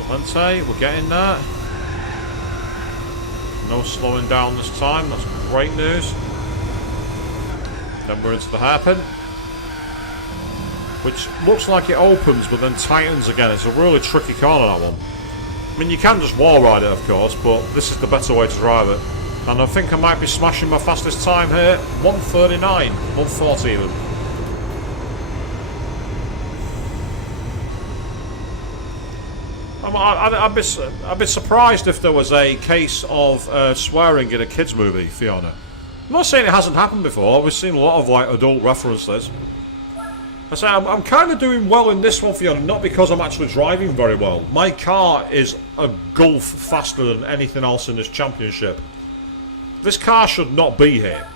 Excelente, we're getting there. No slowing down this time, that's great news. Then we're into the hairpin, which looks like it opens but then tightens again. It's a really tricky corner, that one. I mean, you can just wall ride it, of course, but this is the better way to drive it. And I think I might be smashing my fastest time here. 1:39, 1:40 even. I'd be surprised if there was a case of swearing in a kids movie, Fiona. I'm not saying it hasn't happened before. We've seen a lot of like adult references. I say I'm kind of doing well in this one, Fiona, not because I'm actually driving very well. My car is a gulf faster than anything else in this championship. This car should not be here.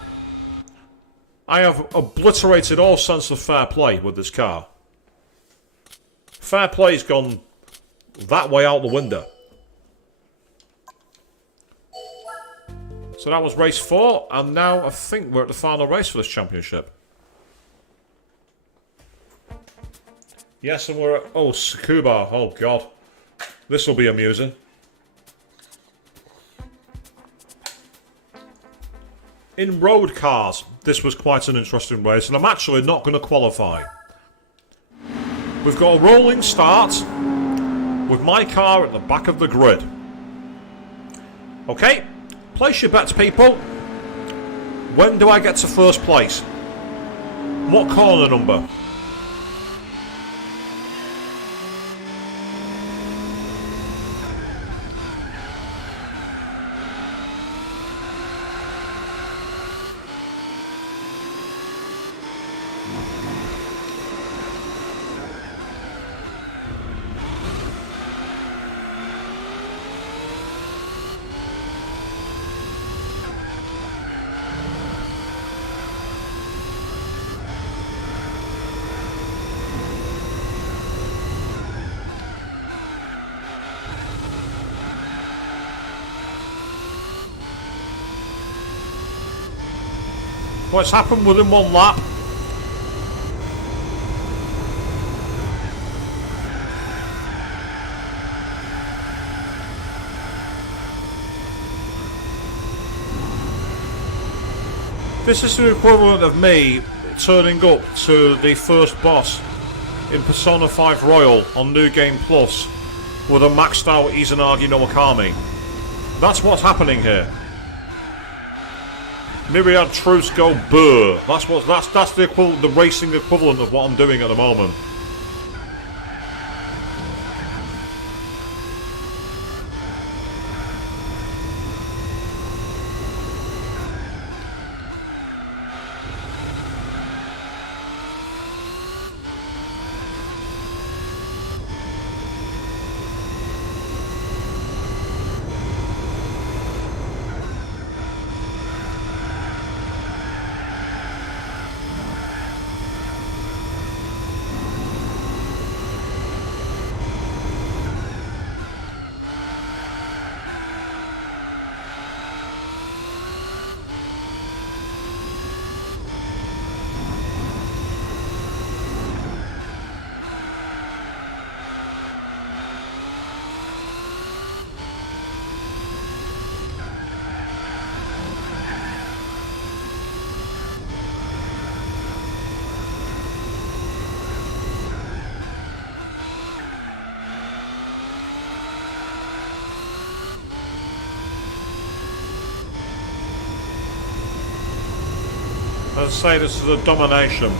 I have obliterated all sense of fair play with this car. Fair play's gone that way out the window. So that was race 4, and now I think we're at the final race for this championship. Yes, and we're at... Oh, Suzuka. Oh, God. This will be amusing. In road cars, this was quite an interesting race, and I'm actually not going to qualify. We've got a rolling start with my car at the back of the grid. Okay, place your bets, people. When do I get to first place? What corner number? What's happened within one lap? This is the equivalent of me turning up to the first boss in Persona 5 Royal on New Game Plus with a maxed out Izanagi no Akami. That's what's happening here. Myriad Truce go burr. That's the equivalent, the racing equivalent of what I'm doing at the moment. As I say, this is a domination.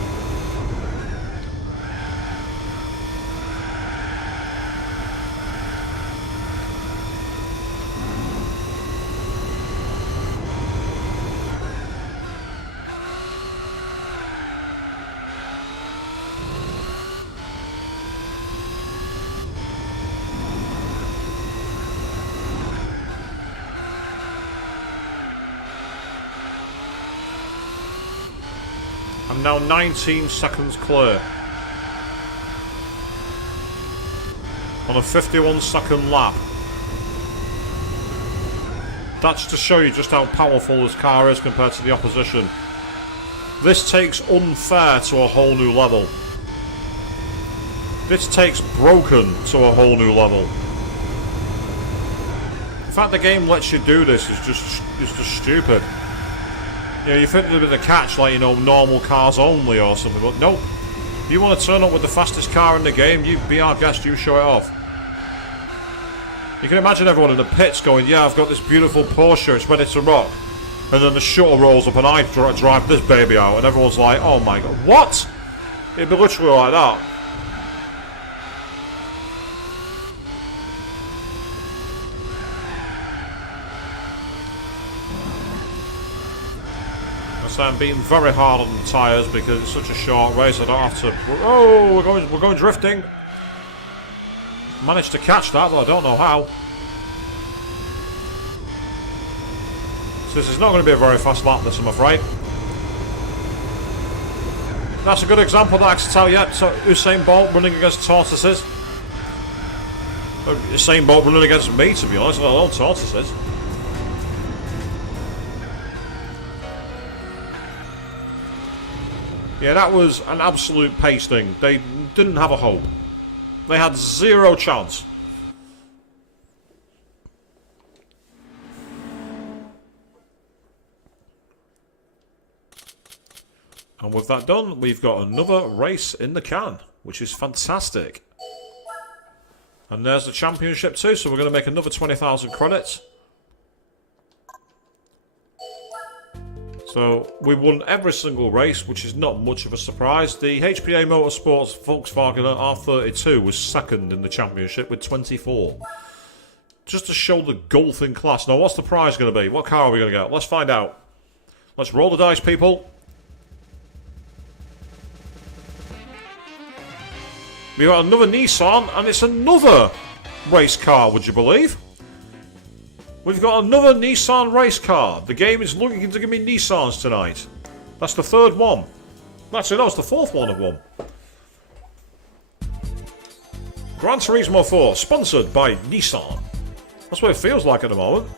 I'm now 19 seconds clear. On a 51-second lap. That's to show you just how powerful this car is compared to the opposition. This takes unfair to a whole new level. This takes broken to a whole new level. The fact the game lets you do this is just stupid. You know, you think there'd be the catch, like, you know, normal cars only or something, but nope. If you want to turn up with the fastest car in the game, you be our guest, you show it off. You can imagine everyone in the pits going, yeah, I've got this beautiful Porsche, it's ready to rock. And then the shuttle rolls up and I drive this baby out, and everyone's like, oh my god, what? It'd be literally like that. So I'm being very hard on the tyres because it's such a short race. I don't have to. Oh, we're going drifting. Managed to catch that, but I don't know how. So this is not going to be a very fast lap, this, I'm afraid. That's a good example that I can tell you. So Usain Bolt running against tortoises. Usain Bolt running against me, to be honest. I don't know tortoises. Yeah, that was an absolute pasting. They didn't have a hope. They had zero chance. And with that done, we've got another race in the can, which is fantastic. And there's the championship too, so we're going to make another 20,000 credits. So we won every single race, which is not much of a surprise. The HPA Motorsports Volkswagen R32 was second in the championship with 24. Just to show the gulf in class. Now, what's the prize going to be? What car are we going to get? Let's find out. Let's roll the dice, people. We got another Nissan, and it's another race car, would you believe? We've got another Nissan race car. The game is looking to give me Nissans tonight. That's the third one. Actually, no, it's the fourth one I've won. Gran Turismo 4, sponsored by Nissan. That's what it feels like at the moment.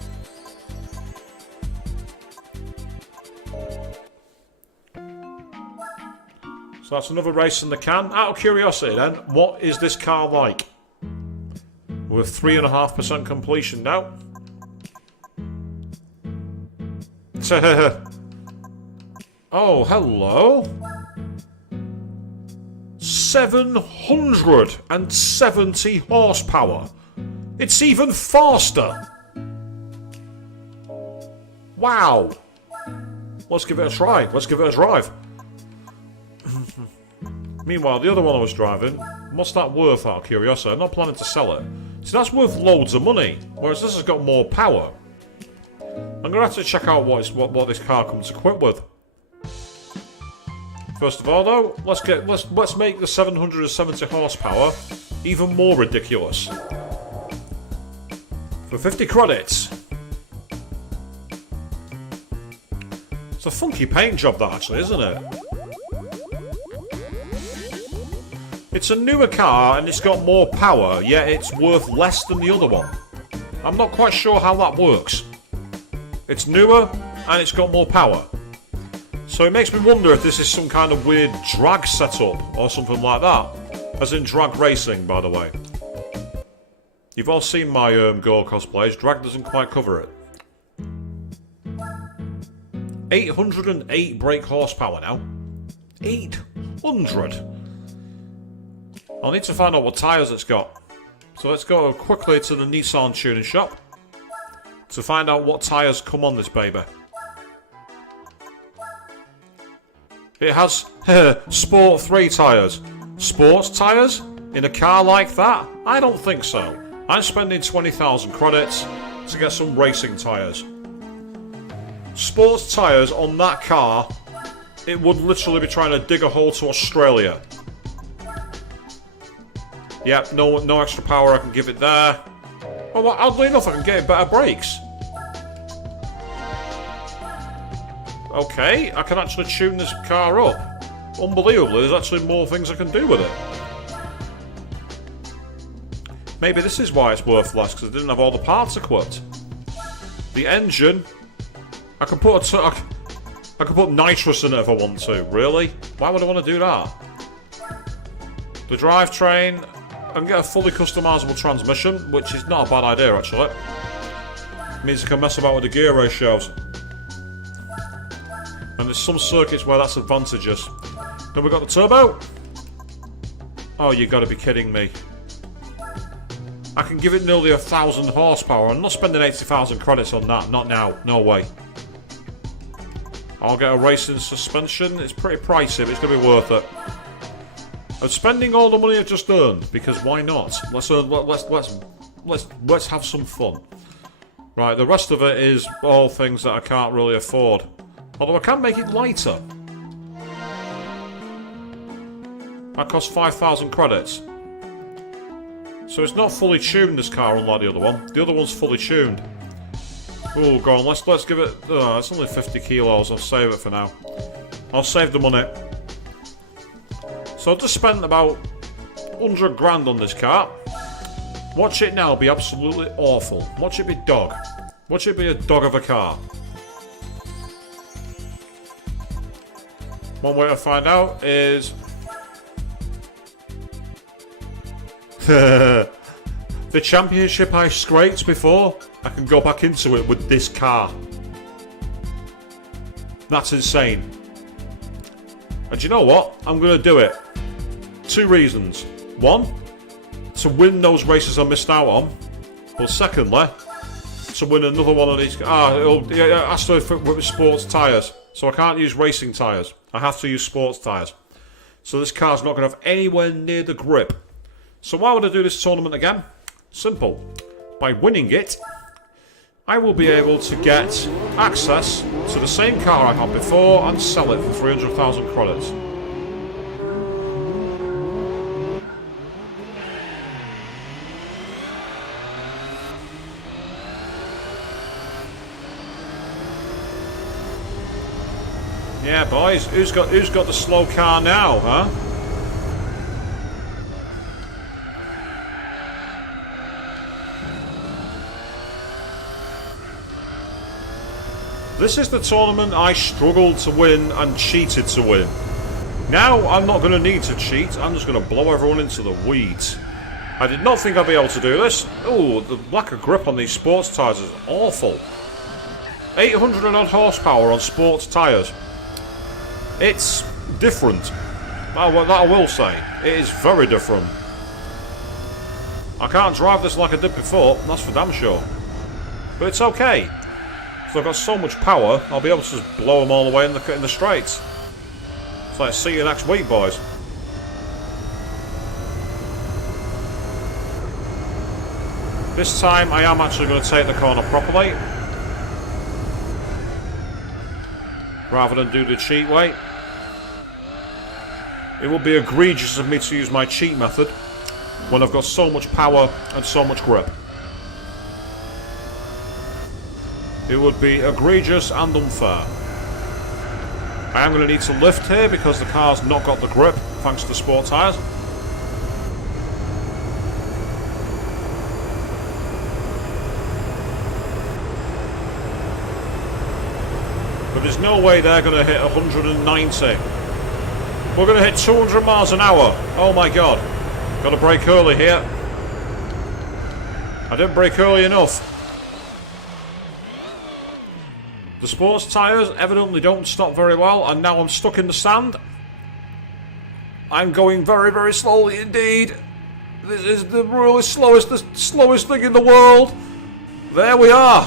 So that's another race in the can. Out of curiosity then, what is this car like? We're 3.5% completion now. Oh, hello. 770 horsepower. It's even faster. Wow. Let's give it a try. Let's give it a drive. Meanwhile, the other one I was driving, what's that worth out of curiosity? I'm not planning to sell it. See, that's worth loads of money, whereas this has got more power. I'm going to have to check out what this car comes equipped with. First of all, though, let's make the 770 horsepower even more ridiculous. For 50 credits. It's a funky paint job, that actually, isn't it? It's a newer car and it's got more power, yet it's worth less than the other one. I'm not quite sure how that works. It's newer and it's got more power. So it makes me wonder if this is some kind of weird drag setup or something like that. As in drag racing, by the way. You've all seen my Go cosplays. Drag doesn't quite cover it. 808 brake horsepower now. 800. I'll need to find out what tyres it's got. So let's go quickly to the Nissan tuning shop to find out what tyres come on this baby. It has Sport 3 tyres. Sports tyres? In a car like that? I don't think so. I'm spending 20,000 credits to get some racing tyres. Sports tyres on that car, it would literally be trying to dig a hole to Australia. Yep, no extra power I can give it there. Well, oddly enough, I can get better brakes. Okay, I can actually tune this car up. Unbelievably, there's actually more things I can do with it. Maybe this is why it's worth less, because it didn't have all the parts equipped. The engine, I can put nitrous in it if I want to. Really? Why would I want to do that? The drivetrain, I can get a fully customizable transmission, which is not a bad idea actually. Means I can mess about with the gear ratios. And there's some circuits where that's advantageous. Then we got the turbo. Oh, you gotta be kidding me. I can give it nearly 1,000 horsepower. I'm not spending 80,000 credits on that. Not now. No way. I'll get a racing suspension. It's pretty pricey, but it's gonna be worth it. I'm spending all the money I've just earned because why not? Let's have some fun. Right, the rest of it is all things that I can't really afford. Although I can make it lighter. That costs 5,000 credits. So it's not fully tuned, this car, unlike the other one. The other one's fully tuned. Oh, go on, let's give it... it's only 50 kilos, I'll save it for now. I'll save the money. So I've just spent about 100 grand on this car. Watch it now be absolutely awful. Watch it be dog. Watch it be a dog of a car. One way to find out is... the championship I scraped before, I can go back into it with this car. That's insane. And you know what? I'm going to do it. 2 reasons. 1, to win those races I missed out on. But secondly, to win another one of these... it has to be with sports tyres. So I can't use racing tyres. I have to use sports tyres. So this car's not going to have anywhere near the grip. So why would I do this tournament again? Simple. By winning it, I will be able to get access to the same car I had before and sell it for 300,000 credits. Yeah, boys, who's got the slow car now, huh? This is the tournament I struggled to win and cheated to win. Now I'm not going to need to cheat, I'm just going to blow everyone into the weeds. I did not think I'd be able to do this. Oh, the lack of grip on these sports tyres is awful. 800 and odd horsepower on sports tyres. It's different. That I will say. It is very different. I can't drive this like I did before, that's for damn sure. But it's okay. So I've got so much power, I'll be able to just blow them all the way in the straights. So let's see you next week, boys. This time I am actually going to take the corner properly. Rather than do the cheat way. It would be egregious of me to use my cheat method when I've got so much power and so much grip. It would be egregious and unfair. I am going to need to lift here because the car's not got the grip thanks to the sport tyres. But there's no way they're going to hit 190. We're going to hit 200 miles an hour. Oh my god. Got to brake early here. I didn't brake early enough. The sports tyres evidently don't stop very well, and now I'm stuck in the sand. I'm going very, very slowly indeed. This is the really slowest thing in the world. There we are.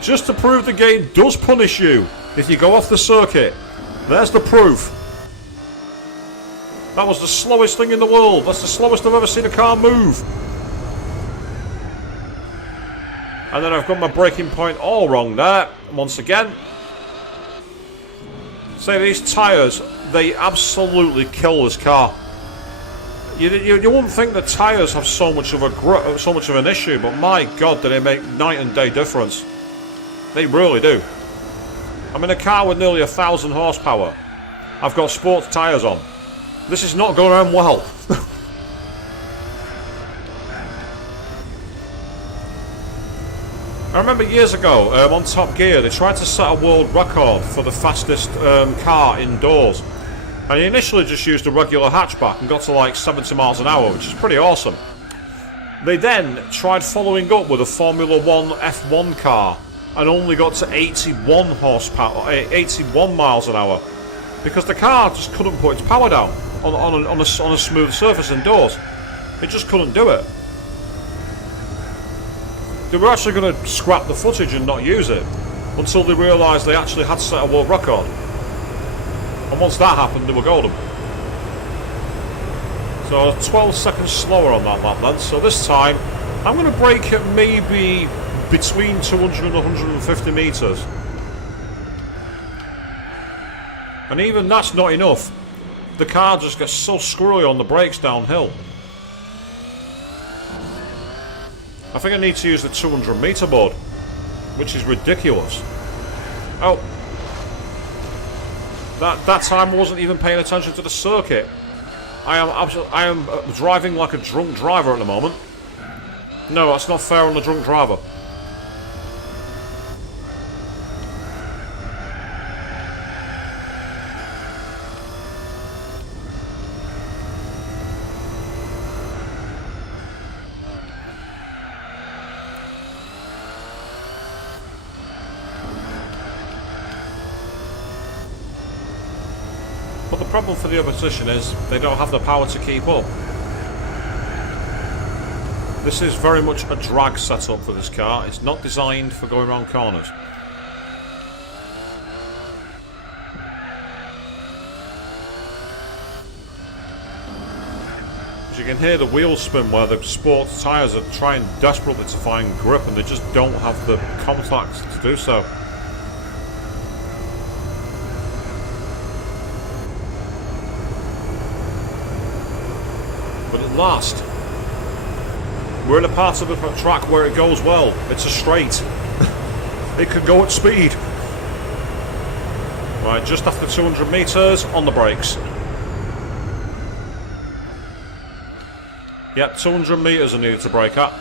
Just to prove the game does punish you if you go off the circuit. There's the proof. That was the slowest thing in the world. That's the slowest I've ever seen a car move. And then I've got my braking point all wrong there, once again. So these tyres, they absolutely kill this car. You wouldn't think the tyres have so much of an issue, but my god, do they make night and day difference. They really do. I'm in a car with nearly 1,000 horsepower. I've got sports tyres on. This is not going on well. I remember years ago, on Top Gear, they tried to set a world record for the fastest car indoors. And he initially just used a regular hatchback and got to like 70 miles an hour, which is pretty awesome. They then tried following up with a Formula 1 F1 car and only got to 81 horsepower, 81 miles an hour, because the car just couldn't put its power down on a smooth surface indoors. It just couldn't do it. They were actually going to scrap the footage and not use it until they realised they actually had set a world record. And once that happened, they were golden. So 12 seconds slower on that lap then. So this time, I'm going to brake at maybe between 200 and 150 metres. And even that's not enough. The car just gets so screwy on the brakes downhill. I think I need to use the 200 metre board, which is ridiculous. Oh. That time I wasn't even paying attention to the circuit. I am driving like a drunk driver at the moment. No, that's not fair on the drunk driver. But the problem for the opposition is they don't have the power to keep up. This is very much a drag setup for this car. It's not designed for going around corners. As you can hear the wheels spin where the sport tyres are trying desperately to find grip and they just don't have the contact to do so. But at last, we're in a part of the track where it goes well. It's a straight. It can go at speed. Right, just after 200 metres, on the brakes. Yep, 200 metres I needed to brake at.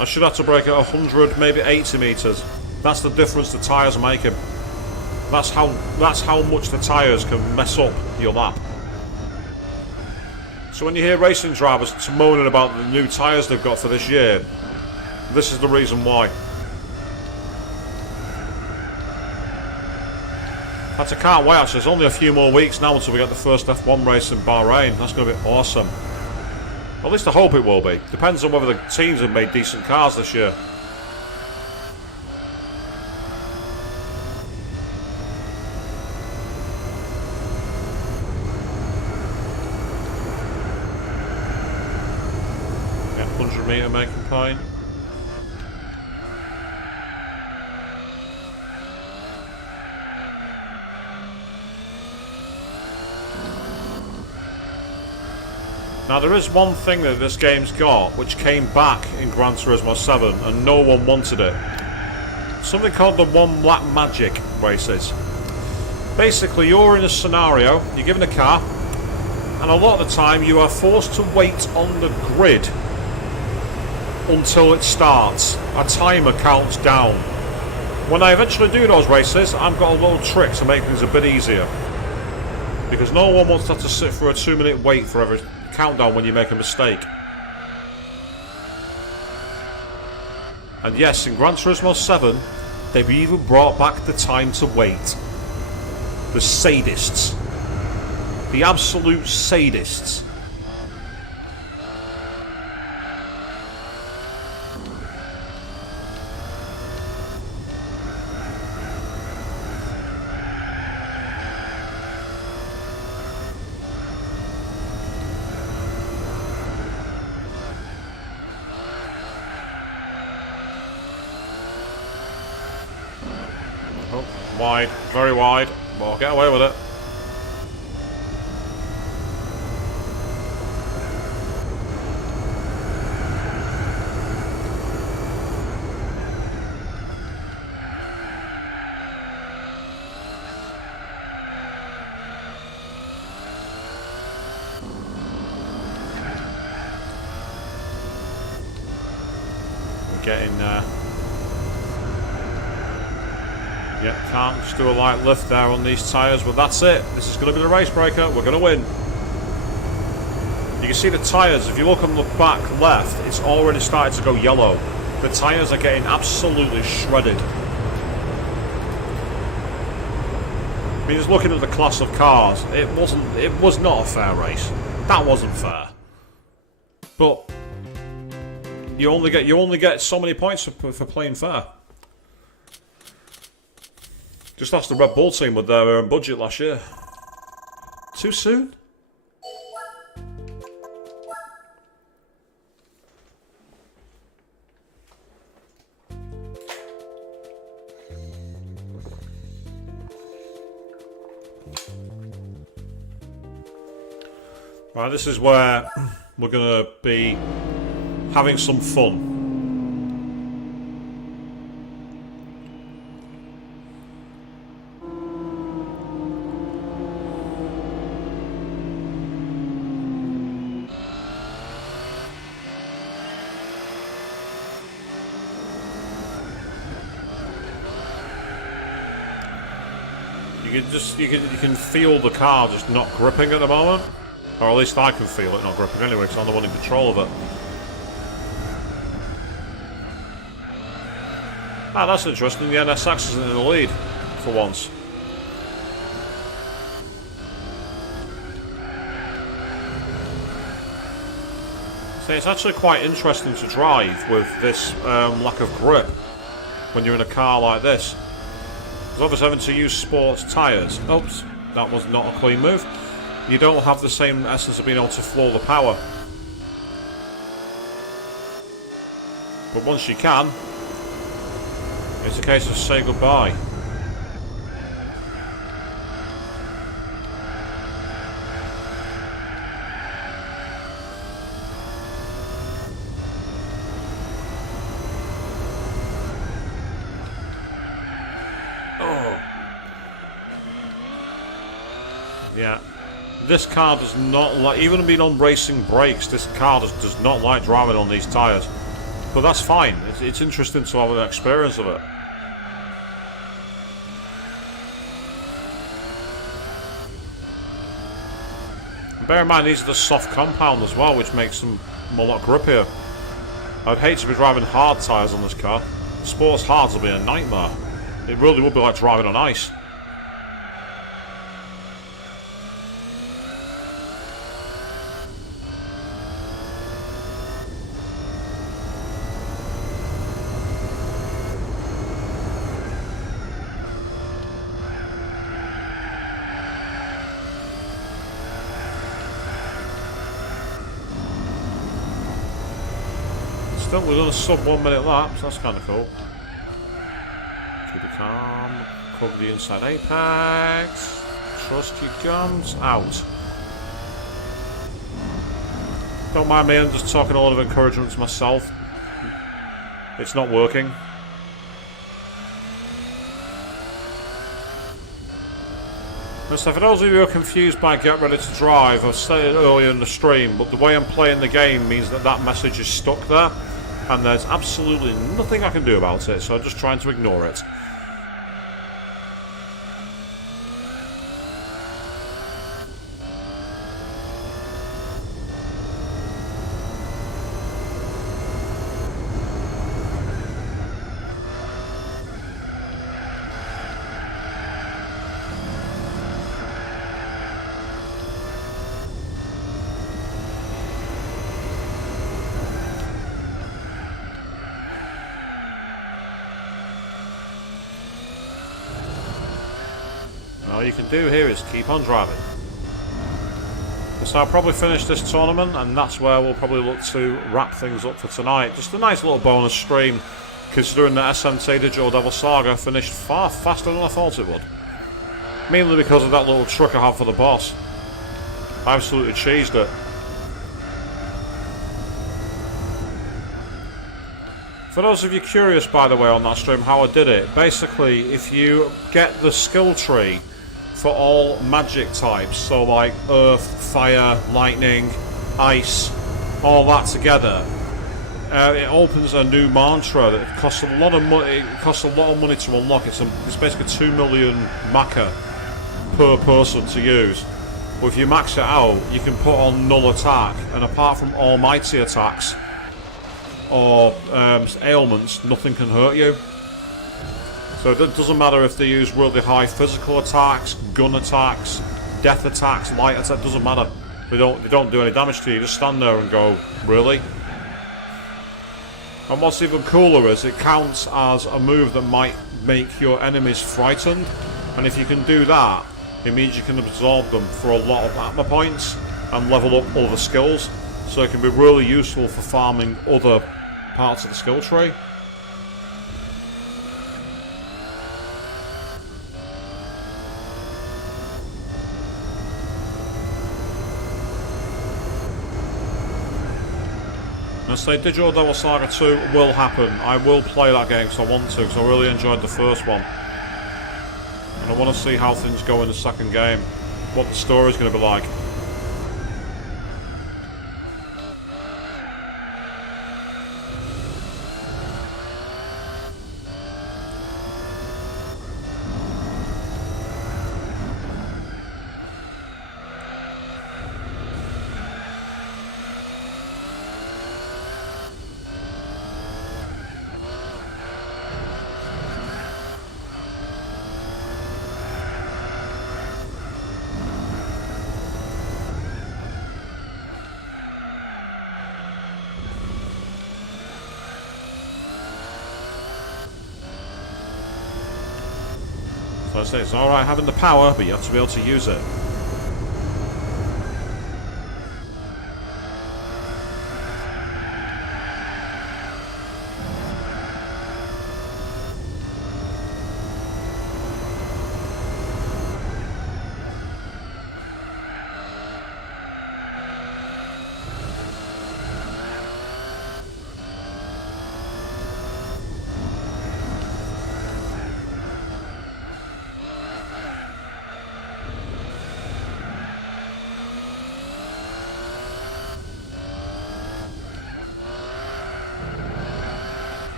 I should have to brake at 100, maybe 80 metres. That's the difference the tyres are making. That's how much the tyres can mess up your lap. So when you hear racing drivers moaning about the new tyres they've got for this year, this is the reason why. I can't wait actually, there's only a few more weeks now until we get the first F1 race in Bahrain. That's going to be awesome. At least I hope it will be. Depends on whether the teams have made decent cars this year. Yeah, 100 metre making point. Now there is one thing that this game's got which came back in Gran Turismo 7 and no one wanted it. Something called the one lap magic races. Basically you're in a scenario, you're given a car, and a lot of the time you are forced to wait on the grid until it starts. A timer counts down. When I eventually do those races, I've got a little trick to make things a bit easier. Because no one wants to have to sit for a 2-minute wait for every countdown when you make a mistake. And yes, in Gran Turismo 7 they've even brought back the time to wait. The sadists. The absolute sadists. Wide, very wide, but I'll get away with it. We're getting yeah, can't just do a light lift there on these tyres, but that's it. This is going to be the race breaker. We're going to win. You can see the tyres, if you look on the back left, it's already started to go yellow. The tyres are getting absolutely shredded. I mean, just looking at the class of cars, it was not a fair race. That wasn't fair. But you only get so many points for playing fair. Just ask the Red Bull team with their budget last year. Too soon? Right, this is where we're going to be having some fun. You can feel the car just not gripping at the moment. Or at least I can feel it not gripping anyway, because I'm the one in control of it. Ah, that's interesting. The NSX is in the lead, for once. So it's actually quite interesting to drive with this lack of grip when you're in a car like this. Because obviously having to use sports tyres. Oops, that was not a clean move. You don't have the same essence of being able to floor the power. But once you can, it's a case of say goodbye. Oh. Yeah. This car does not like, even being on racing brakes, this car does not like driving on these tyres. But that's fine. It's interesting to have an experience of it. And bear in mind, these are the soft compound as well, which makes them a lot grippier. I'd hate to be driving hard tyres on this car. Sports hards will be a nightmare. It really would be like driving on ice. We're going to sub 1 minute lap, so that's kind of cool. Keep it calm, cover the inside apex, trust your guns, out. Don't mind me, I'm just talking a lot of encouragement to myself. It's not working. And so for those of you who are confused by Get Ready to Drive, I've said it earlier in the stream, but the way I'm playing the game means that that message is stuck there. And there's absolutely nothing I can do about it, so I'm just trying to ignore it. All you can do here is keep on driving. So I'll probably finish this tournament, and that's where we'll probably look to wrap things up for tonight. Just a nice little bonus stream, considering that SMT Digital Devil Saga finished far faster than I thought it would. Mainly because of that little trick I have for the boss. I absolutely cheesed it. For those of you curious, by the way, on that stream, how I did it, basically, if you get the skill tree for all magic types, so like earth, fire, lightning, ice, all that together, it opens a new mantra that costs a lot of money. It costs a lot of money to unlock. It's basically 2 million Maka per person to use. But if you max it out, you can put on null attack, and apart from almighty attacks or ailments, nothing can hurt you. So it doesn't matter if they use really high physical attacks, gun attacks, death attacks, light attacks, doesn't matter. They don't do any damage to you. You just stand there and go, really? And what's even cooler is it counts as a move that might make your enemies frightened, and if you can do that, it means you can absorb them for a lot of atma points and level up other skills, so it can be really useful for farming other parts of the skill tree. And say Digital Devil Saga 2 will happen. I will play that game because I want to, because I really enjoyed the first one. And I want to see how things go in the second game, what the story's going to be like. So I say it's alright having the power, but you have to be able to use it.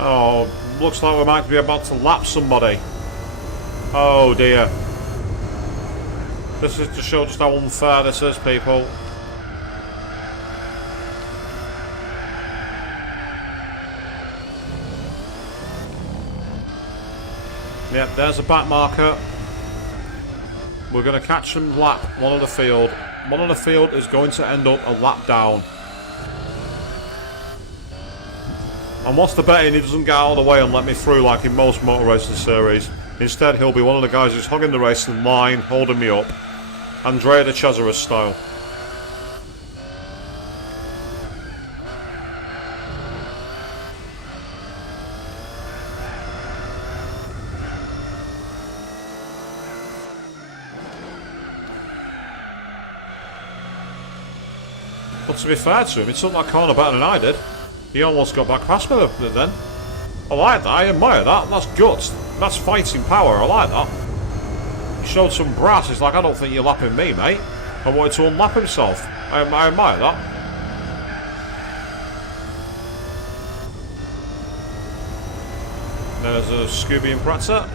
Oh, looks like we might be about to lap somebody. Oh dear. This is to show just how unfair this is, people. Yep, there's a back marker. We're going to catch them lap one on the field. One on the field is going to end up a lap down. And what's the betting he doesn't get out of the way and let me through like in most motor racing series. Instead, he'll be one of the guys who's hugging the racing line, holding me up. Andrea de Cesaris style. But to be fair to him, he took that corner better than I did. He almost got back past me then. I like that, I admire that, that's guts. That's fighting power, I like that. He showed some brass, it's like, I don't think you're lapping me, mate. I wanted to unlap himself. I admire that. There's a Scooby and Pratzer.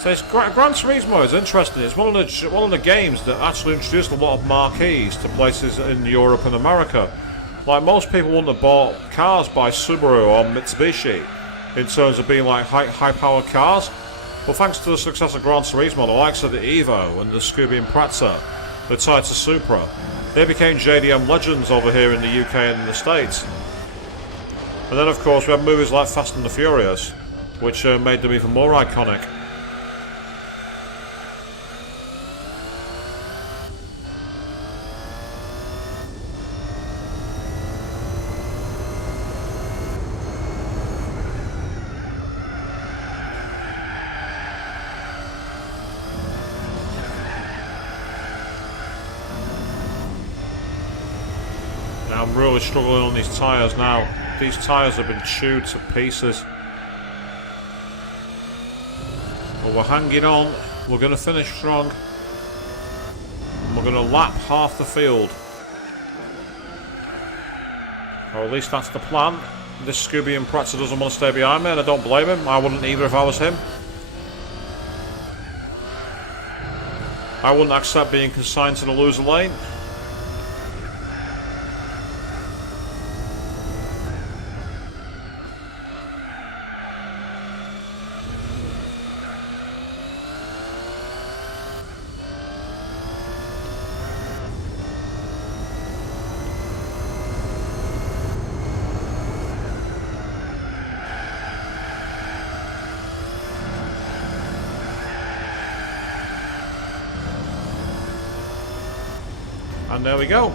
So it's Gran Turismo is interesting. It's one of the games that actually introduced a lot of marquees to places in Europe and America. Like most people wouldn't have bought cars by Subaru or Mitsubishi in terms of being like high-powered cars. But thanks to the success of Gran Turismo, the likes of the Evo and the Scooby and Pratzer, the Toyota Supra, they became JDM legends over here in the UK and in the States. And then of course we have movies like Fast and the Furious, which made them even more iconic. I'm really struggling on these tyres now. These tyres have been chewed to pieces. But we're hanging on. We're going to finish strong. We're going to lap half the field. Or at least that's the plan. This Scooby and Pretzel doesn't want to stay behind me, and I don't blame him. I wouldn't either if I was him. I wouldn't accept being consigned to the loser lane. And there we go.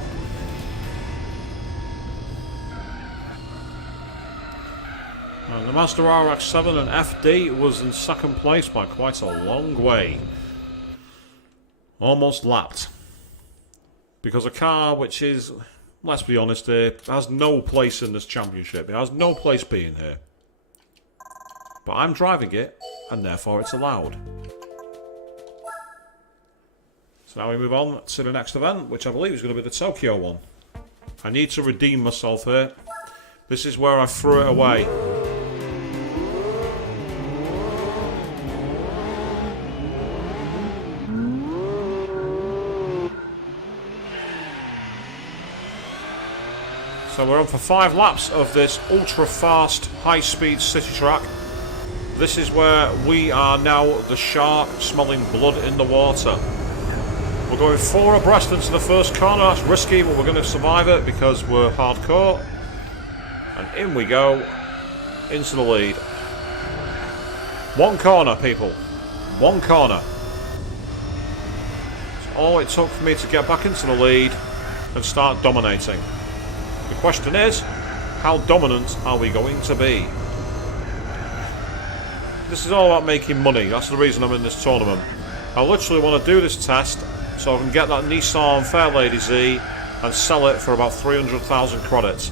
And the Mazda RX-7 and FD was in second place by quite a long way. Almost lapped. Because a car which is, let's be honest here, has no place in this championship. It has no place being here. But I'm driving it, and therefore it's allowed. So now we move on to the next event, which I believe is going to be the Tokyo one. I need to redeem myself here. This is where I threw it away. So we're on for 5 laps of this ultra-fast, high-speed city track. This is where we are now the shark smelling blood in the water. We're going 4 abreast into the first corner. That's risky, but we're going to survive it because we're hardcore. And in we go, into the lead. 1 corner, people. 1 corner. That's all it took for me to get back into the lead and start dominating. The question is, how dominant are we going to be? This is all about making money. That's the reason I'm in this tournament. I literally want to do this test so I can get that Nissan Fairlady Z and sell it for about 300,000 credits.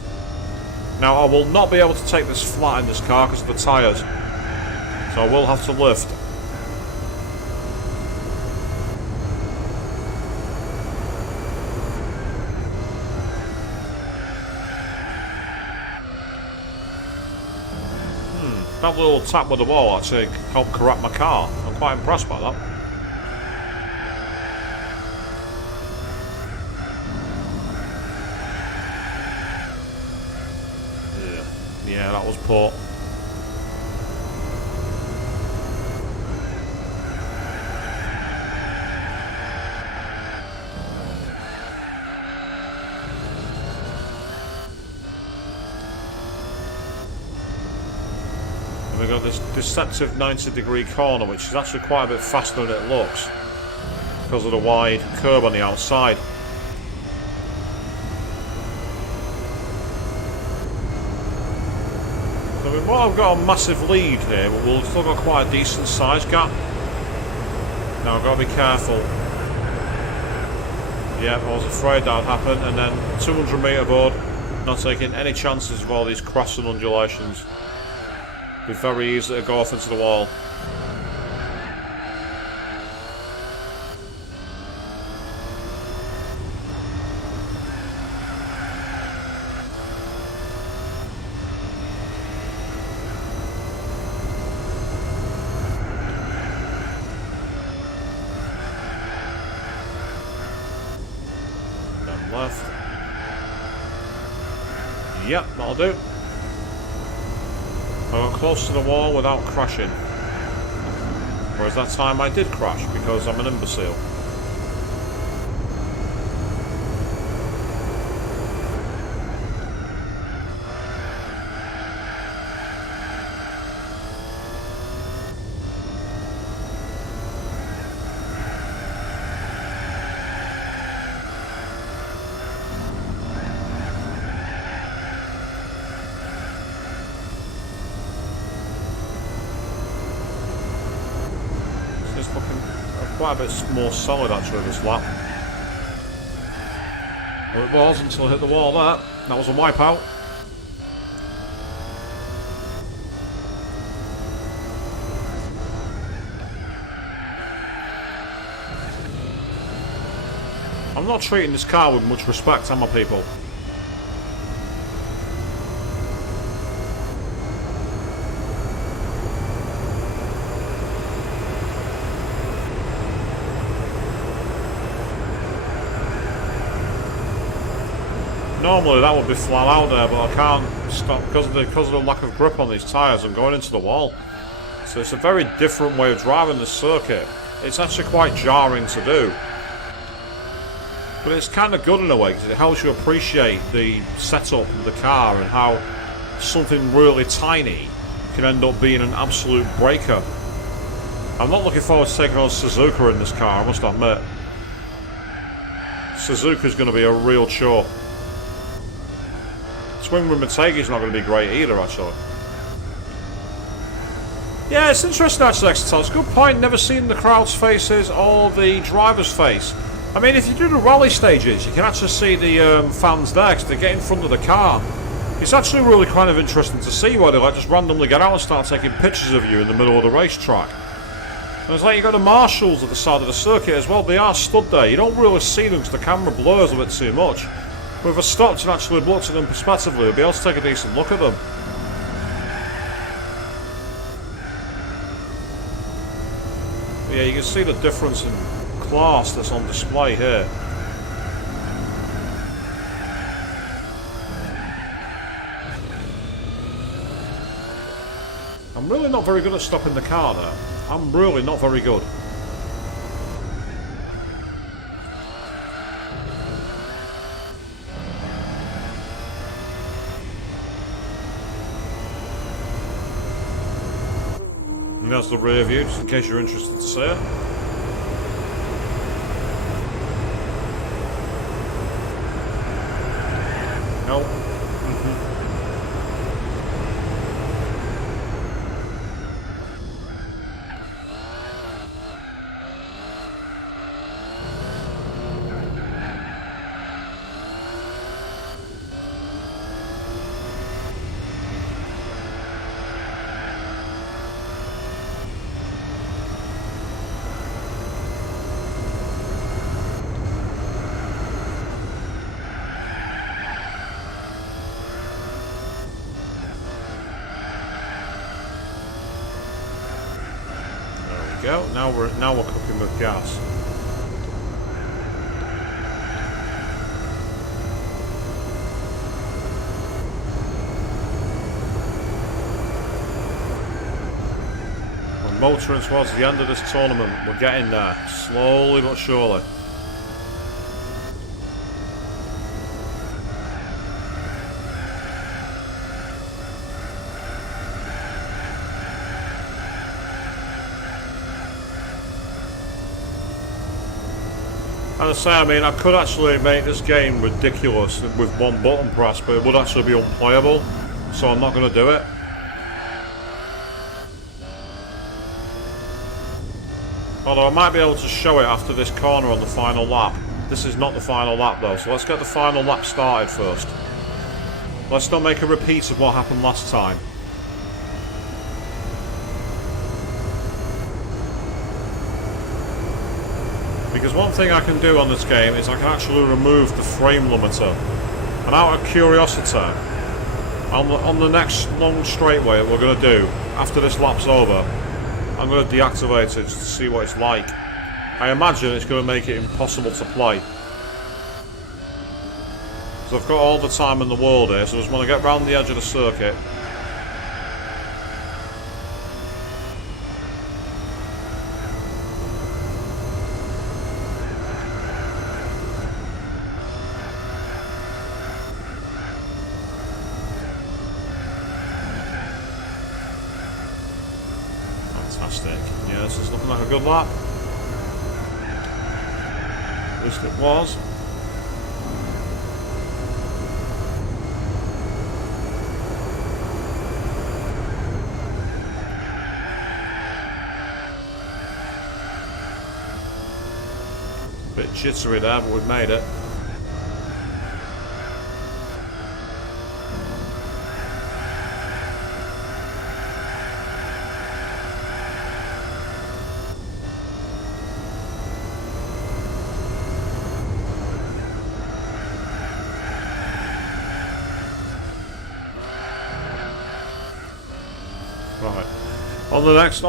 Now I will not be able to take this flat in this car because of the tyres, so I will have to lift. That little tap with the wall actually helped correct my car. I'm quite impressed by that. Yeah, that was poor. We've got this deceptive 90-degree corner, which is actually quite a bit faster than it looks because of the wide curb on the outside. So we might have got a massive lead here, but we've still got quite a decent size gap. Now I've got to be careful. Yeah, I was afraid that would happen. And then 200 metre board, not taking any chances of all these crosses and undulations. Be very easy to go off into the wall. Then left. Yep, that'll do. I got close to the wall without crashing. Whereas that time I did crash because I'm an imbecile. Quite a bit more solid actually this lap. Well, it was until I hit the wall there. That was a wipeout. I'm not treating this car with much respect, am I, people? Normally that would be flat out there, but I can't stop because of the lack of grip on these tyres. I'm going into the wall. So it's a very different way of driving this circuit. It's actually quite jarring to do. But it's kind of good in a way because it helps you appreciate the setup of the car and how something really tiny can end up being an absolute breaker. I'm not looking forward to taking on Suzuka in this car, I must admit. Suzuka's going to be a real chore. Swing with Mategi's not going to be great either, actually. Yeah, it's interesting actually, Exetel. It's a good point. Never seen the crowd's faces or the driver's face. I mean, if you do the rally stages, you can actually see the fans there because they get in front of the car. It's actually really kind of interesting to see where they like just randomly get out and start taking pictures of you in the middle of the racetrack. And it's like you've got the marshals at the side of the circuit as well. They are stood there. You don't really see them because the camera blurs a bit too much. But if I stopped and actually looked at them prospectively, I'd be able to take a decent look at them. But yeah, you can see the difference in class that's on display here. I'm really not very good at stopping the car there. I'm really not very good. And there's the rear view, just in case you're interested to see it. Nope. Go. Now we're cooking with gas. We're motoring towards the end of this tournament. We're getting there, slowly but surely. As I say, I mean, I could actually make this game ridiculous with one button press, but it would actually be unplayable, so I'm not going to do it. Although I might be able to show it after this corner on the final lap. This is not the final lap though, so let's get the final lap started first. Let's not make a repeat of what happened last time. Because one thing I can do on this game is I can actually remove the frame limiter. And out of curiosity, on the next long straightaway we're going to do, after this lap's over, I'm going to deactivate it just to see what it's like. I imagine it's going to make it impossible to play. So I've got all the time in the world here, so I just want to get round the edge of the circuit. Fantastic. Yeah, this is looking like a good lap. At least it was. Bit jittery there, but we've made it. On the next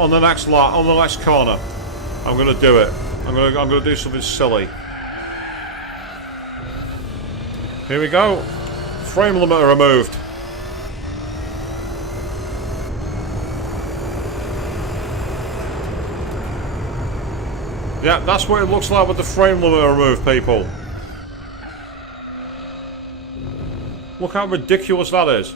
lap, on the next corner, I'm gonna do it. I'm gonna do something silly. Here we go. Frame limiter removed. Yeah, that's what it looks like with the frame limiter removed, people. Look how ridiculous that is.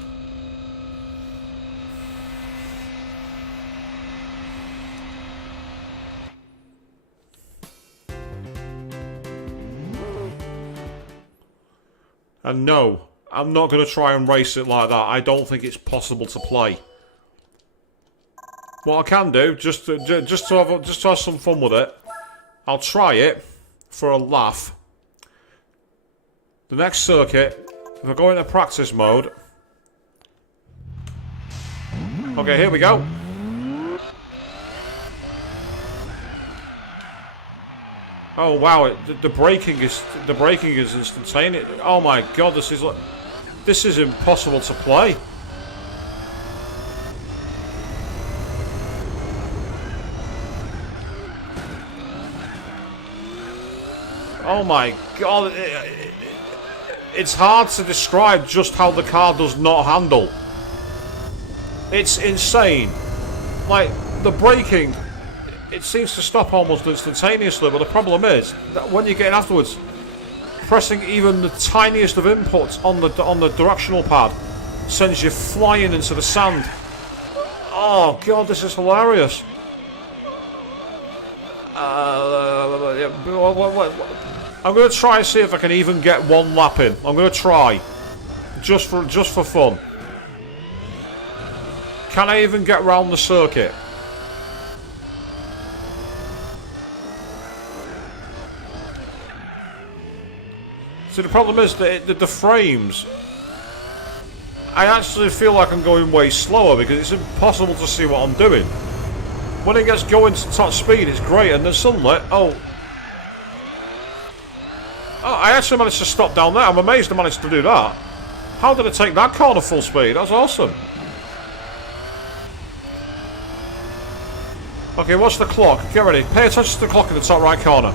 And no, I'm not going to try and race it like that. I don't think it's possible to play. What I can do, just to have some fun with it, I'll try it for a laugh. The next circuit, if I go into practice mode. Okay, here we go. Oh wow! The braking is instantaneous. Oh my god! This is impossible to play. Oh my god! It's hard to describe just how the car does not handle. It's insane. Like the braking. It seems to stop almost instantaneously, but the problem is that when you get in afterwards, pressing even the tiniest of inputs on the directional pad sends you flying into the sand. Oh god, this is hilarious. I'm going to try and see if I can even get one lap in. I'm going to try, just for fun. Can I even get round the circuit? See, the problem is that the frames, I actually feel like I'm going way slower because it's impossible to see what I'm doing. When it gets going to top speed, it's great, and then suddenly, oh, I actually managed to stop down there. I'm amazed I managed to do that. How did I take that corner full speed? That's awesome. Okay, watch the clock. Get ready. Pay attention to the clock in the top right corner.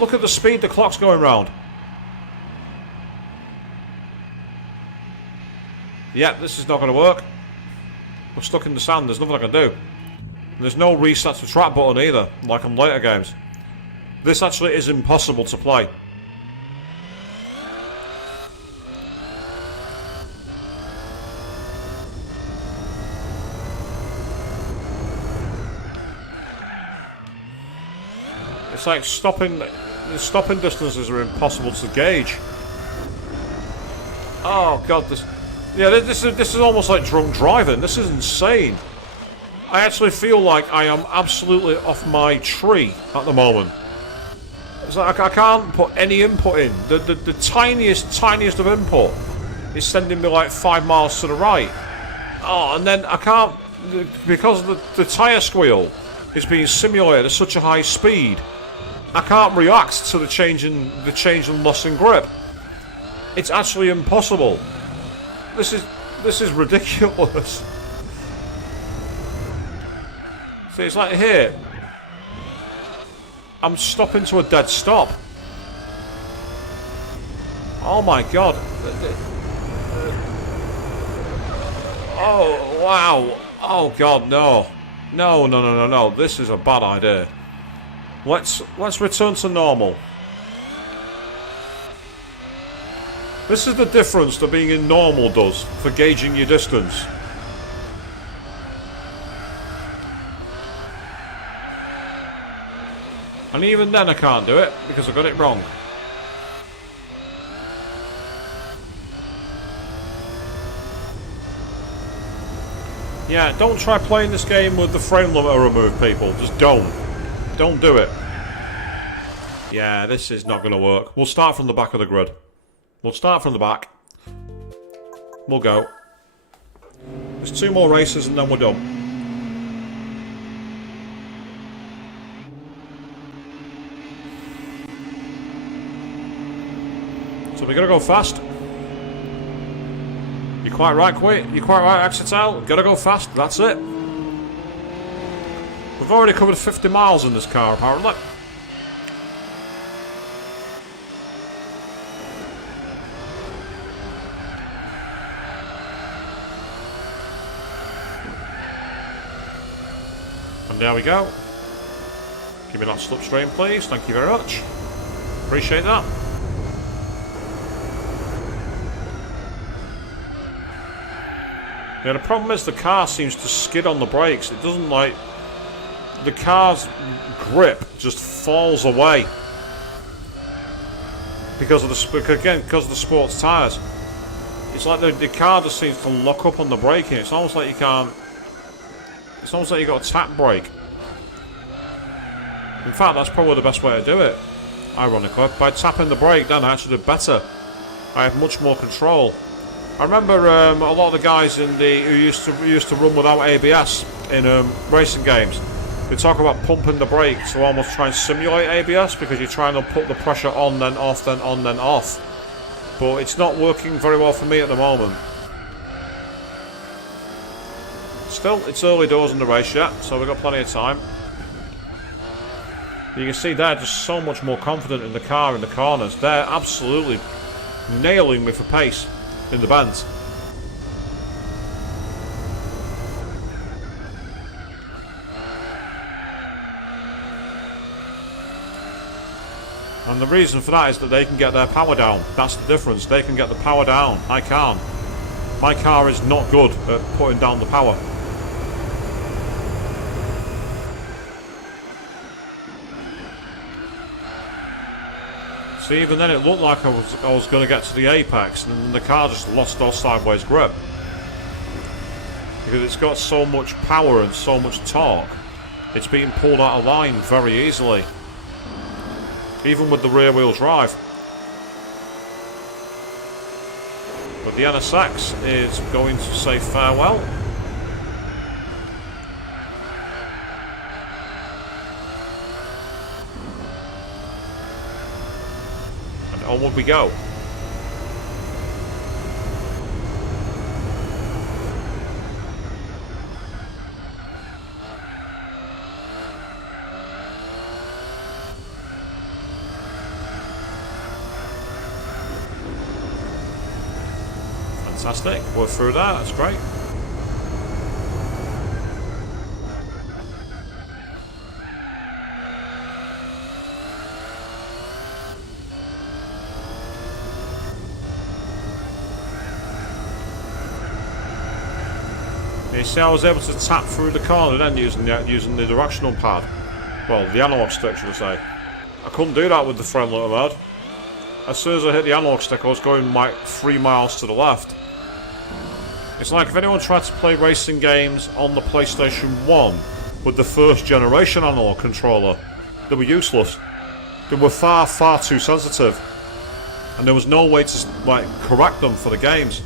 Look at the speed the clock's going round. Yeah, this is not going to work. We're stuck in the sand. There's nothing I can do. And there's no reset to track button either, like on later games. This actually is impossible to play. It's like the stopping distances are impossible to gauge. Oh god, this is almost like drunk driving. This is insane. I actually feel like I am absolutely off my tree at the moment. It's like I can't put any input in. The tiniest of input is sending me like 5 miles to the right. Oh, and then I can't, because the tyre squeal is being simulated at such a high speed. I can't react to the change in loss in grip. It's actually impossible. This is ridiculous. See, it's like here. I'm stopping to a dead stop. Oh my god. Oh wow. Oh god, no. No. This is a bad idea. Let's return to normal. This is the difference that being in normal does for gauging your distance. And even then I can't do it because I got it wrong. Yeah, don't try playing this game with the frame limiter removed, people. Just don't. Don't do it. Yeah, this is not going to work. We'll start from the back of the grid. We'll start from the back. We'll go. There's 2 more races and then we're done. So we're going to go fast. You're quite right, You're quite right, exit out. Gotta go fast. That's it. We've already covered 50 miles in this car, apparently. And there we go. Give me that slipstream, please. Thank you very much. Appreciate that. Yeah, the problem is the car seems to skid on the brakes. It doesn't like... The car's grip just falls away. Because of the sports tyres. It's like the car just seems to lock up on the braking. It's almost like you can't... It's almost like you've got a tap brake. In fact, that's probably the best way to do it. Ironically. By tapping the brake, then I actually did better. I have much more control. I remember a lot of the guys who used to run without ABS in racing games. They talk about pumping the brake to almost try and simulate ABS because you're trying to put the pressure on, then off, then on, then off. But it's not working very well for me at the moment. Still, it's early doors in the race yet, so we've got plenty of time. You can see they're just so much more confident in the car in the corners. They're absolutely nailing me for pace in the bends. And the reason for that is that they can get their power down. That's the difference. They can get the power down. I can't. My car is not good at putting down the power. See, even then it looked like I was going to get to the apex, and then the car just lost all sideways grip. Because it's got so much power and so much torque, it's being pulled out of line very easily. Even with the rear wheel drive. But the NSX is going to say farewell. And onward we go. Fantastic, we're through that, that's great. You see, I was able to tap through the corner then using the directional pad. Well, the analog stick, should I say. I couldn't do that with the friendly mode. As soon as I hit the analog stick, I was going like 3 miles to the left. It's like if anyone tried to play racing games on the PlayStation 1 with the first generation analog controller, they were useless. They were far, far too sensitive. And there was no way to like correct them for the games.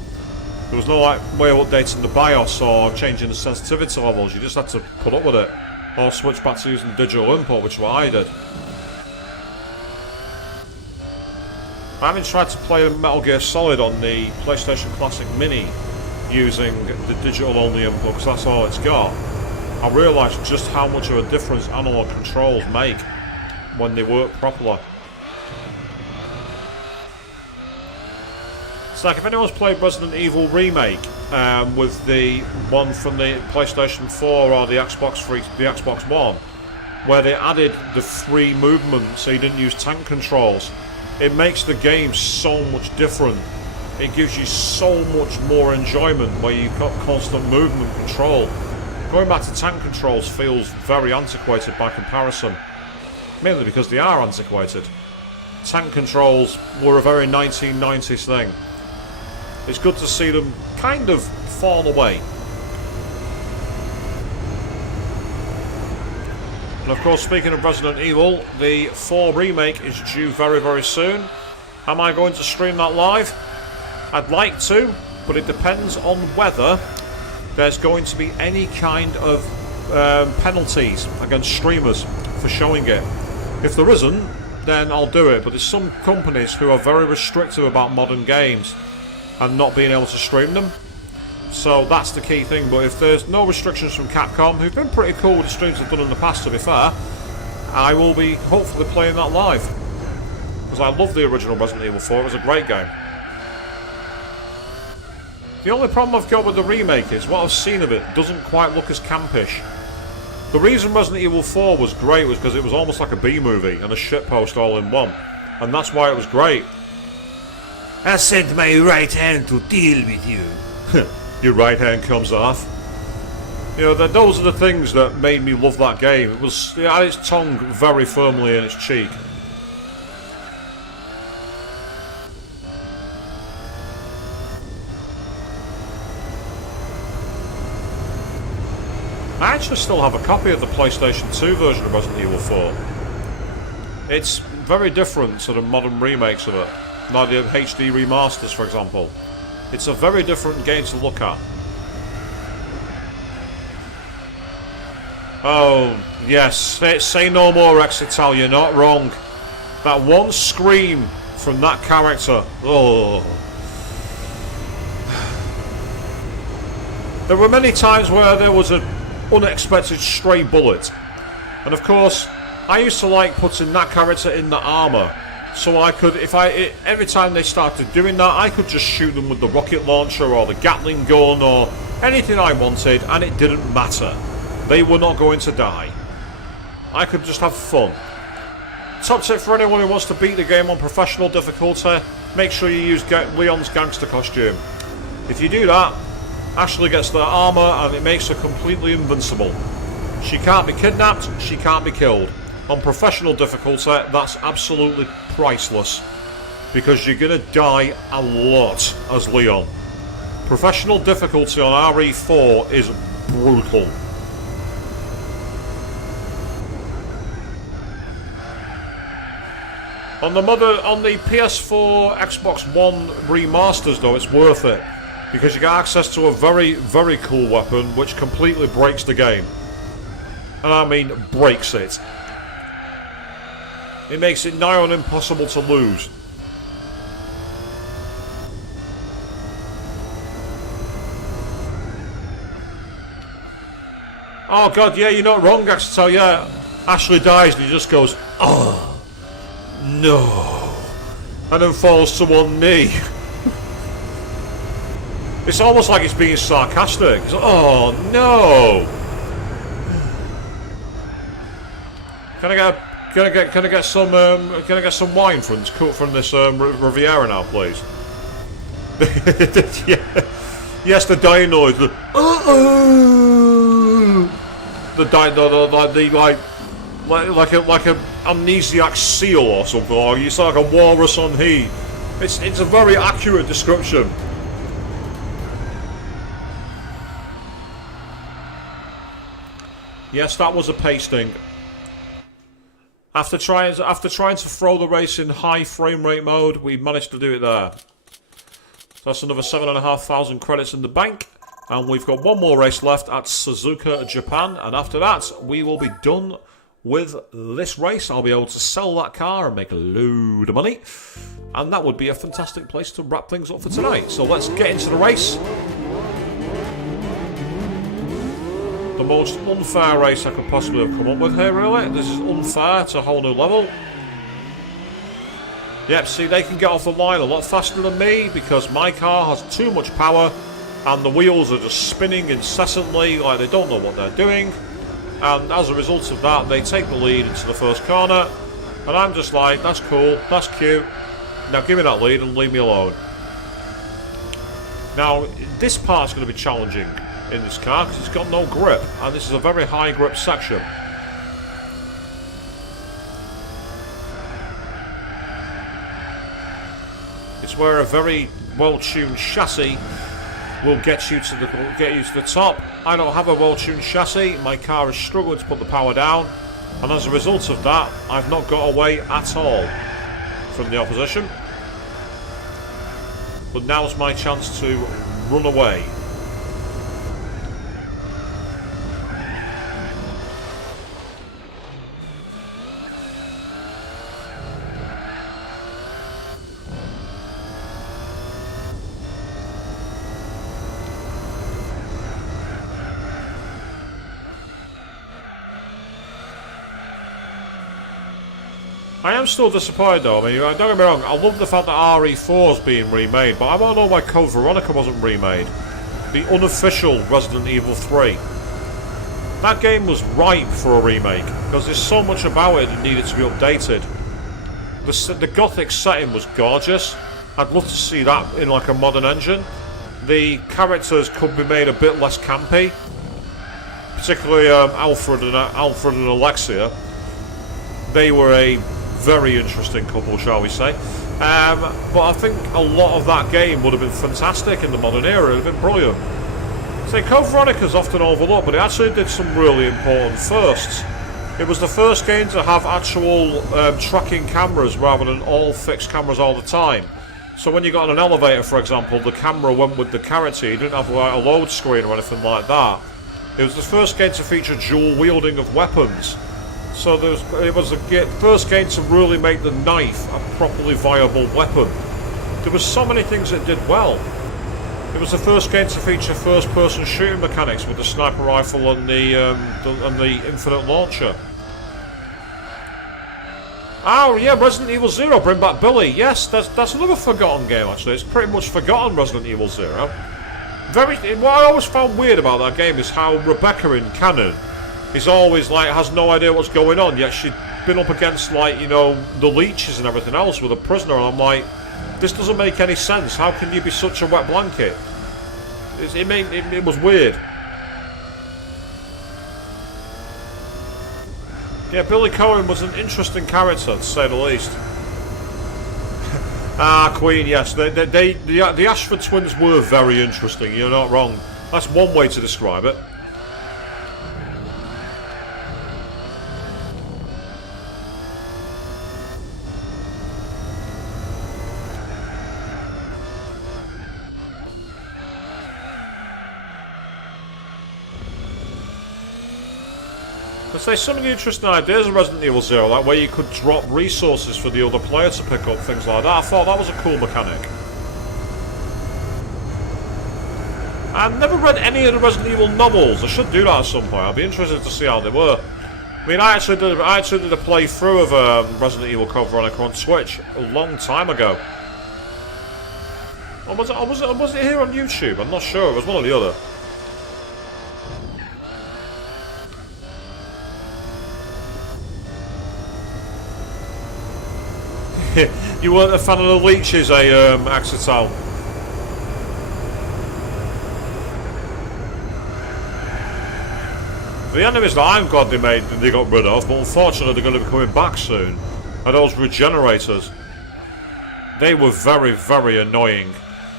There was no like way of updating the BIOS or changing the sensitivity levels. You just had to put up with it. Or switch back to using digital input, which is what I did. I haven't tried to play Metal Gear Solid on the PlayStation Classic Mini using the digital only input because that's all it's got. I realised just how much of a difference analog controls make when they work properly. It's like if anyone's played Resident Evil Remake with the one from the PlayStation 4 or the Xbox One, where they added the free movement so you didn't use tank controls, it makes the game so much different. It gives you so much more enjoyment where you've got constant movement control. Going back to tank controls feels very antiquated by comparison. Mainly because they are antiquated. Tank controls were a very 1990s thing. It's good to see them kind of fall away. And of course, speaking of Resident Evil, the 4 remake is due very, very soon. Am I going to stream that live? I'd like to, but it depends on whether there's going to be any kind of penalties against streamers for showing it. If there isn't, then I'll do it, but there's some companies who are very restrictive about modern games and not being able to stream them. So that's the key thing. But if there's no restrictions from Capcom, who've been pretty cool with the streams I've done in the past, to be fair, I will be hopefully playing that live. Because I love the original Resident Evil 4, it was a great game. The only problem I've got with the remake is what I've seen of it doesn't quite look as campish. The reason Resident Evil 4 was great was because it was almost like a B-movie and a shitpost all in one. And that's why it was great. I sent my right hand to deal with you. Your right hand comes off. You know, those are the things that made me love that game. It had its tongue very firmly in its cheek. I actually still have a copy of the PlayStation 2 version of Resident Evil 4. It's very different to the modern remakes of it. Like the HD remasters, for example. It's a very different game to look at. Oh, yes. Say no more, Exital, you're not wrong. That one scream from that character. Oh. There were many times where there was an unexpected stray bullet. And of course, I used to like putting that character in the armour. So I could, every time they started doing that, I could just shoot them with the rocket launcher or the Gatling gun or anything I wanted, and it didn't matter. They were not going to die. I could just have fun. Top tip for anyone who wants to beat the game on professional difficulty, make sure you use Leon's gangster costume. If you do that, Ashley gets the armour and it makes her completely invincible. She can't be kidnapped, she can't be killed. On professional difficulty, that's absolutely priceless. Because you're going to die a lot as Leon. Professional difficulty on RE4 is brutal. On the PS4, Xbox One remasters though, it's worth it. Because you get access to a very, very cool weapon which completely breaks the game. And I mean breaks it. It makes it nigh on impossible to lose. Oh god, yeah, you're not wrong, Axel. Yeah, Ashley dies and he just goes, oh, no. And then falls to one knee. It's almost like it's being sarcastic. It's like, oh, no. Can I get some wine from this Riviera now, please? Yeah. Yes, the dying noise. Like a amnesiac seal or something, or you sound like a walrus on heat. It's a very accurate description. Yes, that was a pasting. After trying to throw the race in high frame rate mode, we managed to do it there. So that's another 7,500 credits in the bank, and we've got one more race left at Suzuka, Japan, and after that we will be done with this race. I'll be able to sell that car and make a load of money, and that would be a fantastic place to wrap things up for tonight. So let's get into the race. The most unfair race I could possibly have come up with here, really. This is unfair to a whole new level. Yep, see, they can get off the line a lot faster than me because my car has too much power and the wheels are just spinning incessantly like they don't know what they're doing. And as a result of that, they take the lead into the first corner. And I'm just like, that's cool, that's cute. Now give me that lead and leave me alone. Now, this part's going to be challenging in this car because it's got no grip, and this is a very high grip section. It's where a very well-tuned chassis will get you to the top. I don't have a well-tuned chassis. My car is struggling to put the power down, and as a result of that, I've not got away at all from the opposition. But now's my chance to run away. I am still disappointed though. I mean, don't get me wrong, I love the fact that RE4 is being remade, but I want to know why Code Veronica wasn't remade. The unofficial Resident Evil 3. That game was ripe for a remake, because there's so much about it that needed to be updated. The gothic setting was gorgeous. I'd love to see that in like a modern engine. The characters could be made a bit less campy, particularly Alfred and Alexia. They were a very interesting couple, shall we say. But I think a lot of that game would have been fantastic in the modern era. It would have been brilliant. Say, Code Veronica's often overlooked, but it actually did some really important firsts. It was the first game to have actual tracking cameras rather than all fixed cameras all the time. So when you got on an elevator, for example, the camera went with the character. You didn't have like a load screen or anything like that. It was the first game to feature dual wielding of weapons. So it was the first game to really make the knife a properly viable weapon. There were so many things it did well. It was the first game to feature first-person shooting mechanics with the sniper rifle and the infinite launcher. Oh yeah, Resident Evil 0, bring back Billy. Yes, that's another forgotten game actually. It's pretty much forgotten, Resident Evil 0. What I always found weird about that game is how Rebecca in canon is always like has no idea what's going on, yet she'd been up against like, you know, the leeches and everything else with a prisoner, and I'm like, this doesn't make any sense. How can you be such a wet blanket? It was weird. Yeah, Billy Cohen was an interesting character, to say the least. Queen, yes. The Ashford twins were very interesting, you're not wrong. That's one way to describe it. There's some of the interesting ideas of Resident Evil 0, like where you could drop resources for the other player to pick up, things like that. I thought that was a cool mechanic. I've never read any of the Resident Evil novels. I should do that at some point. I'd be interested to see how they were. I mean, I actually did a playthrough of Resident Evil Code Veronica on Twitch a long time ago. Or was it here on YouTube? I'm not sure. It was one or the other. You weren't a fan of the leeches, Axetal? The enemies that I'm glad they got rid of, but unfortunately they're going to be coming back soon, are those regenerators. They were very, very annoying.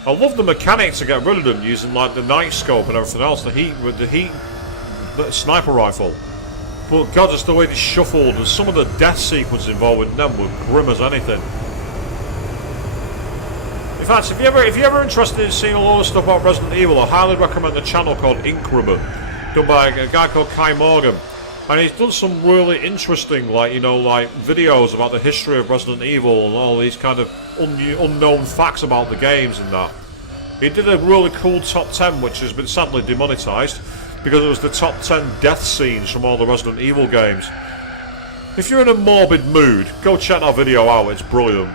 I love the mechanic to get rid of them using like the night scope and everything else, the sniper rifle. But God, just the way they shuffled, and some of the death sequences involved with them were grim as anything. In fact, if you're ever interested in seeing a lot of stuff about Resident Evil, I highly recommend the channel called Inkribbon, done by a guy called Kai Morgan. And he's done some really interesting, like, you know, like videos about the history of Resident Evil and all these kind of unknown facts about the games and that. He did a really cool top 10, which has been sadly demonetized, because it was the top 10 death scenes from all the Resident Evil games. If you're in a morbid mood, go check that video out, it's brilliant.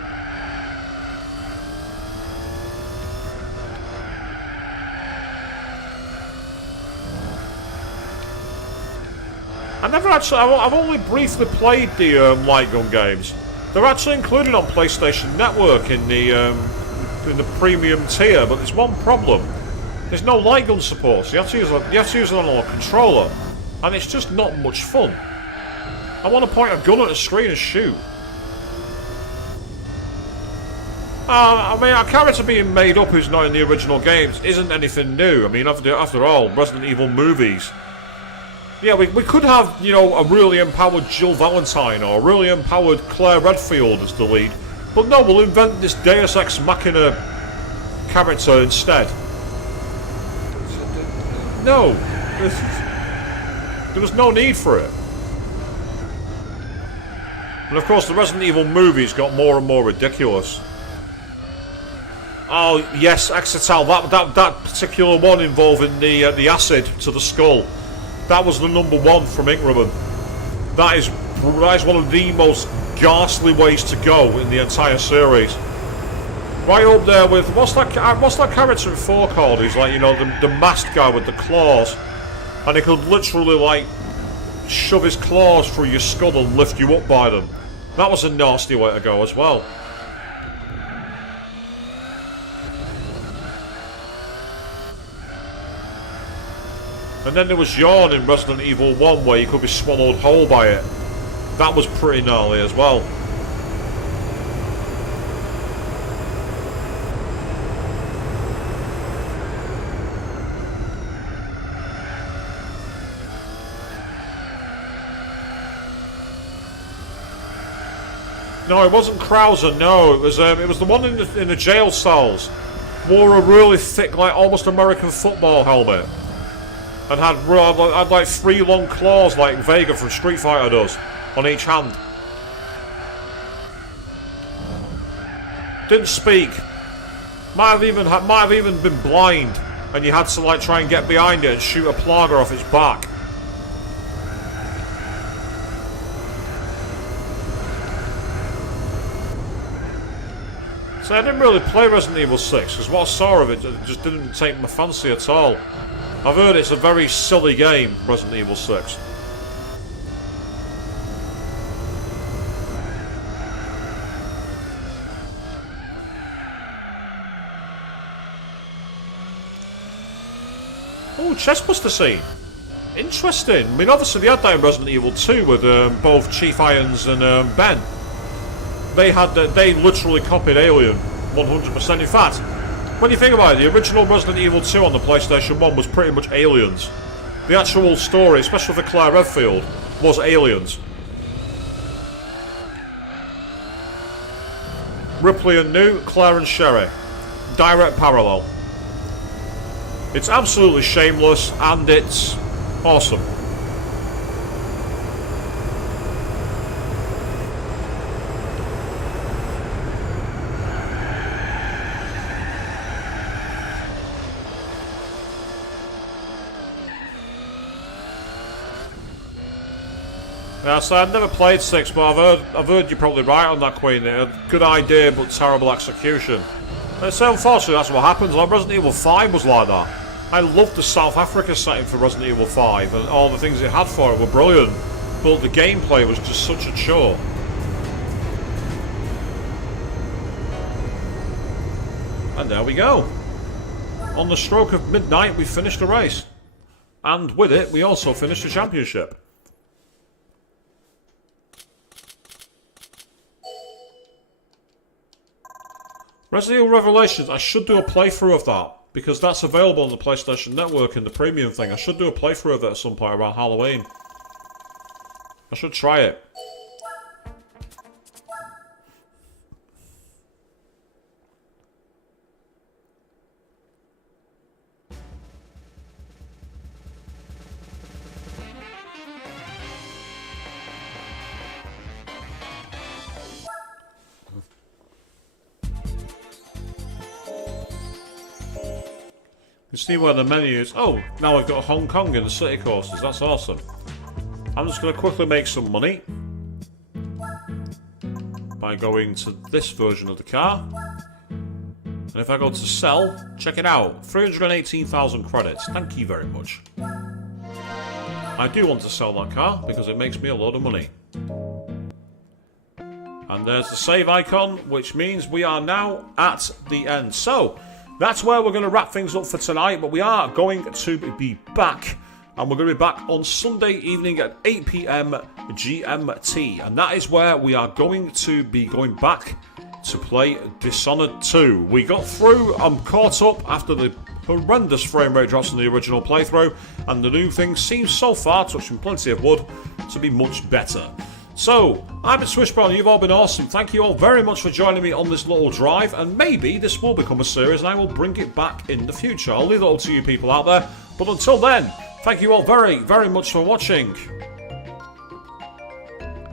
I've only briefly played the light gun games. They're actually included on PlayStation Network in the premium tier, but there's one problem. There's no light gun support, so you have to use it on a controller, and it's just not much fun. I want to point a gun at the screen and shoot. I mean, a character being made up who's not in the original games isn't anything new. I mean, after all, Resident Evil movies. Yeah, we could have, you know, a really empowered Jill Valentine or a really empowered Claire Redfield as the lead, but no, we'll invent this Deus Ex Machina character instead. No, there was no need for it. And of course, the Resident Evil movies got more and more ridiculous. Oh yes, Axetal, that particular one involving the acid to the skull. That was the #1 from Inkribbon. That is one of the most ghastly ways to go in the entire series. Right up there with what's that character in 4 called? He's like, you know, the masked guy with the claws, and he could literally like shove his claws through your skull and lift you up by them. That was a nasty way to go as well. And then there was Yawn in Resident Evil 1 where you could be swallowed whole by it. That was pretty gnarly as well. No, it wasn't Krauser. No, it was the one in the jail cells. Wore a really thick, like almost American football helmet, and had like 3 long claws like Vega from Street Fighter does on each hand. Didn't speak. Might have even been blind, and you had to like try and get behind it and shoot a Plaga off its back. So I didn't really play Resident Evil 6 because what I saw of it just didn't take my fancy at all. I've heard it's a very silly game, Resident Evil 6. Oh, chestbuster scene. Interesting. I mean, obviously they had that in Resident Evil 2 with both Chief Irons and Ben. They literally copied Alien 100%. In fact, when you think about it, the original Resident Evil 2 on the PlayStation 1 was pretty much Aliens. The actual story, especially for Claire Redfield, was Aliens. Ripley and Newt, Claire and Sherry. Direct parallel. It's absolutely shameless and it's awesome. Yeah, so I've never played 6, but I've heard you're probably right on that, Queen. A good idea, but terrible execution. And so unfortunately, that's what happens. Like Resident Evil 5 was like that. I loved the South Africa setting for Resident Evil 5, and all the things it had for it were brilliant. But the gameplay was just such a chore. And there we go. On the stroke of midnight, we finished the race. And with it, we also finished the championship. Resident Evil Revelations, I should do a playthrough of that, because that's available on the PlayStation Network in the premium thing. I should do a playthrough of it at some point around Halloween. I should try it. You can see where the menu is. Oh, now we've got Hong Kong in the city courses. That's awesome. I'm just going to quickly make some money by going to this version of the car. And if I go to sell, check it out. 318,000 credits. Thank you very much. I do want to sell that car because it makes me a lot of money. And there's the save icon, which means we are now at the end. So, that's where we're going to wrap things up for tonight, but we are going to be back, and we're going to be back on Sunday evening at 8 PM GMT, and that is where we are going to be going back to play Dishonored 2. We got through, I'm caught up after the horrendous frame rate drops in the original playthrough, and the new thing seems so far, touching plenty of wood, to be much better. So, I'm at Swishbone, you've all been awesome. Thank you all very much for joining me on this little drive, and maybe this will become a series and I will bring it back in the future. I'll leave it all to you people out there, but until then, thank you all very, very much for watching.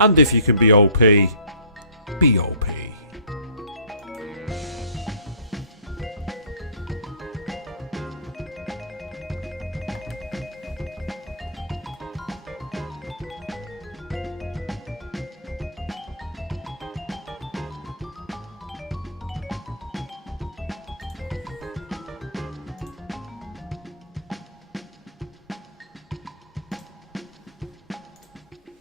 And if you can be OP, be OP.